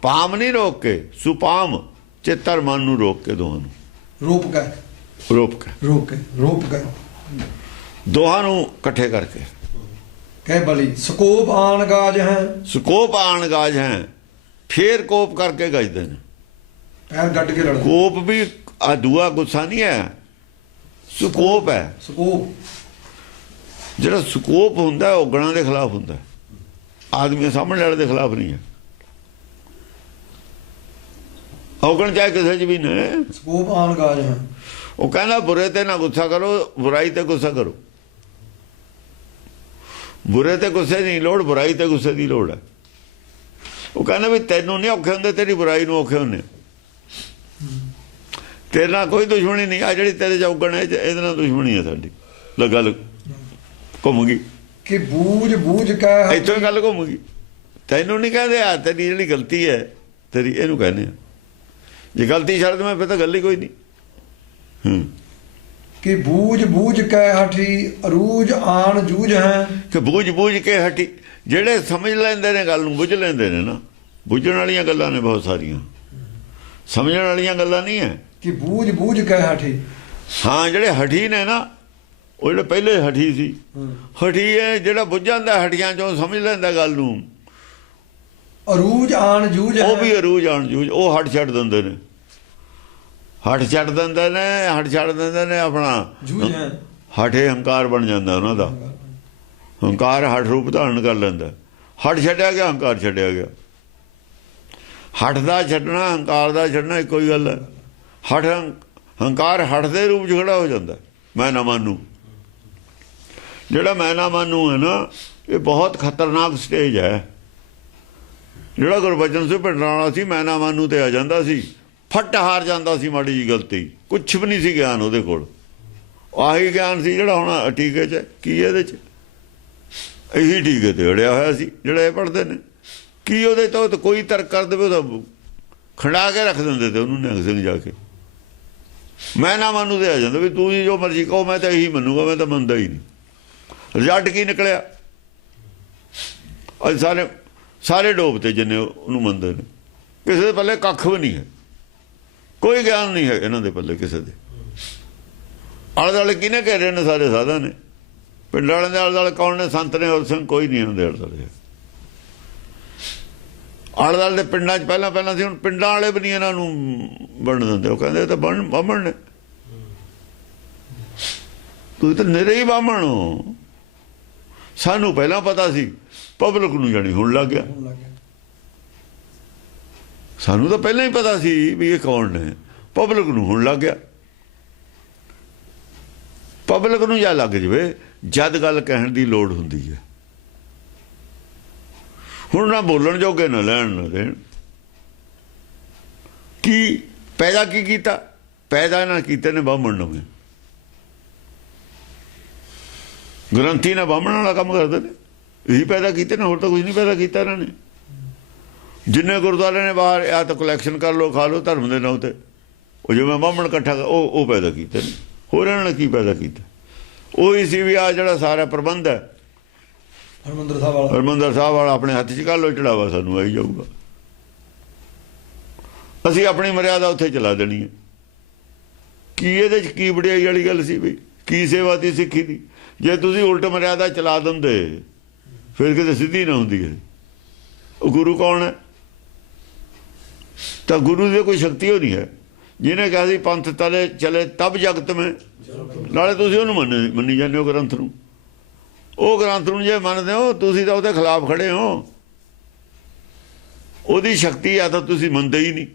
ਪਾਮ ਨਹੀਂ ਰੋਕ ਕੇ, ਸੁਪਾਮ ਚਿੱਤਰ ਮਨ ਨੂੰ ਰੋਕ ਕੇ, ਦੋਹਾਂ ਨੂੰ ਰੂਪ ਕੈ ਰੋਕ ਕੇ, ਰੂਪ ਕੈ ਦੋਹਾਂ ਨੂੰ ਇਕੱਠੇ ਕਰਕੇ। ਕੈ ਬਲੀ ਸਕੋਪ ਆਨ ਗਾਜ ਹੈ। ਸਕੋਪ ਆਣ ਗਾਜ ਹੈ, ਫੇਰ ਕੋਪ ਕਰਕੇ ਗਜਦੇ ਨੇ। ਪੈਰ ਗੱਡ ਕੇ ਲੜਦੇ, ਕੋਪ ਵੀ ਆ ਦੂਆ ਗੁੱਸਾ ਨਹੀਂ ਹੈ, ਸਕੋਪ ਹੈ। ਸਕੋਪ ਜਿਹੜਾ ਸਕੋਪ ਹੁੰਦਾ ਉਹ ਔਗਣਾਂ ਦੇ ਖਿਲਾਫ ਹੁੰਦਾ, ਆਦਮੀ ਸਾਹਮਣੇ ਵਾਲੇ ਦੇ ਖਿਲਾਫ ਨਹੀਂ ਹੈ। ਔਗਣ ਚਾਹੇ ਕਿਸੇ 'ਚ ਵੀ ਨੇ। ਸਕੋਪ ਆਨ ਗਾਜ ਹੈ। ਉਹ ਕਹਿੰਦਾ ਬੁਰੇ ਤੇ ਨਾ ਗੁੱਸਾ ਕਰੋ, ਬੁਰਾਈ ਤੇ ਗੁੱਸਾ ਕਰੋ। ਬੁਰੇ ਤੇ ਗੁੱਸੇ ਨਹੀਂ ਲੋੜ, ਬੁਰਾਈ ਤੇ ਗੁੱਸੇ ਦੀ ਲੋੜ ਹੈ। ਉਹ ਕਹਿੰਦਾ ਵੀ ਤੈਨੂੰ ਨਹੀਂ ਔਖੇ ਹੁੰਦੇ, ਤੇਰੀ ਬੁਰਾਈ ਨੂੰ ਔਖੇ ਹੁੰਦੇ। ਤੇਰੇ ਨਾਲ ਕੋਈ ਦੁਸ਼ਮਣੀ ਨਹੀਂ, ਆ ਜਿਹੜੀ ਤੇਰੇ 'ਚ ਔਗਣ ਹੈ ਇਹਦੇ ਨਾਲ ਦੁਸ਼ਮਣੀ ਹੈ ਸਾਡੀ। ਗੱਲ ਘੁੰਮ ਗਈ ਕਿ ਬੂਝ ਬੂਝ ਕੈ, ਇੱਥੋਂ ਹੀ ਗੱਲ ਘੁੰਮ ਗਈ। ਤੈਨੂੰ ਨਹੀਂ ਕਹਿੰਦੇ ਆ ਤੇਰੀ ਜਿਹੜੀ ਗਲਤੀ ਹੈ ਤੇਰੀ, ਇਹਨੂੰ ਕਹਿੰਦੇ ਆ। ਜੇ ਗਲਤੀ ਛੱਡ ਦੇ ਮੈਂ ਫਿਰ ਤਾਂ ਗੱਲ ਹੀ ਕੋਈ ਨਹੀਂ। ਕਿ ਬੂਝ ਬੂਝ ਕੈ ਹਠੀ ਅਰੂਜ ਆਣ ਜੂਝ ਹੈ। ਕਿ ਬੂਝ ਬੂਝ ਕੇ ਹਟੀ, ਜਿਹੜੇ ਸਮਝ ਲੈਂਦੇ ਨੇ ਗੱਲ ਨੂੰ, ਬੁੱਝ ਲੈਂਦੇ ਨੇ ਨਾ। ਬੁੱਝਣ ਵਾਲੀਆਂ ਗੱਲਾਂ ਨੇ ਬਹੁਤ ਸਾਰੀਆਂ, ਸਮਝਣ ਵਾਲੀਆਂ ਗੱਲਾਂ ਨਹੀਂ ਹੈ। ਕਿ ਬੂਝ ਬੂਝ ਕੈ ਹਠੀ, ਹਾਂ ਜਿਹੜੇ ਹਠੀ ਨੇ ਨਾ, ਉਹ ਜਿਹੜੇ ਪਹਿਲੇ ਹਠੀ ਸੀ, ਹਠੀ ਹੈ ਜਿਹੜਾ ਬੁੱਝ ਜਾਂਦਾ ਹਠੀਆਂ ਚੋਂ, ਸਮਝ ਲੈਂਦਾ ਗੱਲ ਨੂੰ। ਅਰੂਜ ਆਣ ਜੂਝ ਹੈ। ਉਹ ਵੀ ਅਰੂਜ ਆਣ ਜੂਝ, ਉਹ ਹਟ ਛੱਡ ਦਿੰਦੇ ਨੇ, ਹਟ ਛੱਡ ਦਿੰਦੇ ਨੇ, ਹਟ ਛੱਡ ਦਿੰਦੇ ਨੇ ਆਪਣਾ ਜੂਝ ਹੈ। ਹਠੇ ਹੰਕਾਰ ਬਣ ਜਾਂਦਾ ਉਹਨਾਂ ਦਾ। ਹੰਕਾਰ ਹਠ ਰੂਪ ਧਾਰਨ ਕਰ ਲੈਂਦਾ। ਹਟ ਛੱਡਿਆ ਗਿਆ, ਹੰਕਾਰ ਛੱਡਿਆ ਗਿਆ। ਹਠ ਦਾ ਛੱਡਣਾ, ਹੰਕਾਰ ਦਾ ਛੱਡਣਾ ਇੱਕੋ ਹੀ ਗੱਲ ਹੈ। ਹਠ ਹੰਕਾਰ ਹਠ ਦੇ ਰੂਪ 'ਚ ਖੜਾ ਹੋ ਜਾਂਦਾ। ਮੈਂ ਨਾ ਮਾਨੂੰ, ਜਿਹੜਾ ਮੈਂ ਨਾ ਮਾਨੂੰ ਹੈ ਨਾ, ਇਹ ਬਹੁਤ ਖਤਰਨਾਕ ਸਟੇਜ ਹੈ। ਜਿਹੜਾ ਗੁਰਬਚਨ ਸਿੰਘ ਪਿੰਡਾਂ ਵਾਲਾ ਸੀ, ਮੈਂ ਨਾ ਮਾਨੂੰ ਤੇ ਆ ਜਾਂਦਾ ਸੀ, ਫੱਟ ਹਾਰ ਜਾਂਦਾ ਸੀ ਮਾੜੀ ਜੀ ਗਲਤੀ, ਕੁਛ ਵੀ ਨਹੀਂ ਸੀ ਗਿਆਨ ਉਹਦੇ ਕੋਲ। ਆਹੀ ਗਿਆਨ ਸੀ ਜਿਹੜਾ ਹੁਣ ਟੀਕੇ 'ਚ ਕੀ ਇਹਦੇ 'ਚ, ਇਹੀ ਟੀਕੇ ਤੇ ਅੜਿਆ ਹੋਇਆ ਸੀ ਜਿਹੜਾ ਇਹ ਪੜ੍ਹਦੇ ਨੇ। ਕੀ ਉਹਦੇ ਤੋਂ ਕੋਈ ਤਰਕ ਕਰ ਦੇਵੇ ਉਹਦਾ ਖੰਡਾ ਕੇ ਰੱਖ ਦਿੰਦੇ ਤੇ ਉਹਨੂੰ ਨਿਹੰਗ ਸਿੰਘ ਜਾ ਕੇ। ਮੈਂ ਨਾ ਮਾਨੂੰ ਤੇ ਆ ਜਾਂਦਾ ਵੀ ਤੂੰ ਜੋ ਮਰਜ਼ੀ ਕਹੋ, ਮੈਂ ਤਾਂ ਇਹੀ ਮੰਨੂਗਾ, ਮੈਂ ਤਾਂ ਮੰਨਦਾ ਹੀ ਨਹੀਂ। ਰਿਜ਼ਲਟ ਕੀ ਨਿਕਲਿਆ? ਅੱਜ ਸਾਰੇ ਡੋਬ ਤੇ ਜਿੰਨੇ ਉਹਨੂੰ ਮੰਨਦੇ ਨੇ, ਕਿਸੇ ਦੇ ਪੱਲੇ ਕੱਖ ਵੀ ਨਹੀਂ ਹੈ, ਕੋਈ ਗਿਆਨ ਨਹੀਂ ਹੈ ਇਹਨਾਂ ਦੇ ਪੱਲੇ ਕਿਸੇ ਦੇ। ਆਲੇ ਦੁਆਲੇ ਕਿਹਨੇ ਘੇਰੇ ਨੇ? ਸਾਰੇ ਸਾਧਾ ਨੇ। ਪਿੰਡ ਵਾਲਿਆਂ ਦੇ ਆਲੇ ਦੁਆਲੇ ਕੌਣ ਨੇ? ਸੰਤ ਨੇ ਹੋਰ ਸਿੰਘ ਕੋਈ ਨਹੀਂ ਇਹਨਾਂ ਦੇ ਆਲੇ ਦੁਆਲੇ। ਆਲੇ ਦੁਆਲੇ ਦੇ ਪਿੰਡਾਂ 'ਚ ਪਹਿਲਾਂ ਸੀ, ਹੁਣ ਪਿੰਡਾਂ ਵਾਲੇ ਵੀ ਨਹੀਂ ਇਹਨਾਂ ਨੂੰ ਬਣਨ ਦਿੰਦੇ। ਉਹ ਕਹਿੰਦੇ ਇਹ ਤਾਂ ਬਾਹਮਣ ਨੇ, ਤੁਸੀਂ ਤਾਂ ਨਿਰੇ ਹੀ ਬਾਹਮਣ ਹੋ। ਸਾਨੂੰ ਪਹਿਲਾਂ ਪਤਾ ਸੀ, ਪਬਲਿਕ ਨੂੰ ਜਾਣੀ ਹੁਣ ਲੱਗ ਗਿਆ। ਸਾਨੂੰ ਤਾਂ ਪਹਿਲਾਂ ਹੀ ਪਤਾ ਸੀ ਵੀ ਇਹ ਕੌਣ ਨੇ, ਪਬਲਿਕ ਨੂੰ ਹੁਣ ਲੱਗ ਗਿਆ। ਪਬਲਿਕ ਨੂੰ ਜਾਂ ਲੱਗ ਜਵੇ ਜਦ ਗੱਲ ਕਹਿਣ ਦੀ ਲੋੜ ਹੁੰਦੀ ਹੈ। ਹੁਣ ਨਾ ਬੋਲਣ ਜੋਗੇ, ਨਾ ਲੈਣ ਨਾ ਦੇਣ। ਕੀ ਪੈਦਾ ਕੀ ਕੀਤਾ? ਪੈਦਾ ਨਾ ਕੀਤੇ ਨੇ ਬਾਹਮਣ ਨਵੇਂ। ਗ੍ਰੰਥੀ ਨਾ ਬਾਹਮਣ ਵਾਲਾ ਕੰਮ ਕਰਦੇ ਨੇ, ਇਹੀ ਪੈਦਾ ਕੀਤੇ ਨੇ, ਹੋਰ ਤਾਂ ਕੁਝ ਨਹੀਂ ਪੈਦਾ ਕੀਤਾ ਇਹਨਾਂ ਨੇ। ਜਿੰਨੇ ਗੁਰਦੁਆਰੇ ਨੇ ਬਾਹਰ ਆ ਤਾਂ ਕਲੈਕਸ਼ਨ ਕਰ ਲਓ, ਖਾ ਲਓ ਧਰਮ ਦੇ ਨਾਂ ਤੇ। ਉਹ ਜਿਵੇਂ ਬਾਹਮਣ ਇਕੱਠਾ ਉਹ ਪੈਦਾ ਕੀਤੇ ਨੇ। ਹੋਰ ਇਹਨਾਂ ਨੇ ਕੀ ਪੈਦਾ ਕੀਤਾ? ਉਹੀ ਸੀ ਵੀ ਆ ਜਿਹੜਾ ਸਾਰਾ ਪ੍ਰਬੰਧ ਹੈ ਹਰਿਮੰਦਰ ਸਾਹਿਬ ਵਾਲਾ ਆਪਣੇ ਹੱਥ 'ਚ ਕਰ ਲਓ, ਚੜਾਵਾ ਸਾਨੂੰ ਆਈ ਜਾਊਗਾ। ਅਸੀਂ ਆਪਣੀ ਮਰਿਆਦਾ ਉੱਥੇ ਚਲਾ ਦੇਣੀ ਹੈ। ਕੀ ਇਹਦੇ 'ਚ ਕੀ ਵਡਿਆਈ ਵਾਲੀ ਗੱਲ ਸੀ ਬਈ? ਕੀ ਸੇਵਾ ਤੀ ਸਿੱਖੀ ਦੀ? ਜੇ ਤੁਸੀਂ ਉਲਟ ਮਰਿਆਦਾ ਚਲਾ ਦਿੰਦੇ ਫਿਰ ਕਿਤੇ ਸਿੱਧੀ ਨਾ ਹੁੰਦੀ ਹੈ। ਉਹ ਗੁਰੂ ਕੌਣ ਹੈ? ਤਾਂ ਗੁਰੂ ਦੀ ਕੋਈ ਸ਼ਕਤੀ ਹੋ ਨਹੀਂ ਹੈ। ਜਿਹਨੇ ਕਿਹਾ ਸੀ ਪੰਥ ਤਲੇ ਚਲੇ ਤਬ ਜਗਤ ਮੈਂ, ਨਾਲੇ ਤੁਸੀਂ ਉਹਨੂੰ ਮੰਨੀ ਜਾਂਦੇ ਹੋ ਗ੍ਰੰਥ ਨੂੰ। ਉਹ ਗ੍ਰੰਥ ਨੂੰ ਜੇ ਮੰਨਦੇ ਹੋ ਤੁਸੀਂ ਤਾਂ ਉਹਦੇ ਖਿਲਾਫ ਖੜੇ ਹੋ। ਉਹਦੀ ਸ਼ਕਤੀ ਆ ਤਾਂ ਤੁਸੀਂ ਮੰਨਦੇ ਹੀ ਨਹੀਂ।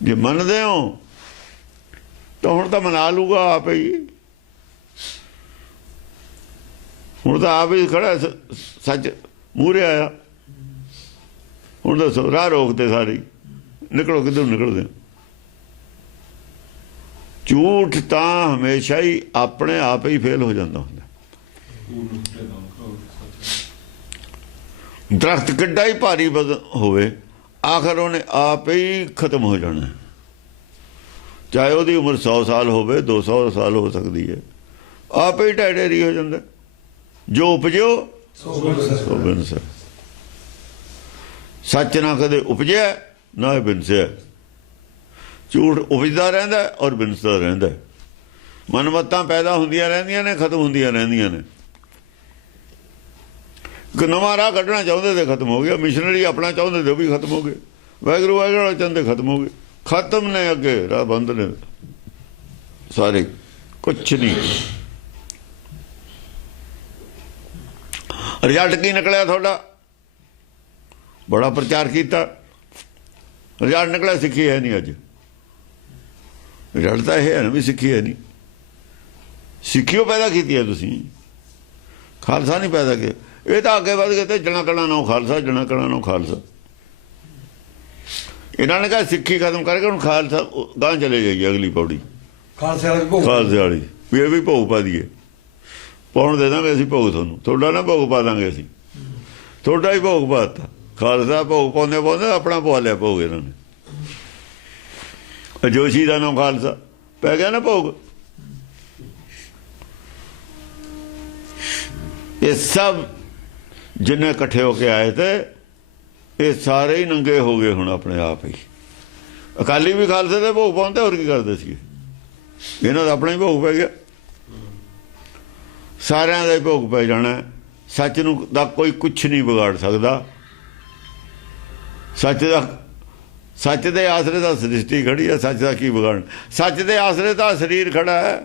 ਜੇ ਮੰਨਦੇ ਹੋ ਤਾਂ ਹੁਣ ਤਾਂ ਮਨਾ ਲੂਗਾ ਆਪ ਹੀ। ਹੁਣ ਤਾਂ ਆਪ ਹੀ ਖੜਾ ਸੱਚ ਮੂਹਰੇ ਆਇਆ। ਹੁਣ ਦੱਸੋ ਰਾਹ ਰੋਕਦੇ ਸਾਰੇ, ਨਿਕਲੋ ਕਿੱਧਰ ਨਿਕਲਦੇ? ਝੂਠ ਤਾਂ ਹਮੇਸ਼ਾ ਹੀ ਆਪਣੇ ਆਪ ਹੀ ਫੇਲ ਹੋ ਜਾਂਦਾ ਹੁੰਦਾ। ਦਰਖਤ ਕਿੱਡਾ ਹੀ ਭਾਰੀ ਹੋਵੇ, ਆਖਰ ਉਹਨੇ ਆਪ ਹੀ ਖਤਮ ਹੋ ਜਾਣਾ। ਚਾਹੇ ਉਹਦੀ ਉਮਰ 100 ਸਾਲ ਹੋਵੇ, 200 ਸਾਲ ਹੋ ਸਕਦੀ ਹੈ, ਆਪ ਹੀ ਢਹਿ ਹੋ ਜਾਂਦਾ। ਜੋ ਉਪਜਿਓ ਸੋ ਬਿਨਸੈ। ਸੱਚ ਨਾ ਕਦੇ ਉਪਜਿਆ ਨਾ ਬਿਨਸਿਆ। ਝੂਠ ਉਪਜਦਾ ਰਹਿੰਦਾ ਔਰ ਬਿਨਸਦਾ ਰਹਿੰਦਾ। ਮਨਮਤਾਂ ਪੈਦਾ ਹੁੰਦੀਆਂ ਰਹਿੰਦੀਆਂ ਨੇ, ਖਤਮ ਹੁੰਦੀਆਂ ਰਹਿੰਦੀਆਂ ਨੇ। ਇੱਕ ਨਵਾਂ ਰਾਹ ਕੱਢਣਾ ਚਾਹੁੰਦੇ ਤੇ ਖਤਮ ਹੋ ਗਿਆ। ਮਿਸ਼ਨਰੀ ਆਪਣਾ ਚਾਹੁੰਦੇ ਤੇ ਉਹ ਵੀ ਖਤਮ ਹੋ ਗਏ। ਵਾਹਿਗੁਰੂ ਵਾਹਿਗੁਰੂ ਚਾਹੁੰਦੇ ਖਤਮ ਹੋ ਗਏ। ਖਤਮ ਨੇ, ਅੱਗੇ ਰਾਹ ਬੰਦ ਨੇ ਸਾਰੇ, ਕੁਛ ਨਹੀਂ। ਰਿਜ਼ਲਟ ਕੀ ਨਿਕਲਿਆ ਤੁਹਾਡਾ? ਬੜਾ ਪ੍ਰਚਾਰ ਕੀਤਾ, ਰਿਜ਼ਲਟ ਨਿਕਲਿਆ ਸਿੱਖੀ ਹੈ ਨਹੀਂ। ਅੱਜ ਰਿਜ਼ਲਟ ਤਾਂ ਇਹ ਹੈ ਨਾ ਵੀ ਸਿੱਖੀ ਹੈ ਨਹੀਂ। ਸਿੱਖੀਓ ਪੈਦਾ ਕੀਤੀ ਹੈ ਤੁਸੀਂ, ਖਾਲਸਾ ਨਹੀਂ ਪੈਦਾ ਕੀਤਾ। ਇਹ ਤਾਂ ਅੱਗੇ ਵੱਧ ਗਏ ਤੇ ਜਣਾ ਕਣਾ ਨੋ ਖਾਲਸਾ, ਜਣਾ ਕਣਾ ਨੋ ਖਾਲਸਾ। ਇਹਨਾਂ ਨੇ ਕਿਹਾ ਸਿੱਖੀ ਖਤਮ ਕਰਕੇ ਹੁਣ ਖਾਲਸਾ ਗਾਂ ਚਲੇ ਜਾਈਏ ਅਗਲੀ ਪੌੜੀ, ਖਾਲਸੇ ਵਾਲੀ ਵੀ ਇਹ ਵੀ ਭੋਗ ਪਾ ਦਈਏ। ਪਾਉਣ ਦੇ ਦਾਂਗੇ ਅਸੀਂ ਭੋਗ ਤੁਹਾਨੂੰ, ਤੁਹਾਡਾ ਨਾ ਭੋਗ ਪਾ ਦਾਂਗੇ ਅਸੀਂ, ਤੁਹਾਡਾ ਹੀ ਭੋਗ ਪਾਤਾ। ਖਾਲਸਾ ਭੋਗ ਪਾਉਂਦੇ ਪਾਉਂਦੇ ਆਪਣਾ ਪਵਾ ਲਿਆ ਭੋਗ ਇਹਨਾਂ ਨੇ। ਜੋਸ਼ੀ ਦਾ ਨਾਮ ਖਾਲਸਾ ਪੈ ਗਿਆ ਨਾ ਭੋਗ। ਇਹ ਸਭ ਜਿੰਨੇ ਇਕੱਠੇ ਹੋ ਕੇ ਆਏ ਤੇ ਇਹ ਸਾਰੇ ਹੀ ਨੰਗੇ ਹੋ ਗਏ ਹੁਣ ਆਪਣੇ ਆਪ ਹੀ। ਅਕਾਲੀ ਵੀ ਖਾਲਸੇ ਦੇ ਭੋਗ ਪਾਉਂਦੇ, ਹੋਰ ਕੀ ਕਰਦੇ ਸੀ? ਇਹਨਾਂ ਦਾ ਆਪਣਾ ਹੀ ਭੋਗ ਪੈ ਗਿਆ। ਸਾਰਿਆਂ ਦਾ ਹੀ ਭੋਗ ਪੈ ਜਾਣਾ। ਸੱਚ ਨੂੰ ਦਾ ਕੋਈ ਕੁਛ ਨਹੀਂ ਵਿਗਾੜ ਸਕਦਾ। ਸੱਚ ਦੇ ਆਸਰੇ ਦਾ ਸ੍ਰਿਸ਼ਟੀ ਖੜੀ ਹੈ, ਸੱਚ ਦਾ ਕੀ ਵਿਗਾੜਨ? ਸੱਚ ਦੇ ਆਸਰੇ ਦਾ ਸਰੀਰ ਖੜਾ ਹੈ।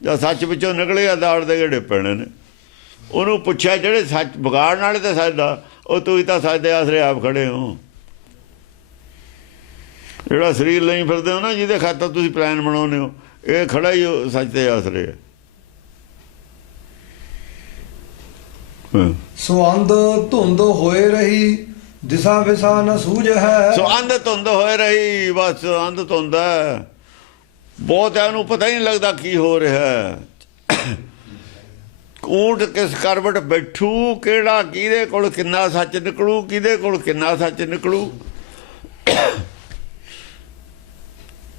ਜਾਂ ਸੱਚ ਵਿੱਚੋਂ ਨਿਕਲਿਆ ਦਾੜ ਦੇ ਗੇੜੇ ਪੈਣੇ ਨੇ। ਉਹਨੂੰ ਪੁੱਛਿਆ ਜਿਹੜੇ ਸੱਚ ਵਿਗਾੜਨ ਵਾਲੇ ਤੇ ਸੱਚ ਦਾ, ਉਹ ਤੁਸੀਂ ਤਾਂ ਸੱਚ ਦੇ ਆਸਰੇ ਆਪ ਖੜੇ ਹੋ। ਜਿਹੜਾ ਸਰੀਰ ਲਈ ਫਿਰਦੇ ਹੋ ਨਾ, ਜਿਹਦੇ ਖਾਤਰ ਤੁਸੀਂ ਪਲਾਨ ਬਣਾਉਂਦੇ ਹੋ, ਇਹ ਖੜਾ ਹੀ ਸੱਚ ਦੇ ਆਸਰੇ ਹੈ। ਸੋ ਅੰਧ ਧੁੰਦ ਹੋਏ ਰਹੀ, ਦਿਸ਼ਾ ਵਿਸ਼ਾ ਨਾ ਸੂਝ ਹੈ। ਸੋ ਅੰਧ ਧੁੰਦ ਹੋਏ ਰਹੀ, ਬਸ ਅੰਧ ਧੁੰਦ ਹੈ। ਬਹੁਤ ਹੈ, ਉਹਨੂੰ ਪਤਾ ਹੀ ਨਹੀਂ ਲੱਗਦਾ ਕੀ ਹੋ ਰਿਹਾ। ਊਂਠ ਕਿਸ ਕਰਵਟ ਬੈਠੂ, ਕਿਹੜਾ ਕਿਹਦੇ ਕੋਲ ਕਿੰਨਾ ਸੱਚ ਨਿਕਲੂ, ਕਿਹਦੇ ਕੋਲ ਕਿੰਨਾ ਸੱਚ ਨਿਕਲੂ।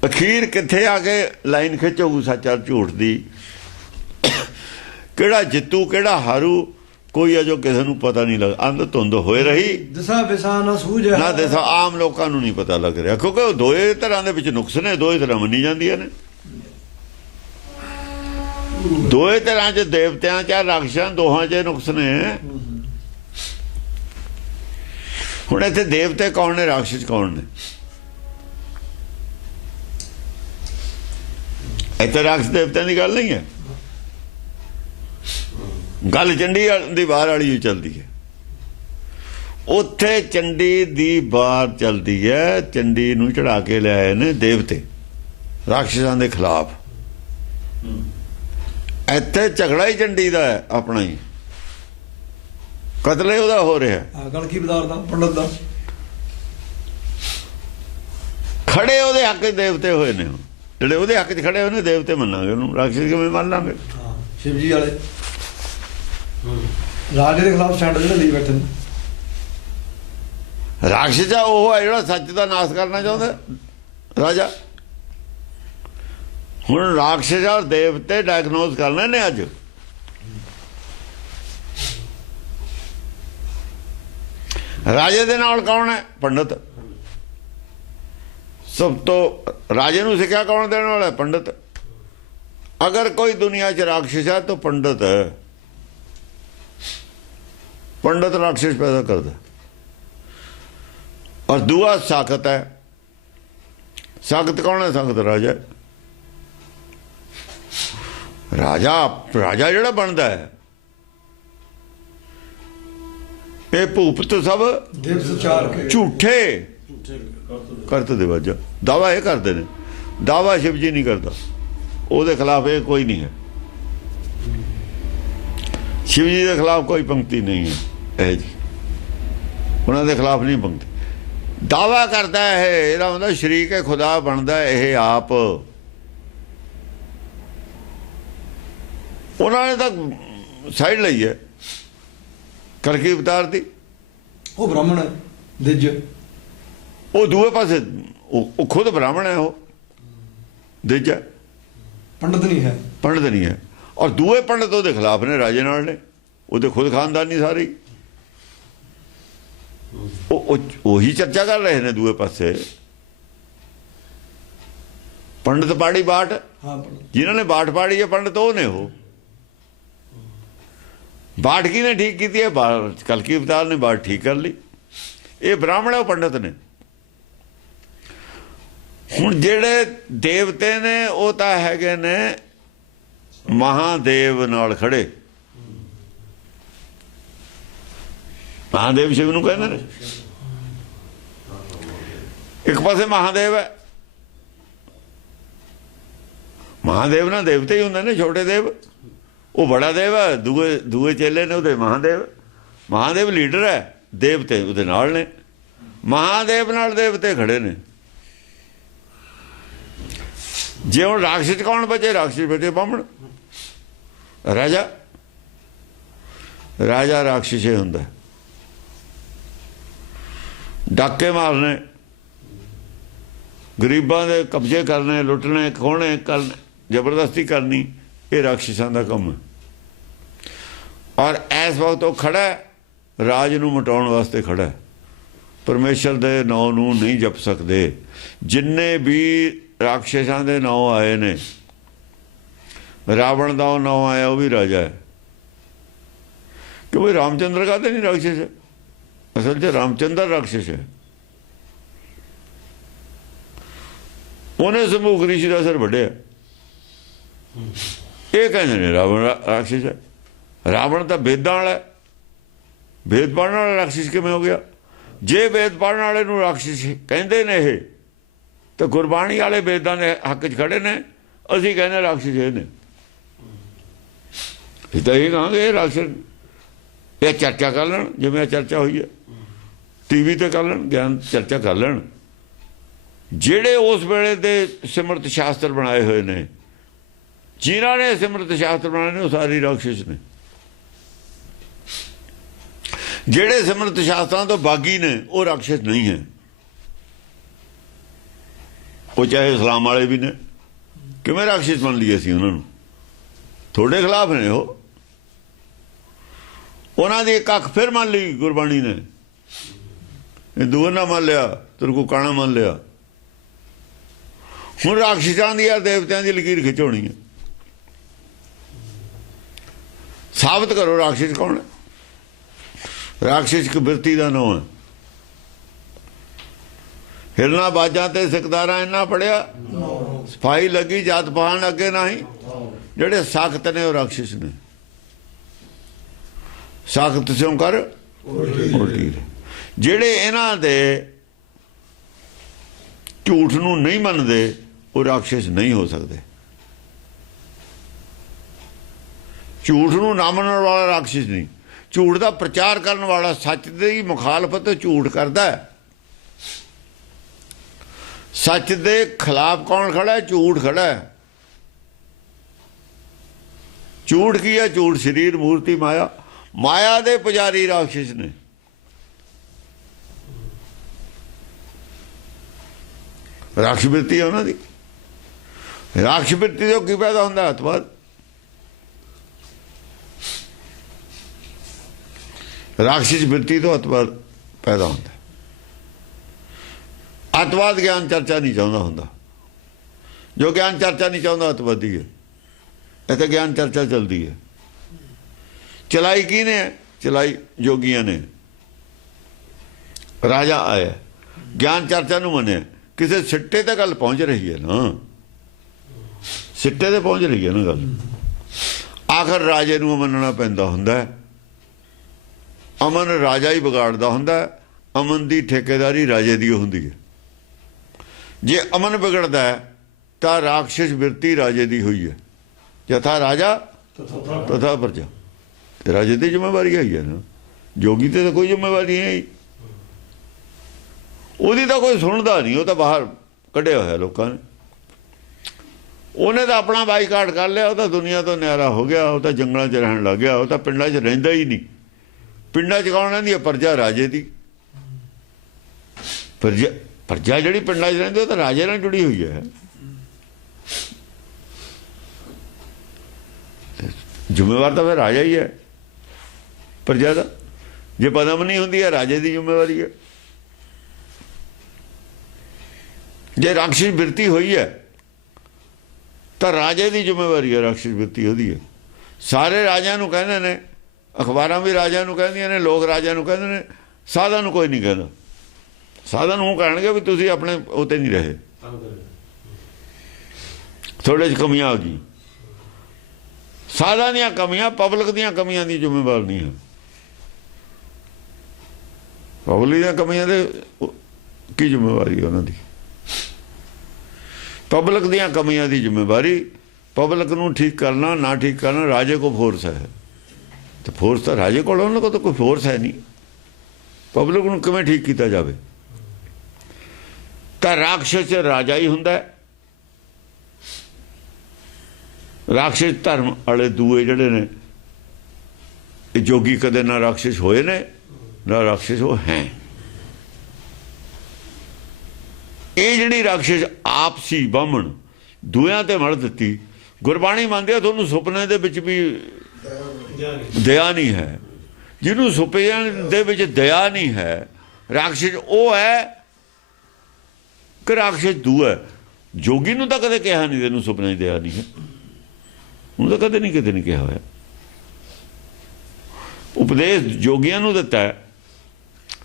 ਅਖੀਰ ਕਿੱਥੇ ਆ ਕੇ ਲਾਈਨ ਖਿੱਚੋਗੂ ਸੱਚ ਔਰ ਝੂਠ ਦੀ। ਕਿਹੜਾ ਜਿੱਤੂ ਕਿਹੜਾ ਹਾਰੂ, ਕੋਈ ਅਜੋ ਕਿਸੇ ਨੂੰ ਪਤਾ ਨਹੀਂ ਲੱਗਦਾ। ਅੰਧ ਧੁੰਦ ਹੋਏ ਰਹੀ, ਦਿਸ਼ਾ ਵਿਸ਼ਾ ਨਾ ਸੂਝ ਹੈ। ਨਾ ਦਿਸ਼ਾ ਆਮ ਲੋਕਾਂ ਨੂੰ ਨਹੀਂ ਪਤਾ ਲੱਗ ਰਿਹਾ, ਕਿਉਂਕਿ ਉਹ ਦੋਏ ਤਰ੍ਹਾਂ ਦੇ ਵਿੱਚ ਨੁਕਸ ਨੇ, ਦੋਏ ਤਰ੍ਹਾਂ ਮੰਨੀ ਜਾਂਦੀਆਂ ਨੇ। ਦੋਏ ਤਰ੍ਹਾਂ 'ਚ ਦੇਵਤਿਆਂ 'ਚ ਰਾਖਸ਼ਾਂ, ਦੋਹਾਂ 'ਚ ਨੁਕਸ ਨੇ। ਹੁਣ ਇੱਥੇ ਦੇਵਤੇ ਕੌਣ ਨੇ, ਰਾਖਸ਼ ਕੌਣ ਨੇ? ਇੱਥੇ ਰਾਖਸ਼ ਦੇਵਤਿਆਂ ਦੀ ਗੱਲ ਨਹੀਂ ਹੈ। ਗੱਲ ਚੰਡੀ ਦੀ ਬਾਹਰ ਵਾਲੀ ਚੱਲਦੀ ਹੈ। ਉੱਥੇ ਚੰਡੀ ਦੀ ਬਾਹਰ ਚੱਲਦੀ ਹੈ। ਚੰਡੀ ਨੂੰ ਚੜਾ ਕੇ ਲਿਆਏ ਨੇ ਦੇਵਤੇ ਰਾਖਸ਼ਾਂ ਦੇ ਖਿਲਾਫ। ਇੱਥੇ ਝਗੜਾ ਹੀ ਚੰਡੀ ਦਾ ਹੈ, ਆਪਣਾ ਹੀ ਕਤਲ ਉਹਦਾ ਹੋ ਰਿਹਾ। ਗੱਲ ਕੀ ਬਦਾਰ ਦਾ, ਪੰਡਤ ਦਾ। ਖੜੇ ਉਹਦੇ ਹੱਕ 'ਚ ਦੇਵਤੇ ਹੋਏ ਨੇ, ਜਿਹੜੇ ਉਹਦੇ ਹੱਕ 'ਚ ਖੜੇ ਹੋਏ ਨੇ ਦੇਵਤੇ ਮੰਨਾਂਗੇ ਉਹਨੂੰ, ਰਾਖਸ਼ ਕਿਵੇਂ ਮੰਨ ਲਾਂਗੇ? ਸ਼ਿਵ ਜੀ ਵਾਲੇ ਰਾਜੇ ਦੇ ਖਿਲਾਫ ਸਟੈਂਡ ਜਿਹੜੇ ਲਈ ਬੈਠੇ ਨੇ। ਰਾਖਸ਼ ਆ ਉਹ ਹੈ ਜਿਹੜਾ ਸੱਚ ਦਾ ਨਾਸ਼ ਕਰਨਾ ਚਾਹੁੰਦਾ ਰਾਜਾ। ਹੁਣ ਰਾਖਸ਼ ਔਰ ਦੇਵਤੇ ਡਾਇਗਨੋਸ ਕਰਨੇ ਨੇ ਅੱਜ। ਰਾਜੇ ਦੇ ਨਾਲ ਕੌਣ ਹੈ? ਪੰਡਤ। ਸਭ ਤੋਂ ਰਾਜੇ ਨੂੰ ਸਿੱਖਿਆ ਕੌਣ ਦੇਣ ਵਾਲਾ? ਪੰਡਤ। ਅਗਰ ਕੋਈ ਦੁਨੀਆ 'ਚ ਰਾਖਸ਼ ਹੈ ਤਾਂ ਪੰਡਤ ਹੈ। ਪੰਡਤ ਰਾਖਸ਼ ਪੈਦਾ ਕਰਦਾ। ਔਰ ਦੂਆ ਸਾਖਤ ਹੈ। ਸਾਖਤ ਕੌਣ ਹੈ? ਸਾਖਤ ਰਾਜਾ। ਰਾਜਾ ਜਿਹੜਾ ਬਣਦਾ ਹੈ, ਇਹ ਭੂਪਤ ਸਭ ਝੂਠੇ ਕਰਤ ਦੇ ਵਜਾ ਦਾਵਾ ਇਹ ਕਰਦੇ ਨੇ। ਦਾਵਾ ਸ਼ਿਵ ਜੀ ਨਹੀਂ ਕਰਦਾ, ਉਹਦੇ ਖਿਲਾਫ ਇਹ ਕੋਈ ਨਹੀਂ ਹੈ। ਸ਼ਿਵ ਜੀ ਦੇ ਖਿਲਾਫ ਕੋਈ ਪੰਕਤੀ ਨਹੀਂ ਹੈ ਇਹ ਜੀ, ਉਹਨਾਂ ਦੇ ਖਿਲਾਫ ਨਹੀਂ ਪੰਕਤੀ। ਦਾਵਾ ਕਰਦਾ ਇਹ, ਇਹਦਾ ਮਤਲਬ ਸ਼ਰੀਕ ਖੁਦਾ ਬਣਦਾ ਇਹ ਆਪ। ਉਹਨਾਂ ਨੇ ਤਾਂ ਸਾਈਡ ਲਈ ਹੈ ਕਲਕੀ ਅਵਤਾਰ ਦੀ। ਉਹ ਬ੍ਰਾਹਮਣ ਹੈ ਦਿਜ। ਉਹ ਦੂਏ ਪਾਸੇ ਉਹ ਖੁਦ ਬ੍ਰਾਹਮਣ ਹੈ, ਉਹ ਦਿਜ ਹੈ, ਪੰਡਤ ਨਹੀਂ ਹੈ। ਪੰਡਤ ਨਹੀਂ ਹੈ। ਔਰ ਦੂਏ ਪੰਡਤ ਉਹਦੇ ਖਿਲਾਫ ਨੇ, ਰਾਜੇ ਨਾਲ ਨੇ, ਉਹਦੇ ਖੁਦ ਖਾਨਦਾਨੀ ਸਾਰੀ। ਉਹੀ ਚਰਚਾ ਕਰ ਰਹੇ ਨੇ ਦੂਏ ਪਾਸੇ। ਪੰਡਤ ਪਾੜੀ ਬਾਟ, ਹਾਂ ਪੰਡਤ। ਜਿਨ੍ਹਾਂ ਨੇ ਬਾਟ ਪਾੜੀ ਹੈ ਪੰਡਤ ਉਹ ਨੇ। ਉਹ ਬਾਟ ਕਿਹਨੇ ਠੀਕ ਕੀਤੀ ਹੈ? ਕਲਕੀ ਅਵਤਾਰ ਨੇ ਬਾਟ ਠੀਕ ਕਰ ਲਈ। ਇਹ ਬ੍ਰਾਹਮਣ ਹੈ, ਉਹ ਪੰਡਤ ਨੇ। ਹੁਣ ਜਿਹੜੇ ਦੇਵਤੇ ਨੇ ਉਹ ਤਾਂ ਹੈਗੇ ਨੇ ਮਹਾਦੇਵ ਨਾਲ ਖੜੇ। ਮਹਾਦੇਵ ਸ਼ਿਵ ਨੂੰ ਕਹਿੰਦੇ ਨੇ। ਇੱਕ ਪਾਸੇ ਮਹਾਦੇਵ ਹੈ। ਮਹਾਦੇਵ ਨਾਲ ਦੇਵਤੇ ਹੀ ਹੁੰਦੇ ਨੇ, ਛੋਟੇ ਦੇਵ। ਉਹ ਬੜਾ ਦੇਵ ਹੈ, ਦੂਏ ਚੇਲੇ ਨੇ ਉਹਦੇ ਮਹਾਦੇਵ। ਮਹਾਦੇਵ ਲੀਡਰ ਹੈ, ਦੇਵਤੇ ਉਹਦੇ ਨਾਲ ਨੇ। ਮਹਾਦੇਵ ਨਾਲ ਦੇਵਤੇ ਖੜੇ ਨੇ। ਜੇ ਹੁਣ ਰਾਖਸ਼ ਕੌਣ ਬਚੇ? ਰਾਖਸ਼ ਬਚੇ ਬਾਹਮਣ। ਰਾਜਾ ਰਾਖਸ਼ ਹੁੰਦਾ, ਡਾਕੇ ਮਾਰਨੇ, ਗਰੀਬਾਂ ਦੇ ਕਬਜ਼ੇ ਕਰਨੇ, ਲੁੱਟਣੇ, ਖੋਹਣੇ ਕਰਨੇ, ਜ਼ਬਰਦਸਤੀ ਕਰਨੀ, ਇਹ ਰਾਖਸ਼ਾਂ ਦਾ ਕੰਮ ਹੈ। ਔਰ ਇਸ ਵਕਤ ਉਹ ਖੜਾ ਰਾਜ ਨੂੰ ਮਿਟਾਉਣ ਵਾਸਤੇ ਖੜਾ। ਪਰਮੇਸ਼ਰ ਦੇ ਨਾਂ ਨੂੰ ਨਹੀਂ ਜਪ ਸਕਦੇ। ਜਿੰਨੇ ਵੀ ਰਾਖਸ਼ਾਂ ਦੇ ਨਾਂ ਆਏ ਨੇ, ਰਾਵਣ ਦਾ ਉਹ ਨਾਂ ਆਇਆ, ਉਹ ਵੀ ਰਾਜਾ ਹੈ। ਕਿਉਂਕਿ ਰਾਮਚੰਦਰ ਦਾ ਤਾਂ ਨਹੀਂ ਰਾਖਸ਼ ਹੈ, ਅਸਲ 'ਚ ਰਾਮਚੰਦਰ ਰਾਖਸ਼ ਹੈ। ਉਹਨੇ ਸਮੂਹ ਰਿਸ਼ੀ ਦਾ ਸਿਰ ਵੱਢਿਆ। ਇਹ ਕਹਿੰਦੇ ਨੇ ਰਾਵਣ ਰਾਖਸ਼ ਹੈ। ਰਾਵਣ ਤਾਂ ਵੇਦਾਂ ਵਾਲਾ, ਵੇਦ ਪੜ੍ਹਨ ਵਾਲਾ ਰਾਖਸ਼ ਕਿਵੇਂ ਹੋ ਗਿਆ? ਜੇ ਵੇਦ ਪੜ੍ਹਨ ਵਾਲੇ ਨੂੰ ਰਾਖਸ਼ ਕਹਿੰਦੇ ਨੇ ਇਹ, ਤਾਂ ਗੁਰਬਾਣੀ ਵਾਲੇ ਵੇਦਾਂ ਦੇ ਹੱਕ 'ਚ ਖੜੇ ਨੇ। ਅਸੀਂ ਕਹਿੰਦੇ ਰਾਖਸ਼ ਇਹ ਨੇ। ਇਹ ਤਾਂ ਇਹ ਕਹਾਂਗੇ ਇਹ ਰਾਖਸ਼। ਇਹ ਚਰਚਾ ਕਰ ਲੈਣ, ਜਿਵੇਂ ਇਹ ਚਰਚਾ ਹੋਈ ਹੈ ਟੀਵੀ ਤੇ ਕਰ ਲੈਣ, ਗਿਆਨ ਚਰਚਾ ਕਰ ਲੈਣ। ਜਿਹੜੇ ਉਸ ਵੇਲੇ ਦੇ ਸਿਮਰਤ ਸ਼ਾਸਤਰ ਬਣਾਏ ਹੋਏ ਨੇ, ਜਿਨ੍ਹਾਂ ਨੇ ਸਿਮਰਤ ਸ਼ਾਸਤਰ ਬਣਾਏ ਨੇ, ਉਹ ਸਾਰੇ ਰਾਖਸ਼ ਨੇ। ਜਿਹੜੇ ਸਿਮਰਤ ਸ਼ਾਸਤਰਾਂ ਤੋਂ ਬਾਗੀ ਨੇ, ਉਹ ਰਾਖਸ਼ ਨਹੀਂ ਹੈ। ਉਹ ਚਾਹੇ ਇਸਲਾਮ ਵਾਲੇ ਵੀ ਨੇ। ਕਿਵੇਂ ਰਾਖਸ਼ ਮੰਨ ਲਈਏ ਅਸੀਂ ਉਹਨਾਂ ਨੂੰ? ਤੁਹਾਡੇ ਖਿਲਾਫ ਨੇ ਉਹ। ਉਹਨਾਂ ਦੀ ਇੱਕ ਅੱਖ ਫਿਰ ਮੰਨ ਲਈ ਗੁਰਬਾਣੀ ਨੇ। ਹਿੰਦੂਆਂ ਨਾ ਮੰਨ ਲਿਆ, ਤੁਰਕੂਕਾਣਾ ਮੰਨ ਲਿਆ। ਹੁਣ ਰਾਖਸ਼ਾਂ ਦੀ ਆ ਦੇਵਤਿਆਂ ਦੀ ਲਕੀਰ ਖਿਚਾਉਣੀ ਹੈ। ਸਾਬਤ ਕਰੋ ਰਾਖਸ਼ ਕੌਣ ਹੈ। ਰਾਖਸ਼ ਇੱਕ ਬਿਰਤੀ ਦਾ ਨਾਂ ਹੈ। ਹਿਰਨਾ ਬਾਜਾਂ ਤੇ ਸਿਕਦਾਰਾਂ ਇੰਨਾ ਪੜਿਆ, ਸਫਾਈ ਲੱਗੀ ਜਾਤ ਪਹਾਣ ਅੱਗੇ ਨਹੀਂ। ਜਿਹੜੇ ਸਖਤ ਨੇ ਉਹ ਰਾਖਸ਼ ਨੇ। ਸਖਤ ਸਿਉਂ ਕਰ ਉਲਟੀ। ਜਿਹੜੇ ਇਹਨਾਂ ਦੇ ਝੂਠ ਨੂੰ ਨਹੀਂ ਮੰਨਦੇ, ਉਹ ਰਾਖਸ਼ ਨਹੀਂ ਹੋ ਸਕਦੇ। ਝੂਠ ਨੂੰ ਨਾ ਮੰਨਣ ਵਾਲਾ ਰਾਖਸ਼ ਨਹੀਂ। ਝੂਠ ਦਾ ਪ੍ਰਚਾਰ ਕਰਨ ਵਾਲਾ, ਸੱਚ ਦੀ ਮੁਖਾਲਫਤ ਝੂਠ ਕਰਦਾ। ਸੱਚ ਦੇ ਖਿਲਾਫ ਕੌਣ ਖੜਾ? ਝੂਠ ਖੜਾ। ਝੂਠ ਕੀ ਹੈ? ਝੂਠ ਸਰੀਰ, ਮੂਰਤੀ, ਮਾਇਆ। ਮਾਇਆ ਦੇ ਪੁਜਾਰੀ ਰਾਖਸ਼ ਨੇ। ਰਾਖਸ਼ ਬਿਰਤੀ ਹੈ ਉਹਨਾਂ ਦੀ। ਰਾਖਸ਼ ਬਿਰਤੀ ਤੋਂ ਕੀ ਪੈਦਾ ਹੁੰਦਾ? ਅੱਤਵਾਦ। ਰਾਖਸ਼ ਬਿਰਤੀ ਤੋਂ ਅੱਤਵਾਦ ਪੈਦਾ ਹੁੰਦਾ। ਅੱਤਵਾਦ ਗਿਆਨ ਚਰਚਾ ਨਹੀਂ ਚਾਹੁੰਦਾ ਹੁੰਦਾ। ਜੋ ਗਿਆਨ ਚਰਚਾ ਨਹੀਂ ਚਾਹੁੰਦਾ ਅੱਤਵਾਦੀ ਹੈ। ਇੱਥੇ ਗਿਆਨ ਚਰਚਾ ਚੱਲਦੀ ਹੈ। ਚਲਾਈ ਕਿਹਨੇ? ਚਲਾਈ ਜੋਗੀਆਂ ਨੇ। ਰਾਜਾ ਆਇਆ, ਗਿਆਨ ਚਰਚਾ ਨੂੰ ਮੰਨਿਆ। ਕਿਸੇ ਸਿੱਟੇ ਤੇ ਗੱਲ ਪਹੁੰਚ ਰਹੀ ਹੈ ਨਾ, ਸਿੱਟੇ ਤੇ ਪਹੁੰਚ ਰਹੀ ਹੈ ਨਾ ਗੱਲ। ਆਖਰ ਰਾਜੇ ਨੂੰ ਮੰਨਣਾ ਪੈਂਦਾ ਹੁੰਦਾ। ਅਮਨ ਰਾਜਾ ਹੀ ਵਿਗਾੜਦਾ ਹੁੰਦਾ। ਅਮਨ ਦੀ ਠੇਕੇਦਾਰੀ ਰਾਜੇ ਦੀ ਹੁੰਦੀ ਹੈ। ਜੇ ਅਮਨ ਵਿਗੜਦਾ ਤਾਂ ਰਾਖਸ਼ ਬਿਰਤੀ ਰਾਜੇ ਦੀ ਹੋਈ ਹੈ। ਯਥਾ ਰਾਜਾ ਤਥਾ ਪ੍ਰਜਾ। ਰਾਜੇ ਦੀ ਜ਼ਿੰਮੇਵਾਰੀ ਹੈ ਨਾ। ਜੋਗੀ ਤੇ ਤਾਂ ਕੋਈ ਜ਼ਿੰਮੇਵਾਰੀ ਨਹੀਂ। ਉਹਦੀ ਤਾਂ ਕੋਈ ਸੁਣਦਾ ਨਹੀਂ। ਉਹ ਤਾਂ ਬਾਹਰ ਕੱਢਿਆ ਹੋਇਆ ਲੋਕਾਂ ਨੇ। ਉਹਨੇ ਤਾਂ ਆਪਣਾ ਬਾਈਕਾਟ ਕਰ ਲਿਆ, ਉਹ ਤਾਂ ਦੁਨੀਆ ਤੋਂ ਨਿਆਰਾ ਹੋ ਗਿਆ, ਉਹ ਤਾਂ ਜੰਗਲਾਂ 'ਚ ਰਹਿਣ ਲੱਗ ਗਿਆ, ਉਹ ਤਾਂ ਪਿੰਡਾਂ 'ਚ ਰਹਿੰਦਾ ਹੀ ਨਹੀਂ। ਪਿੰਡਾਂ 'ਚ ਕੌਣ ਰਹਿੰਦੀ ਹੈ? ਪ੍ਰਜਾ ਰਾਜੇ ਦੀ। ਪ੍ਰਜਾ ਜਿਹੜੀ ਪਿੰਡਾਂ 'ਚ ਰਹਿੰਦੀ ਉਹ ਤਾਂ ਰਾਜੇ ਨਾਲ ਜੁੜੀ ਹੋਈ ਹੈ। ਜ਼ਿੰਮੇਵਾਰ ਤਾਂ ਫਿਰ ਰਾਜਾ ਹੀ ਹੈ ਪ੍ਰਜਾ ਦਾ। ਜੇ ਪਦਮ ਨਹੀਂ ਹੁੰਦੀ ਹੈ ਰਾਜੇ ਦੀ ਜ਼ਿੰਮੇਵਾਰੀ ਹੈ। ਜੇ ਰਾਖਸ਼ੀ ਬਿਰਤੀ ਹੋਈ ਹੈ ਤਾਂ ਰਾਜੇ ਦੀ ਜ਼ਿੰਮੇਵਾਰੀ ਹੈ, ਰਾਖਸ਼ੀ ਬਿਰਤੀ ਉਹਦੀ ਹੈ। ਸਾਰੇ ਰਾਜਿਆਂ ਨੂੰ ਕਹਿੰਦੇ ਨੇ, ਅਖਬਾਰਾਂ ਵੀ ਰਾਜਿਆਂ ਨੂੰ ਕਹਿੰਦੀਆਂ ਨੇ, ਲੋਕ ਰਾਜਿਆਂ ਨੂੰ ਕਹਿੰਦੇ ਨੇ, ਸਾਧਾਂ ਨੂੰ ਕੋਈ ਨਹੀਂ ਕਹਿੰਦਾ। ਸਾਧਾਂ ਨੂੰ ਕਹਿਣਗੇ ਵੀ ਤੁਸੀਂ ਆਪਣੇ ਉੱਤੇ ਨਹੀਂ ਰਹੇ, ਥੋੜੇ ਜਿਹੀ ਕਮੀਆਂ ਆ ਗਈ। ਸਾਧਾਂ ਦੀਆਂ ਕਮੀਆਂ ਪਬਲਿਕ ਦੀਆਂ ਕਮੀਆਂ ਦੀ ਜ਼ਿੰਮੇਵਾਰ ਨਹੀਂ ਹੈ। ਪਬਲਿਕ ਦੀਆਂ ਕਮੀਆਂ ਦੇ ਕੀ ਜ਼ਿੰਮੇਵਾਰੀ ਉਹਨਾਂ ਦੀ? ਪਬਲਿਕ ਦੀਆਂ ਕਮੀਆਂ ਦੀ ਜ਼ਿੰਮੇਵਾਰੀ, ਪਬਲਿਕ ਨੂੰ ਠੀਕ ਕਰਨਾ ਨਾ ਠੀਕ ਕਰਨਾ ਰਾਜੇ ਕੋ ਫੋਰਸ ਹੈ। ਤੇ ਫੋਰਸ ਤਾਂ ਰਾਜੇ ਕੋਲ, ਉਹਨਾਂ ਕੋਲ ਤਾਂ ਕੋਈ ਫੋਰਸ ਹੈ ਨਹੀਂ। ਪਬਲਿਕ ਨੂੰ ਕਿਵੇਂ ਠੀਕ ਕੀਤਾ ਜਾਵੇ? ਤਾਂ ਰਾਖਸ਼ ਰਾਜਾ ਹੀ ਹੁੰਦਾ। ਰਾਖਸ਼ ਧਰਮ ਵਾਲੇ ਦੂਏ ਜਿਹੜੇ ਨੇ, ਇਹ ਜੋਗੀ ਕਦੇ ਨਾ ਰਾਖਸ਼ ਹੋਏ ਨੇ ਨਾ ਰਾਖਸ਼ ਉਹ ਹੈ। ਇਹ ਜਿਹੜੀ ਰਾਖਸ਼ ਆਪਸੀ ਬਾਹਮਣ ਦੂਆਂ ਤੇ ਮੜ ਦਿੱਤੀ। ਗੁਰਬਾਣੀ ਮੰਨਦੇ ਆ ਤੁਹਾਨੂੰ ਸੁਪਨੇ ਦੇ ਵਿੱਚ ਵੀ ਦਇਆ ਨਹੀਂ ਹੈ। ਜਿਹਨੂੰ ਸੁਪਨਿਆਂ ਦੇ ਵਿੱਚ ਦਇਆ ਨਹੀਂ ਹੈ, ਰਾਖਸ਼ ਉਹ ਹੈ ਕਿ ਰਾਖਸ਼ ਦੂਆ। ਜੋਗੀ ਨੂੰ ਤਾਂ ਕਦੇ ਕਿਹਾ ਨਹੀਂ ਤੈਨੂੰ ਸੁਪਨੇ ਦੀ ਦਇਆ ਨਹੀਂ ਹੈ, ਉਹਨੂੰ ਤਾਂ ਕਦੇ ਨਹੀਂ ਕਿਤੇ ਨਹੀਂ ਕਿਹਾ ਹੋਇਆ। ਉਪਦੇਸ਼ ਜੋਗੀਆਂ ਨੂੰ ਦਿੱਤਾ ਹੈ,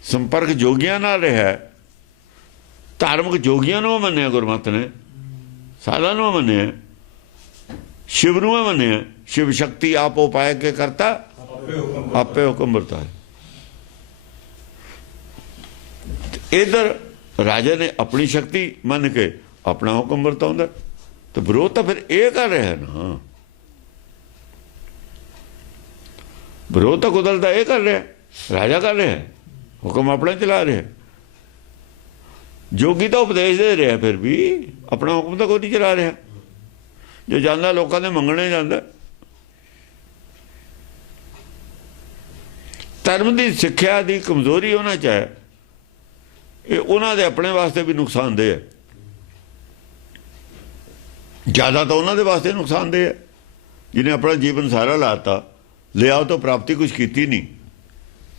ਸੰਪਰਕ ਜੋਗੀਆਂ ਨਾਲ ਰਿਹਾ, ਧਾਰਮਿਕ ਜੋਗੀਆਂ ਨੂੰ ਮੰਨਿਆ ਗੁਰਮਤਿ ਨੇ, ਸਾਧਾਂ ਨੂੰ ਮੰਨਿਆ, शिव ਨੂੰ ਮੰਨਿਆ। शिव शक्ति आपो पाए के करता आपे हुक्म बरता है। इधर राजा ने अपनी शक्ति मन के अपना हुक्म बरताउंदा, तो विरोध तो फिर ये कर रहा है ना। विरोध तो कुदरत ये कर रहा है, राजा कर रहा है, हुक्म अपना चला रहा है। जोगी तो उपदेश दे रहा है, फिर भी अपना हुक्म तो कोई नहीं चला रहा। जो जाता लोगों ने मंगने जाता। धर्म की सिक्ख्या की कमजोरी होना चाहे, ये उन्होंने अपने वास्ते भी नुकसानदेह है, ज़्यादा तो उन्होंने वास्ते नुकसानदेह है। जिन्हें अपना जीवन सारा लाता, लिया तो प्राप्ति कुछ की नहीं,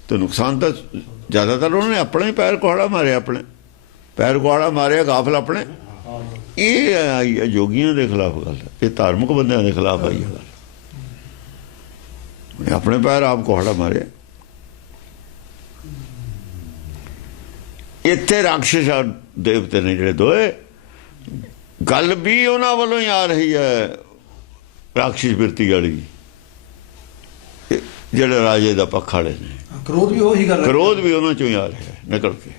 तो नुकसान तो ज़्यादातर उन्होंने अपने ही पैर कुहाड़ा मारे, अपने पैर कुहाड़ा मारे गाफल अपने। ये आई है जोगियों के खिलाफ गल, ये धार्मिक बंदों के खिलाफ आई है गल। अपने पैर आप कुहाड़ा मारे। इत्थे राक्षस देवते ने जिहड़े दोए, गल भी उन्हां वालों ही आ रही है राक्षस बिरती वाली, जिहड़े राजे दा पक्ष वाले ने। क्रोध भी वही कर रहे, क्रोध भी उन्हां चों ही आ रहा है निकल के।